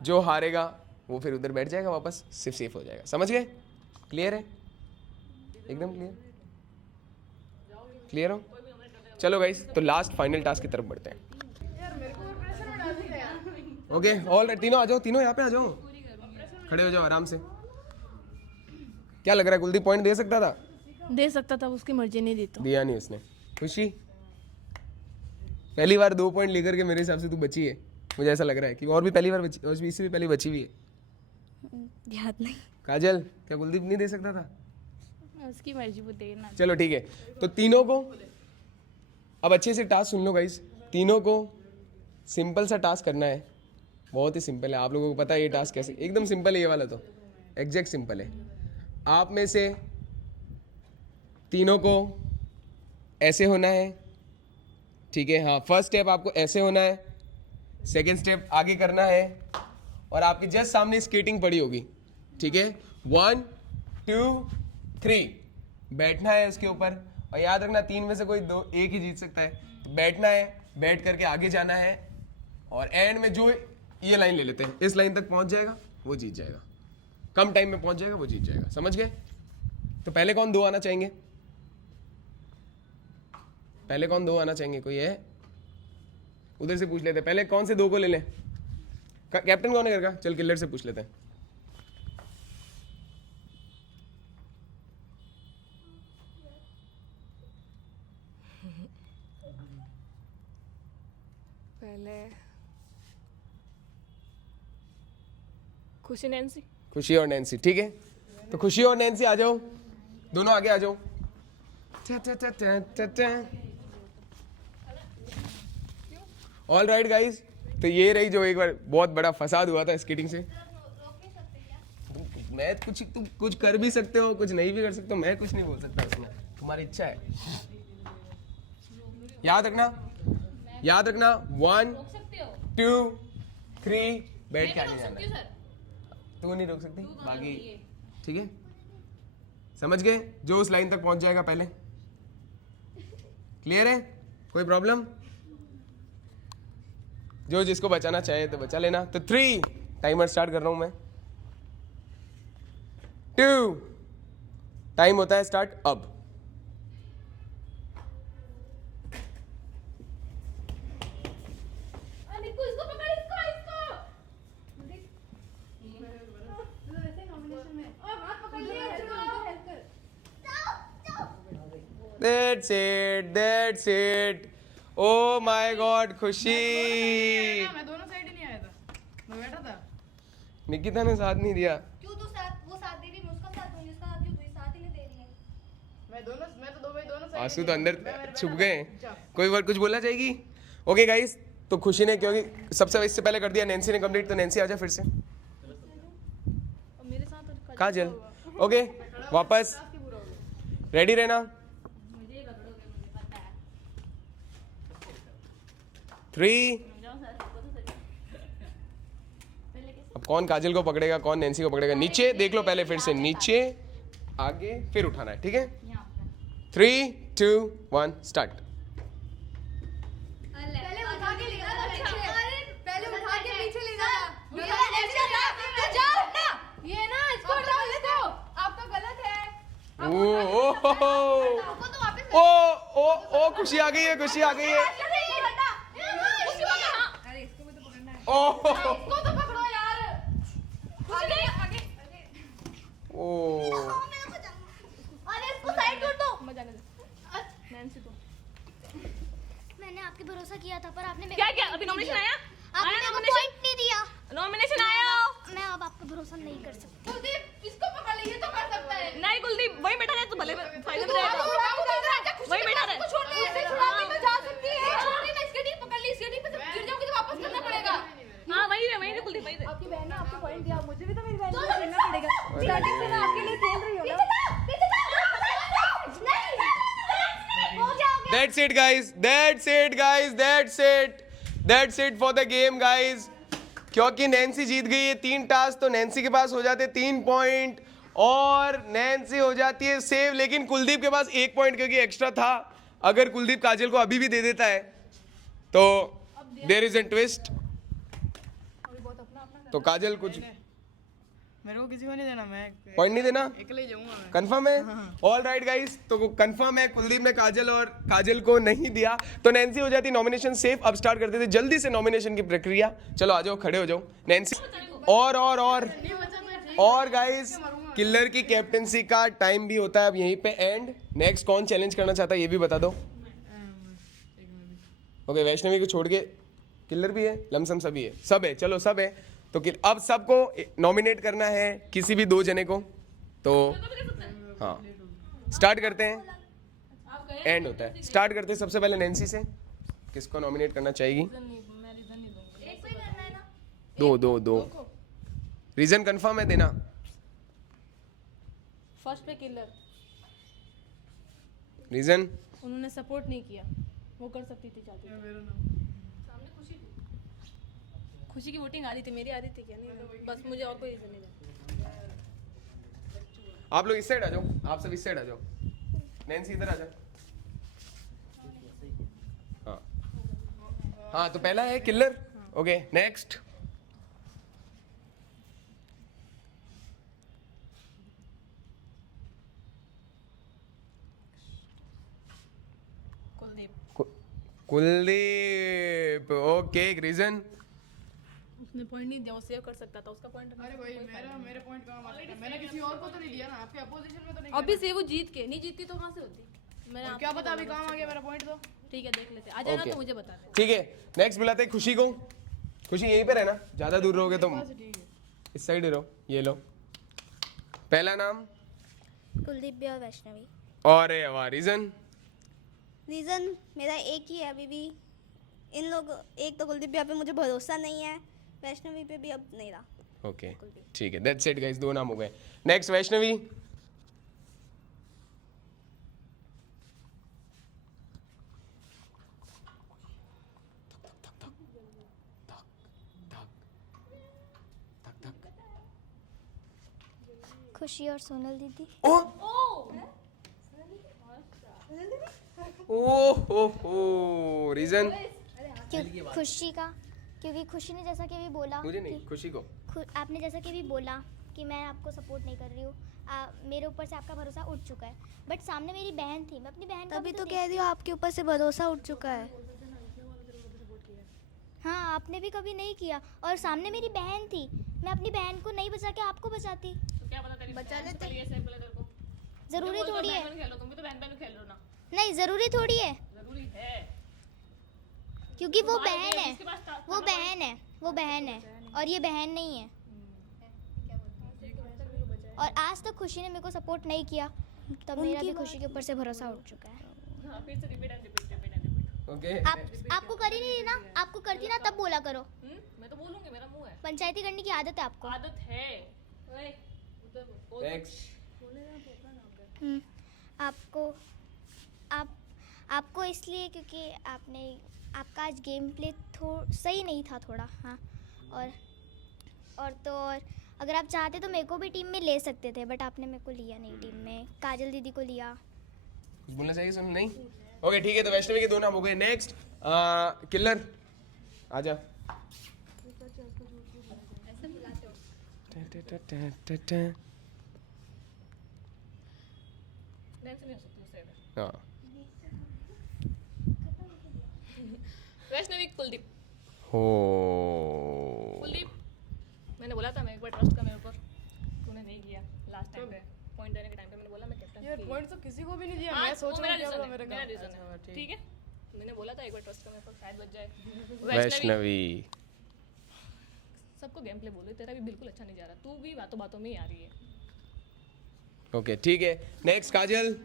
जो हारेगा वो फिर उधर बैठ जाएगा, वापस सिर्फ सेफ हो जाएगा। समझ गए? क्लियर है? एकदम क्लियर? क्लियर हो? चलो गाइस, तो लास्ट फाइनल टास्क की तरफ बढ़ते हैं। ओके, ऑल राइट, तीनों आ जाओ, तीनों यहाँ पे आ जाओ, खड़े हो जाओ आराम से। क्या लग रहा है, कुलदीप पॉइंट दे सकता था? दे सकता था, उसकी मर्जी नहीं दी तो। दिया नहीं उसने। खुशी, पहली बार 2 पॉइंट लेकर के मेरे हिसाब से तू बची है, मुझे ऐसा लग रहा है कि और भी पहली बार बची, और इससे भी पहले बची हुई है। याद नहीं, काजल, क्या कुलदीप नहीं दे सकता था? उसकी मर्जी, वो देना। चलो ठीक है, तो तीनों को अब अच्छे से टास्क सुन लो गाइस। तीनों को सिंपल सा टास्क करना है, बहुत ही सिंपल है। आप लोगों को पता है ये टास्क कैसे, एकदम सिंपल है ये वाला, तो एग्जैक्ट सिंपल है। आप में से तीनों को ऐसे होना है, ठीक है? हाँ, फर्स्ट स्टेप आपको ऐसे होना है, सेकेंड स्टेप आगे करना है, और आपके जस्ट सामने स्केटिंग पड़ी होगी, ठीक है? 1 2 3 बैठना है उसके ऊपर, और याद रखना 3 में से कोई 2 एक ही जीत सकता है। तो बैठना है, बैठ करके आगे जाना है, और एंड में जो ये लाइन ले लेते हैं, इस लाइन तक पहुंच जाएगा वो जीत जाएगा, कम टाइम में पहुंच जाएगा वो जीत जाएगा। समझ गए? तो पहले कौन 2 आना चाहेंगे? पहले कौन 2 आना चाहेंगे? कोई है? उधर से पूछ लेते हैं, पहले कौन से 2 को ले लें? कैप्टन कौन है घर का? चल किलर से पूछ लेते हैं। पहले खुशी, नैन्सी। खुशी और नैन्सी, ठीक है? तो खुशी और नैन्सी आ जाओ, दोनों आगे आ जाओ। ऑल राइट गाइज, तो ये रही जो एक बार बहुत बड़ा फसाद हुआ था स्केटिंग से। मैं कुछ, तुम कुछ कर भी सकते हो, कुछ नहीं भी कर सकते हो, मैं कुछ नहीं बोल सकता उसमें, तुम्हारी इच्छा है। याद रखना, याद रखना, 1 2 3 बैठ के आगे जाना है। तू नहीं रोक सकती, बाकी ठीक है? समझ गए? जो उस लाइन तक पहुंच जाएगा पहले। क्लियर है? कोई प्रॉब्लम? जो जिसको बचाना चाहे तो बचा लेना। तो 3 टाइमर स्टार्ट कर रहा हूं मैं, 2 टाइम होता है स्टार्ट अब। That's it, that's it. Oh my God, खुशी। मैं दोनों साइड ही नहीं आया था, मैं बैठा था। निकिता ने साथ नहीं दिया। क्यों तू साथ, वो साथ दे रही, मैं उसका साथ दूंगी, उसका क्यों तू साथ ही नहीं दे रही है? मैं तो दोनों साइड। आंसू तो अंदर छुप गए। कोई बार कुछ बोलना चाहेगी? ओके गाइस, तो खुशी ने क्योंकि सबसे इससे पहले कर दिया, नैन्सी ने कंप्लीट, तो नैन्सी आ जा फिर से। मेरे साथ काजल, ओके वापस रेडी रहना। 3 अब कौन काजल को पकड़ेगा, कौन नैन्सी को पकड़ेगा? नीचे देख लो पहले, फिर से नीचे, आगे, फिर उठाना है, ठीक है? 3 2 1 स्टार्ट। पहले उठा के ले जाना, पहले उठा के पीछे ले जाना। ये ना इसको हटाओ, इसको आपका गलत है। ओ खुशी आ गई है, खुशी आ गई है। अरे इसको भी तो पकड़ना है। इसको तो पकड़ो यार। आगे ओ अरे इसको साइड कर दो। मजा नहीं। नैन्सी तो मैंने आपके भरोसा किया था, पर आपने क्या क्या अभी नॉमिनेशन आया? आपने मेरे को पॉइंट नहीं दिया। नॉमिनेशन आया। मैं अब आपका भरोसा नहीं कर सकती। कुलदीप इसको पकड़ ले, ये तो कर सकता है। नहीं कुलदीप, वही बैठा रहे तो भले फाइनल में रहेगा। वही बैठा रहे। छोड़ दे, इसे छुड़ा के तो जा सकती है। छोड़ दे, मैं इसके ठीक पकड़ ली, इसके ठीक पे गिर जाऊंगी तो वापस करना पड़ेगा। हाँ वही है कुलदीप, वही है। आपकी बहन ने आपको पॉइंट दिया, मुझे भी तो मेरी बहन को खेलना पड़ेगा। स्टार्टिंग से मैं आपके लिए खेल रही हूं ना। That's it guys, that's it guys, that's it. That's it for the game guys. क्योंकि नैन्सी जीत गई है 3 टास्क, तो नैन्सी के पास हो जाते 3 पॉइंट और नैन्सी हो जाती है सेव। लेकिन कुलदीप के पास 1 पॉइंट क्योंकि एक्स्ट्रा था। अगर कुलदीप काजल को अभी भी दे देता है तो देयर इज अ ट्विस्ट। तो काजल कुछ मेरे को किसी को नहीं देना, मैं पॉइंट नहीं देना, अकेले ही जाऊंगा मैं। कंफर्म है? ऑल राइट गाइस, तो कंफर्म है कुलदीप ने काजल और काजल को नहीं दिया, तो नैन्सी हो जाती नॉमिनेशन सेफ। अब स्टार्ट करते थे जल्दी से नॉमिनेशन की प्रक्रिया। चलो आ जाओ, खड़े हो जाओ नैन्सी। और गाइस किलर की कैप्टेंसी का टाइम भी होता है अब यहीं पे एंड। नेक्स्ट कौन चैलेंज करना चाहता है ये भी बता दो। ओके, वैष्णवी को छोड़ के किलर भी है, लमसम सभी है, सब है, चलो सब है। तो अब सबको नॉमिनेट करना है किसी भी 2 जने को। तो हाँ स्टार्ट करते हैं, एंड होता है। स्टार्ट करते हैं सबसे पहले नैन्सी से, किसको नॉमिनेट करना चाहेगी? दो रीजन कंफर्म है देना? फर्स्ट पे किलर, रीजन उन्होंने सपोर्ट नहीं किया, वो कर सकती थी चाहती थी। सामने खुशी थी, खुशी की वोटिंग आ रही थी, मेरी आ रही थी क्या? नहीं, बस मुझे और कोई रीजन नहीं था। आप लोग इस साइड आ जाओ, आप सब इस साइड आ जाओ। नैन्सी इधर आ जाओ। हाँ हाँ, तो पहला है killer. Okay next. Kuldeep. Okay, reason? उसने पॉइंट नहीं दिया, वो सेव कर सकता था, उसका पॉइंट। अरे भाई मेरे पॉइंट कहाँ मारते हैं? मैंने किसी और को तो नहीं दिया ना, आपके अपोजिशन में तो नहीं। अभी से वो जीत के नहीं जीतती तो कहाँ से होती? मैंने क्या पता अभी काम आ गया मेरा पॉइंट तो। ठीक है देख लेते, आ जाना तो मुझे बता दे। ठीक है, नेक्स्ट बुलाते हैं खुशी को। खुशी यहीं पे रहना, ज्यादा दूर रहोगे तो इस साइड ही रहो। ये लो, पहला नाम कुलदीप भी और वैष्णवी। और वाह, रीजन? रीज़न मेरा एक ही है अभी भी। इन लोग, एक तो कुलदीप भैया पे मुझे भरोसा नहीं है, वैष्णवी पे भी अब नहीं रहा। ओके ठीक है, दैट्स इट गाइस, 2 नाम हो गए। नेक्स्ट वैष्णवी। खुशी और सोनल दीदी। ओह, रीजन? खुशी का, क्योंकि खुशी ने जैसा कि भी बोला, मुझे नहीं, खुशी को। आपने जैसा कि भी बोला कि मैं आपको सपोर्ट नहीं कर रही हूँ, मेरे ऊपर से आपका भरोसा उठ चुका है। बट सामने मेरी बहन थी, मैं अपनी बहन का तभी तो कह रही हूँ आपके ऊपर से भरोसा उठ चुका है। हाँ, आपने भी कभी नहीं किया, और सामने मेरी बहन थी, मैं अपनी बहन को नहीं बचा के आपको बचाती। तो क्या पता तेरी बचा बहन लेते। के लिए सेव बोले तेरे को? जरूरी तो बोल दो थोड़ी है, बहन-बहन खेलो, तुम भी तो बहन-बहन खेल रहे हो ना। नहीं जरूरी थोड़ी है, जरूरी है, क्योंकि वो तुम्हारे बहन है, जिसके पास था- वो बहन है, वो बहन है, और ये बहन नहीं है। और आज तक खुशी ने मेरे को सपोर्ट नहीं किया, तब मेरा भी खुशी के ऊपर से भरोसा उठ चुका है। हाँ, फिर से रिपीट एंड रिपीट। ओके, आपको कर ही नहीं ना, आपको करती ना तब बोला करो। मैं तो बोलूंगी, मेरा मुंह है, पंचायती करने की आदत है आपको। आदत है। ओए, उधर बोल। नेक्स्ट। आपको इसलिए क्योंकि आपका आज गेम प्ले सही नहीं था थोड़ा। हाँ, और अगर आप चाहते तो मेरे को भी टीम में ले सकते थे, बट आपने मेरे को लिया नहीं टीम में। काजल दीदी को लिया। कुछ बोलना चाहिए? सुन नहीं। ओके ठीक है, तो वैष्णवी के 2 नाम हो गए। नेक्स्ट किलर, आजा। नैन्सी नहीं हो सकती, सेव है। हाँ, वैष्णवी, कुलदीप। हो कुलदीप, मैंने बोला था मैं एक बार ट्रस्ट कर मेरे ऊपर, तूने नहीं किया। लास्ट टाइम पे पॉइंट देने के टाइम पे मैंने बोला मैं कैप्टन यार पॉइंट तो किसी को भी नहीं दिया। हाँ, मैं सोच वो रहा हूँ मेरा क्या reason पता है, मेरे मेरा का। reason है। अच्छा, ठीक है, मैंने बोला था एक बार ट्रस्ट कर मेरे पर, शायद बच जाए। वैष्णवी। सबको गेम प्ले बोलो, तेरा भी बिल्कुल अच्छा नहीं जा रहा, तू भी बातों बातों में ही आ रही है। ओके ठीक है, नेक्स्ट काजल।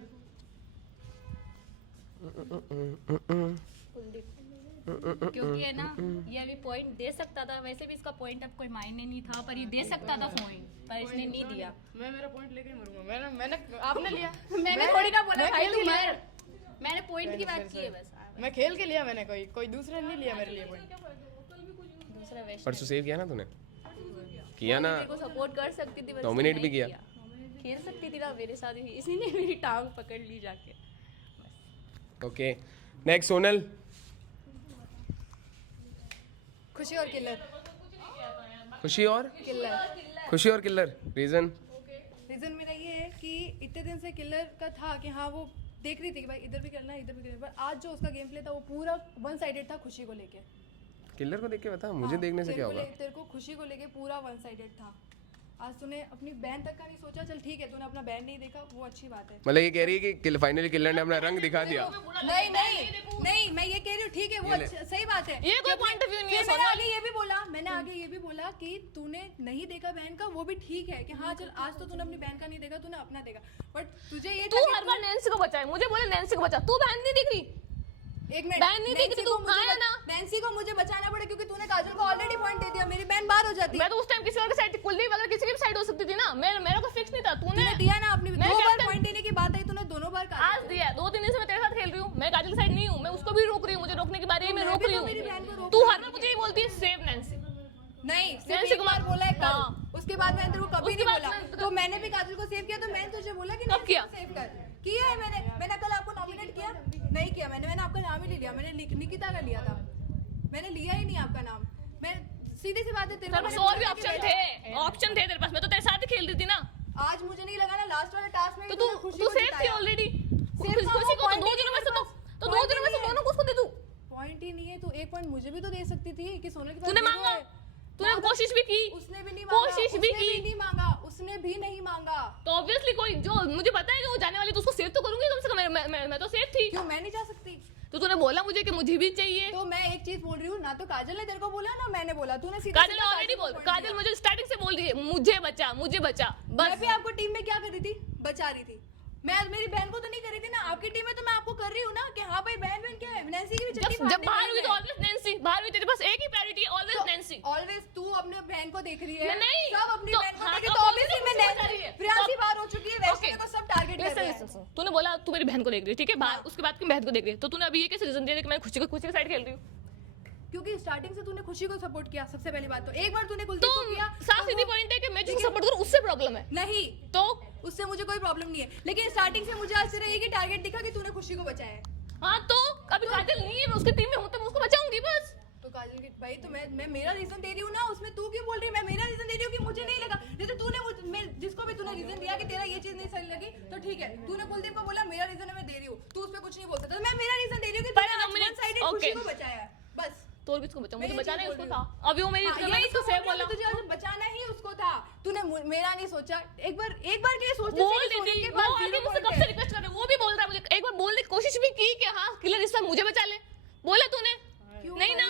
क्योंकि है ना, ये अभी पॉइंट दे सकता था, वैसे भी इसका पॉइंट अब कोई मायने नहीं था, पर ये दे सकता था पॉइंट, पर इसने नहीं दिया। मैं मेरा पॉइंट लेके ही मरूंगा। मैंने आपने लिया। मैंने थोड़ी ना बोला भाई तू मर, मैंने पॉइंट की बात की है बस। मैं खेल के लिया मैंने, कोई दूसरा नहीं लिया मेरे लिए पॉइंट। दूसरा वैष्णव परसों सेव किया ना तूने? किया ना? को सपोर्ट कर सकती थी, बस Dominate नहीं भी किया। खेल सकती थी ना मेरे साथ ही, इसीलिए मेरी टांग पकड़ ली जाके। Okay next Sonal. खुशी और किलर। खुशी और किलर। खुशी और किलर। रीजन? रीजन मेरा ये है कि इतने दिन से किलर का था कि हाँ वो देख रही थी कि भाई इधर भी करना है इधर भी करना है, पर आज जो उसका गेम प्ले था वो पूरा वन साइडेड था खुशी को लेके। किलर को देख के बता, मुझे देखने से क्या होगा? तेरे को खुशी को लेके पूरा वन साइडेड था। आज तूने अपनी बहन तक का नहीं सोचा, चल ठीक है तूने अपना बहन नहीं देखा, वो अच्छी बात है। मतलब ये कह रही है कि फाइनली किलर ने अपना रंग दिखा दिया। नहीं मैं ये कह रही हूँ ठीक है, वो सही बात है, ये कोई पॉइंट ऑफ व्यू नहीं है। मैंने आगे ये भी बोला कि तूने नहीं देखा बहन का, वो भी ठीक है कि हाँ चल आज तो तूने अपनी बहन का नहीं देखा, तूने अपना देखा, बट तुझे ये तू हर बार नैन्सी को बचाए, मुझे बोले नैन्सी को बचा, तू बहन नहीं दिख रही। एक मिनट, बहन नहीं दिख रही, तू कहाँ है ना? नैन्सी को मुझे बचाना पड़ा क्योंकि तूने काजल को ऑलरेडी पॉइंट दे दिया, मेरी बहन बाहर हो जाती। मैं तो उस टाइम किसी और की साइड थी, कुलदीप अगर किसी की भी साइड हो सकती थी ना, मेरा कोई फिक्स नहीं था। तूने दिया ना अपनी, मैं 2 बार captain- पॉइंट देने की बात आई, तूने दोनों बार कहा। आज दिया 2-3 दिन से मैं तेरे साथ खेल रही हूँ, मैं काजल साइड नहीं हूँ, मैं उसको भी रोक रही हूँ, मुझे रोकने की बारी है, मैं रोक रही मेरी बहन को हूँ। रोक तू हर बार मुझे ये बोलती है सेव नैन्सी। नहीं नैन्सी सिर्फ एक कुमार बार बोला है कल, हाँ। उसके बाद मैंने तेरे को कभी उसके नहीं बाद बोला, मैं- तो मैंने भी काजल को सेव किया, तो मैंने तुझे बोला कि कब नैन्सी किया? को सेव किया है मैंने कल आपको नॉमिनेट किया नहीं किया, मैंने आपका नाम ही नहीं लिया, मैंने निकिता का लिया था, मैंने लिया ही नहीं आपका नाम। मैं सीधी सी बात है, तेरे तेरे पास और भी ऑप्शन थे तेरे पास, मैं तो तेरे साथ ही खेल रही थी ना। आज मुझे नहीं लगा ना लास्ट वाले टास्क में तो तू सेफ थी ऑलरेडी। खुशी को तो 2 दिनों में से तो 2 दिनों में से दोनों को उसको दे दूं। पॉइंट ही नहीं है, तू एक पॉइंट मुझे भी तो दे सकती थी कि सोनल के पास तूने zero मांगा, है। तूने कोशिश भी की, उसने भी नहीं कोशिश भी की, नहीं मांगा, उसने भी नहीं मांगा। तो ऑब्वियसली कोई जो मुझे पता है कि वो जाने वाली, तो उसको सेव तो करूंगी कम से कम। मैं तो सेफ थी। क्यों मैं नहीं जा सकती? तो तूने बोला मुझे कि मुझे भी चाहिए। तो मैं एक चीज बोल रही हूँ ना, तो काजल ने तेरे को बोला ना मैंने बोला, तूने सीधा काजल ऑलरेडी बोल, काजल मुझे स्टार्टिंग से बोल रही है मुझे बचा बस। मैं भी आपको टीम में क्या कर रही थी, बचा रही थी। मैं मेरी बहन को तो नहीं कर रही थी ना, आपकी टीम में तो मैं आपको कर रही हूँ ना कि हाँ भाई बहन क्या है, नैन्सी की भी चट्टी जब बाहर हुई तो ऑलवेज नैन्सी, बाहर हुई तेरे पास एक ही प्रायोरिटी है, ऑलवेज नैन्सी। ऑलवेज तू अपने बहन को देख रही है, मैं नहीं, सब अपनी तो बहन को हाँ, देख रही है, तो तो ऑब्वियसली मैं बचा रही है। नैन्सी प्रियांशी बाहर हो चुकी है, वैसे Okay. को सब टारगेट कर रहे हैं। तूने बोला तू मेरी बहन को देख रही है, ठीक है, बाहर उसके बाद की बहन को देख रही है, तो तूने अभी ये कैसे रीजन दिया कि मैं खुशी की साइड खेल रही हूँ? क्योंकि स्टार्टिंग से तूने खुशी को सपोर्ट किया, सबसे पहली बात तो एक बार तूने कुलदीप तो को किया, साफ सीधी पॉइंट है कि मैं जिसको सपोर्ट करूँ उससे प्रॉब्लम है। नहीं तो उससे मुझे कोई प्रॉब्लम नहीं है, लेकिन स्टार्टिंग से मुझे आज सिर्फ एक ही टारगेट दिखा कि तूने खुशी को बचाया है। हाँ, तो अभी काजल नहीं है, मैं उसकी टीम में हूँ तो मैं उसको बचाऊंगी बस। तो काजल की भाई, तो मैं मेरा रीजन दे रही हूँ ना, उसमें तू क्यों बोल रही है? मैं मेरा रीजन दे रही हूँ कि मुझे नहीं लगा, जैसे तूने जिसको भी तूने रीजन दिया कि तेरा ये चीज नहीं सही लगी, तो ठीक है, तूने कुलदीप को बोला मेरा रीजन है मैं दे रही हूँ, तू उस पर कुछ नहीं बोल सकता, तो मैं मेरा रीजन दे रही हूँ कि तूने आज one sided खुशी को बचाया है, बस। तो भी उसको बचाऊं, मुझे मैं ये बचाना है चीज़ उसको बोल था, रही अभी वो मेरी हाँ, मैं यही उसको तो सेव बोल बोला, रही हूँ, तुझे आज बचाना ही उसको था, तूने मेरा नहीं सोचा। एक बार के लिए सोचती बोल थी कि देती, सोनल के वो पास आगे 0 मुझसे point कब है। से रिक्वेस्ट कर रहा है, वो भी बोल रहा है मुझे, एक बार बोलने की कोशिश भी की कि हाँ किलर इस बार मुझे बचा ले, बोला तूने नहीं ना,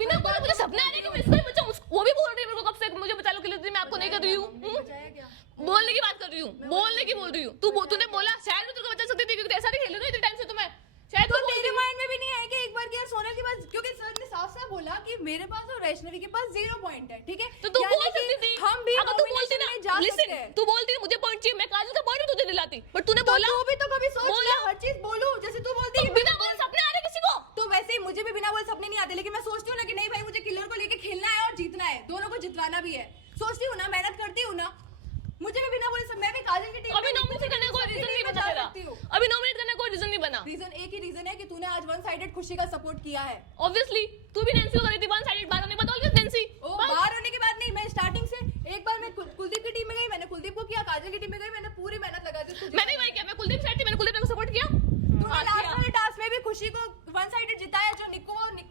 बिना बोले मुझे सपना आ रहा है कि मैं इसको ही बचाऊं, वो भी बोल रही है मेरे को कब से मुझे बचा लो किलर, मैं आपको नहीं कर रही हूँ। बचाया क्या? बोलने की बात कर रही हूँ, बोलने की बोल रही हूँ, तूने बोला शायद मैं तेरे को बचा सकती थी क्योंकि ऐसा नहीं खेल रही इतने टाइम से, तो मैं शायद तो तेरे माइंड में भी नहीं आया कि एक बार कि यार सोनल के पास, क्योंकि सर ने साफ बोला कि मेरे पास और वैष्णवी के पास 0 पॉइंट है, ठीक है, तो तू यानी बोल कि सकती थी, हम भी अगर तू बोलती nomination ना, में जा सकते लिसन, हैं। तू बोलती मुझे पॉइंट चाहिए, मैं काजल का पॉइंट तुझे दिलाती, बट तूने तो बोला तू भी तो कभी सोच बोला। लिया, हर चीज बोलूं, जैसे तू बोलती है बिना बोले सपने आ रहे किसी को, तो वैसे ही मुझे भी बिना बोले सपने नहीं आते, लेकिन मैं सोचती हूँ ना कि नहीं भाई मुझे किलर को लेके खेलना है और जीतना है, दोनों को जितवाना भी है, सोचती हूँ ना, मेहनत करती हूँ ना, मुझे भी बिना बोले मैं भी काजल की टीम अभी नॉमिनेट करने को रीजन नहीं बचा तेरा, अभी नॉमिनेट करने को रीजन नहीं बना। रीजन एक ही रीजन है कि तूने आज वन साइडेड खुशी का सपोर्ट किया है। ऑब्वियसली तू भी नैन्सी को कर रही थी, वन साइडेड बात नहीं बता, ऑलवेज नैन्सी। ओ बाहर होने की बात नहीं, मैं स्टार्टिंग से एक बार मैं कुलदीप की टीम में गई, मैंने कुलदीप को किया, काजल की टीम में गई, मैंने पूरी मेहनत लगा दी। मैंने वही किया, मैं कुलदीप साइड थी, मैंने कुलदीप को सपोर्ट किया। तूने लास्ट वाले टास्क में भी खुशी को वन साइडेड जिताया, जो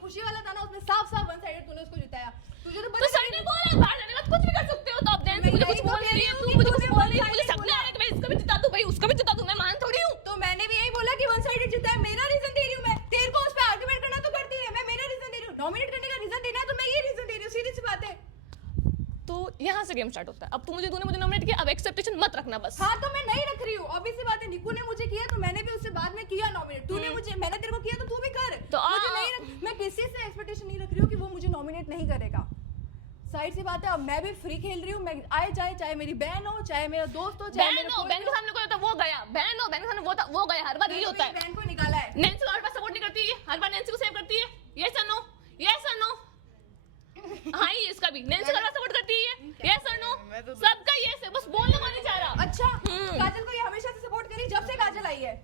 खुशी वाला था ना उसमें साफ वन साइडेड तूने उसको जिताया। तुझे तो सर ने बोला बाहर जाने के बाद कुछ भी कर सकते हो, तो अब नैन्सी मुझे कुछ बोल रही है, तू मुझे कुछ बोल रही है, मुझे सपने आ रहे हैं कि मैं इसको भी जिता दूं, भाई उसको भी जिता दूं, मैं मान थोड़ी हूं। तो मैंने भी यही बोला कि वन साइडेड जीता है, मेरा रीजन दे रही हूं मैं, तेरे को उस पे आर्गुमेंट करना तो करती है, मैं मेरा रीजन दे रही हूं, नॉमिनेट करने का रीजन देना है तो मैं ये रीजन दे रही हूं, सीधी सी बात है। तो यहाँ से गेम स्टार्ट होता है, अब तूने मुझे नॉमिनेट किया, अब एक्सेप्टेशन मत रखना बस। हाँ तो मैं नहीं रख रही हूँ, ऑब्वियस सी बात है, निकू ने मुझे किया तो मैंने भी उससे बाद में किया नॉमिनेट, तूने मुझे, मैंने तेरे को किया तो तू भी कर, तो मुझे नहीं मैं किसी से एक्सपेक्टेशन नहीं रख रही हूँ कि वो मुझे नॉमिनेट नहीं करेगा, साइड सी बात है, अब मैं भी फ्री खेल रही हूँ, मैं आए चाहे मेरी बहन हो, चाहे मेरा दोस्त हो, चाहे बहन हो, बहन के सामने कोई होता है वो गया, बहन हो, बहन के सामने वो गया, हर बार यही होता है। बहन को निकाला है। नैन्सी हर बार सपोर्ट नहीं करती है, हर बार नैन्सी को सेव करती है। यस और नो, यस और नो। हाँ ही इसका भी नैन्सी हर बार सपोर्ट करती है। यस और नो, सबका यस है, बस बोलने को नहीं चाह रहा। अच्छा, काजल को ये हमेशा से सपोर्ट करी जब से काजल आई है।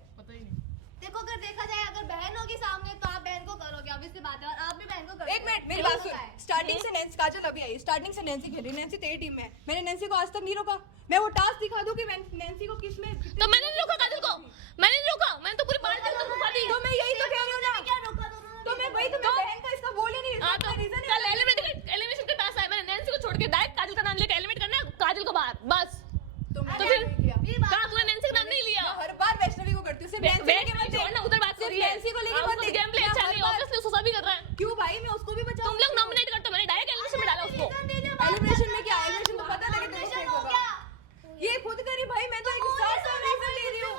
देखो अगर देखा जाए, अगर बहन होगी सामने तो आप बहन को करोगे, अब इससे बात है, और आप भी बहन को करोगे। एक मिनट मेरी बात सुन, स्टार्टिंग से नैन्सी, काजल अभी आई, स्टार्टिंग से नैन्सी खेल रही, नैन्सी तेरी टीम में है, मैंने नैन्सी को आज तक नहीं रोका। मैं वो टास्क दिखा दूं कि मैं नैन्सी को किस में, तो मैंने नहीं रोका काजल को, मैंने नहीं रोका, मैंने तो पूरी पार्टी तक रुका दी। तो मैं यही तो कह रही हूँ ना, क्या रोका दोनों? तो मैं वही तो मैं बहन का इसका बोल ही नहीं, हाँ तो रीजन कल एलिमिनेशन का टास्क आया, मैंने नैन्सी को छोड़ के डायरेक्ट काजल का नाम लेके एलिमिनेट करना है, काजल को बाहर, बस। तो फिर कहाँ तूने नैन्सी का नाम नहीं लिया? हर बार वैष्णवी को करती हूँ, सिर्फ नैन्सी के मत छोड़ना, उधर बात कर रही है। नैन्सी को लेके मत उसका गेम प्ले अच्छा नहीं है, ऑब्वियसली उसको सभी कर रहा है। क्यों भाई, मैं उसको भी बचाऊं। तुम लोग नॉमिनेट करते हो, मैंने डायरेक्ट एलिमिनेशन में डाला उसको। एलिमिनेशन में क्या, एलिमिनेशन तो पता लगे तो मिस्टेक होगा। ये खुद करी भाई, मैं तो एक साथ रीजन दे रही हूँ,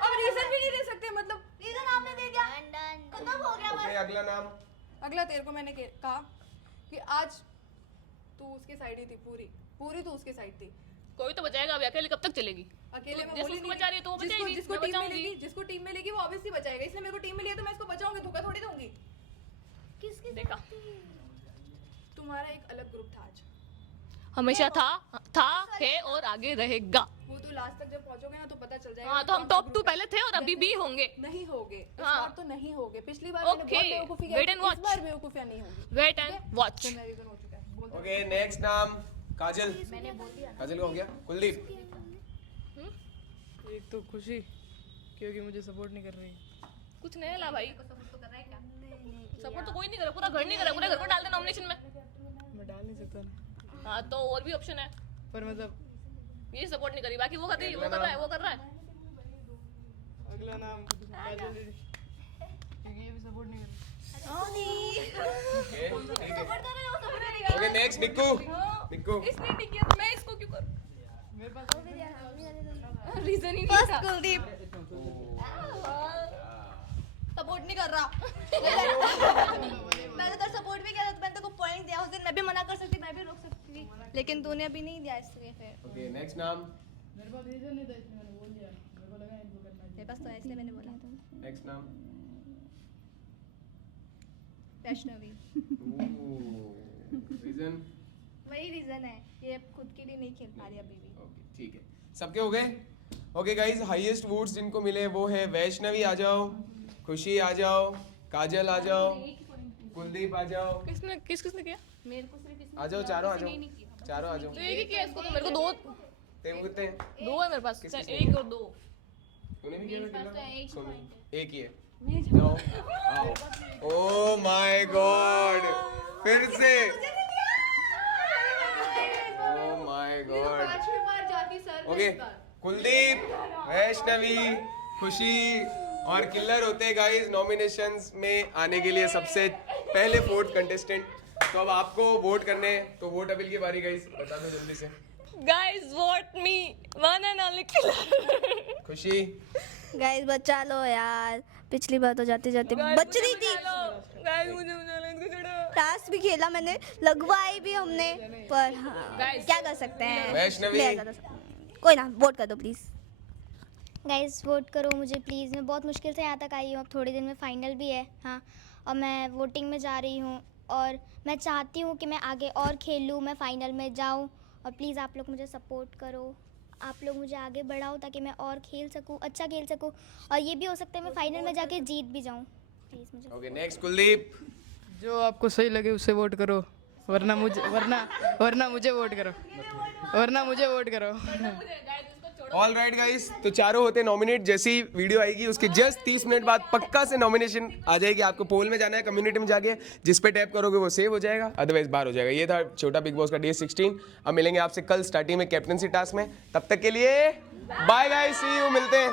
अब रीजन भी नहीं दे सकते, मतलब रीजन आपने दे दिया, खत्म हो गया बस। अगला नाम। अगला तेरे को मैंने कहा कि आज तू उसके साइड ही थी, पूरी तू उसके साइड थी। कोई तो बचाएगा, अभी अकेले कब तक चलेगी? अकेले में जिसको बोली नहीं, बचा रही है तो वो बचाएगी, जिसको मैं टीम में बचाऊंगी। लेगी, जिसको टीम में लेगी वो ऑब्वियसली बचाएगा, इसने मेरे को टीम में लिया तो मैं इसको बचाऊंगी, धोखा थोड़ी दूंगी। किसकी देखा, तुम्हारा एक अलग ग्रुप था आज, हमेशा था है और आगे रहेगा। वो तो लास्ट तक जब पहुंचोगे ना तो पता चल जाएगा। हाँ तो हम टॉप 2 पहले थे और अभी भी होंगे। नहीं होगे इस हाँ। बार तो नहीं होगे, पिछली बार मैंने बहुत Okay, बेवकूफी wait की, and watch. इस बार बेवकूफियां नहीं होगी। Wait and watch. तो मेरी हो चुका है, बोल दो। ओके नेक्स्ट नाम काजल। काजल का हो गया। कुलदीप। एक तो खुशी, क्योंकि मुझे सपोर्ट नहीं कर रही। कुछ नया ला भाई, सपोर्ट तो कोई नहीं करे, पूरा घर नहीं करे, पूरे घर को डाल दे नॉमिनेशन में। मैं डाल नहीं सकता ना, हाँ तो और भी ऑप्शन है, पर मतलब ये सपोर्ट नहीं करी, बाकी वो कर रही है, वो कर रहा है, वो कर रहा है। अगला नाम काजल दीदी, क्योंकि ये भी सपोर्ट नहीं कर रही। Okay next Nikku. निक्कू। इसने नहीं किया तो मैं इसको क्यों करूं? मेरे पास रीजन ही नहीं था। कुलदीप सपोर्ट नहीं कर रहा। मैंने तो सपोर्ट भी किया था, तो मैंने तेरे को पॉइंट दिया उस दिन, मैं भी मना कर सकती, मैं भी रोक सकती थी, लेकिन तूने अभी नहीं दिया इसलिए फिर। ओके नेक्स्ट नाम। मेरे पास रीजन नहीं था, इसलिए मैंने बोल दिया, मेरे को लगा इनको करना मेरे पास तो है इसलिए मैंने बोला। नेक्स्ट नाम। वैष्णवी। रीजन। वही रीजन है, ये खुद के लिए नहीं खेल पा रही अभी भी। ओके ठीक है, सबके हो गए। ओके गाइस, हाईएस्ट वोट्स जिनको मिले वो है वैष्णवी आ जाओ, खुशी आ जाओ, काजल आ जाओ, कुलदीप आ जाओ। किसने किया? मेरे को सिर्फ इसने आ जाओ चारों, आ जाओ चारों, आ जाओ। तो एक ही किया इसको, तो मेरे को दो तेरे को कितने? दो है मेरे पास, एक और दो। तूने भी किया मेरे पास तो बेटा? एक सोनू, point एक ही है। जाओ आओ। ओह माय गॉड, फिर से। ओह माय गॉड। पांचवी बार जाती सर। ओके कुलदीप, वैष्णवी, खुशी और किलर होते हैं गाइस नॉमिनेशंस में आने के लिए सबसे पहले फोर्थ कंटेस्टेंट। तो अब आपको वोट करने हैं, तो वोट अभी की बारी गाइस, बता दो जल्दी से। Guys vote me, one and only killer. खुशी। गाइस बचा लो यार, पिछली बार तो जाते जाते बच रही थी। गाइस मुझे इनको छोड़ो। टास्क भी खेला मैंने, लगवाई भी हमने, पर हाँ, क्या कर सकते हैं। वैष्णवी। ले ज़्यादा कोई ना, वोट कर दो प्लीज। गाइस वोट करो मुझे प्लीज़, मैं बहुत मुश्किल से यहाँ तक आई हूँ, अब थोड़े दिन में फाइनल भी है। हाँ, और मैं वोटिंग में जा रही हूँ और मैं चाहती हूँ कि मैं आगे और खेलूँ, मैं फाइनल में जाऊँ, और प्लीज़ आप लोग मुझे सपोर्ट करो, आप लोग मुझे आगे बढ़ाओ ताकि मैं और खेल सकूँ, अच्छा खेल सकूँ, और ये भी हो सकता है मैं फाइनल में जाके जीत भी जाऊँ। प्लीज़ मुझे। Okay next Kuldeep. जो आपको सही लगे उससे वोट करो, वरना मुझे वोट करो, वरना मुझे वोट करो। ऑल राइट गाइस, तो चारों होते नॉमिनेट। जैसी वीडियो आएगी उसके जस्ट 30 मिनट बाद पक्का से नॉमिनेशन आ जाएगी। आपको पोल में जाना है, कम्युनिटी में जाके जिस पे टैप करोगे वो सेव हो जाएगा, अदरवाइज बाहर हो जाएगा। ये था छोटा बिग बॉस का डे 16। अब मिलेंगे आपसे कल स्टार्टिंग में कैप्टनसी टास्क में। तब तक के लिए बाय गाइस, सी यू, मिलते हैं।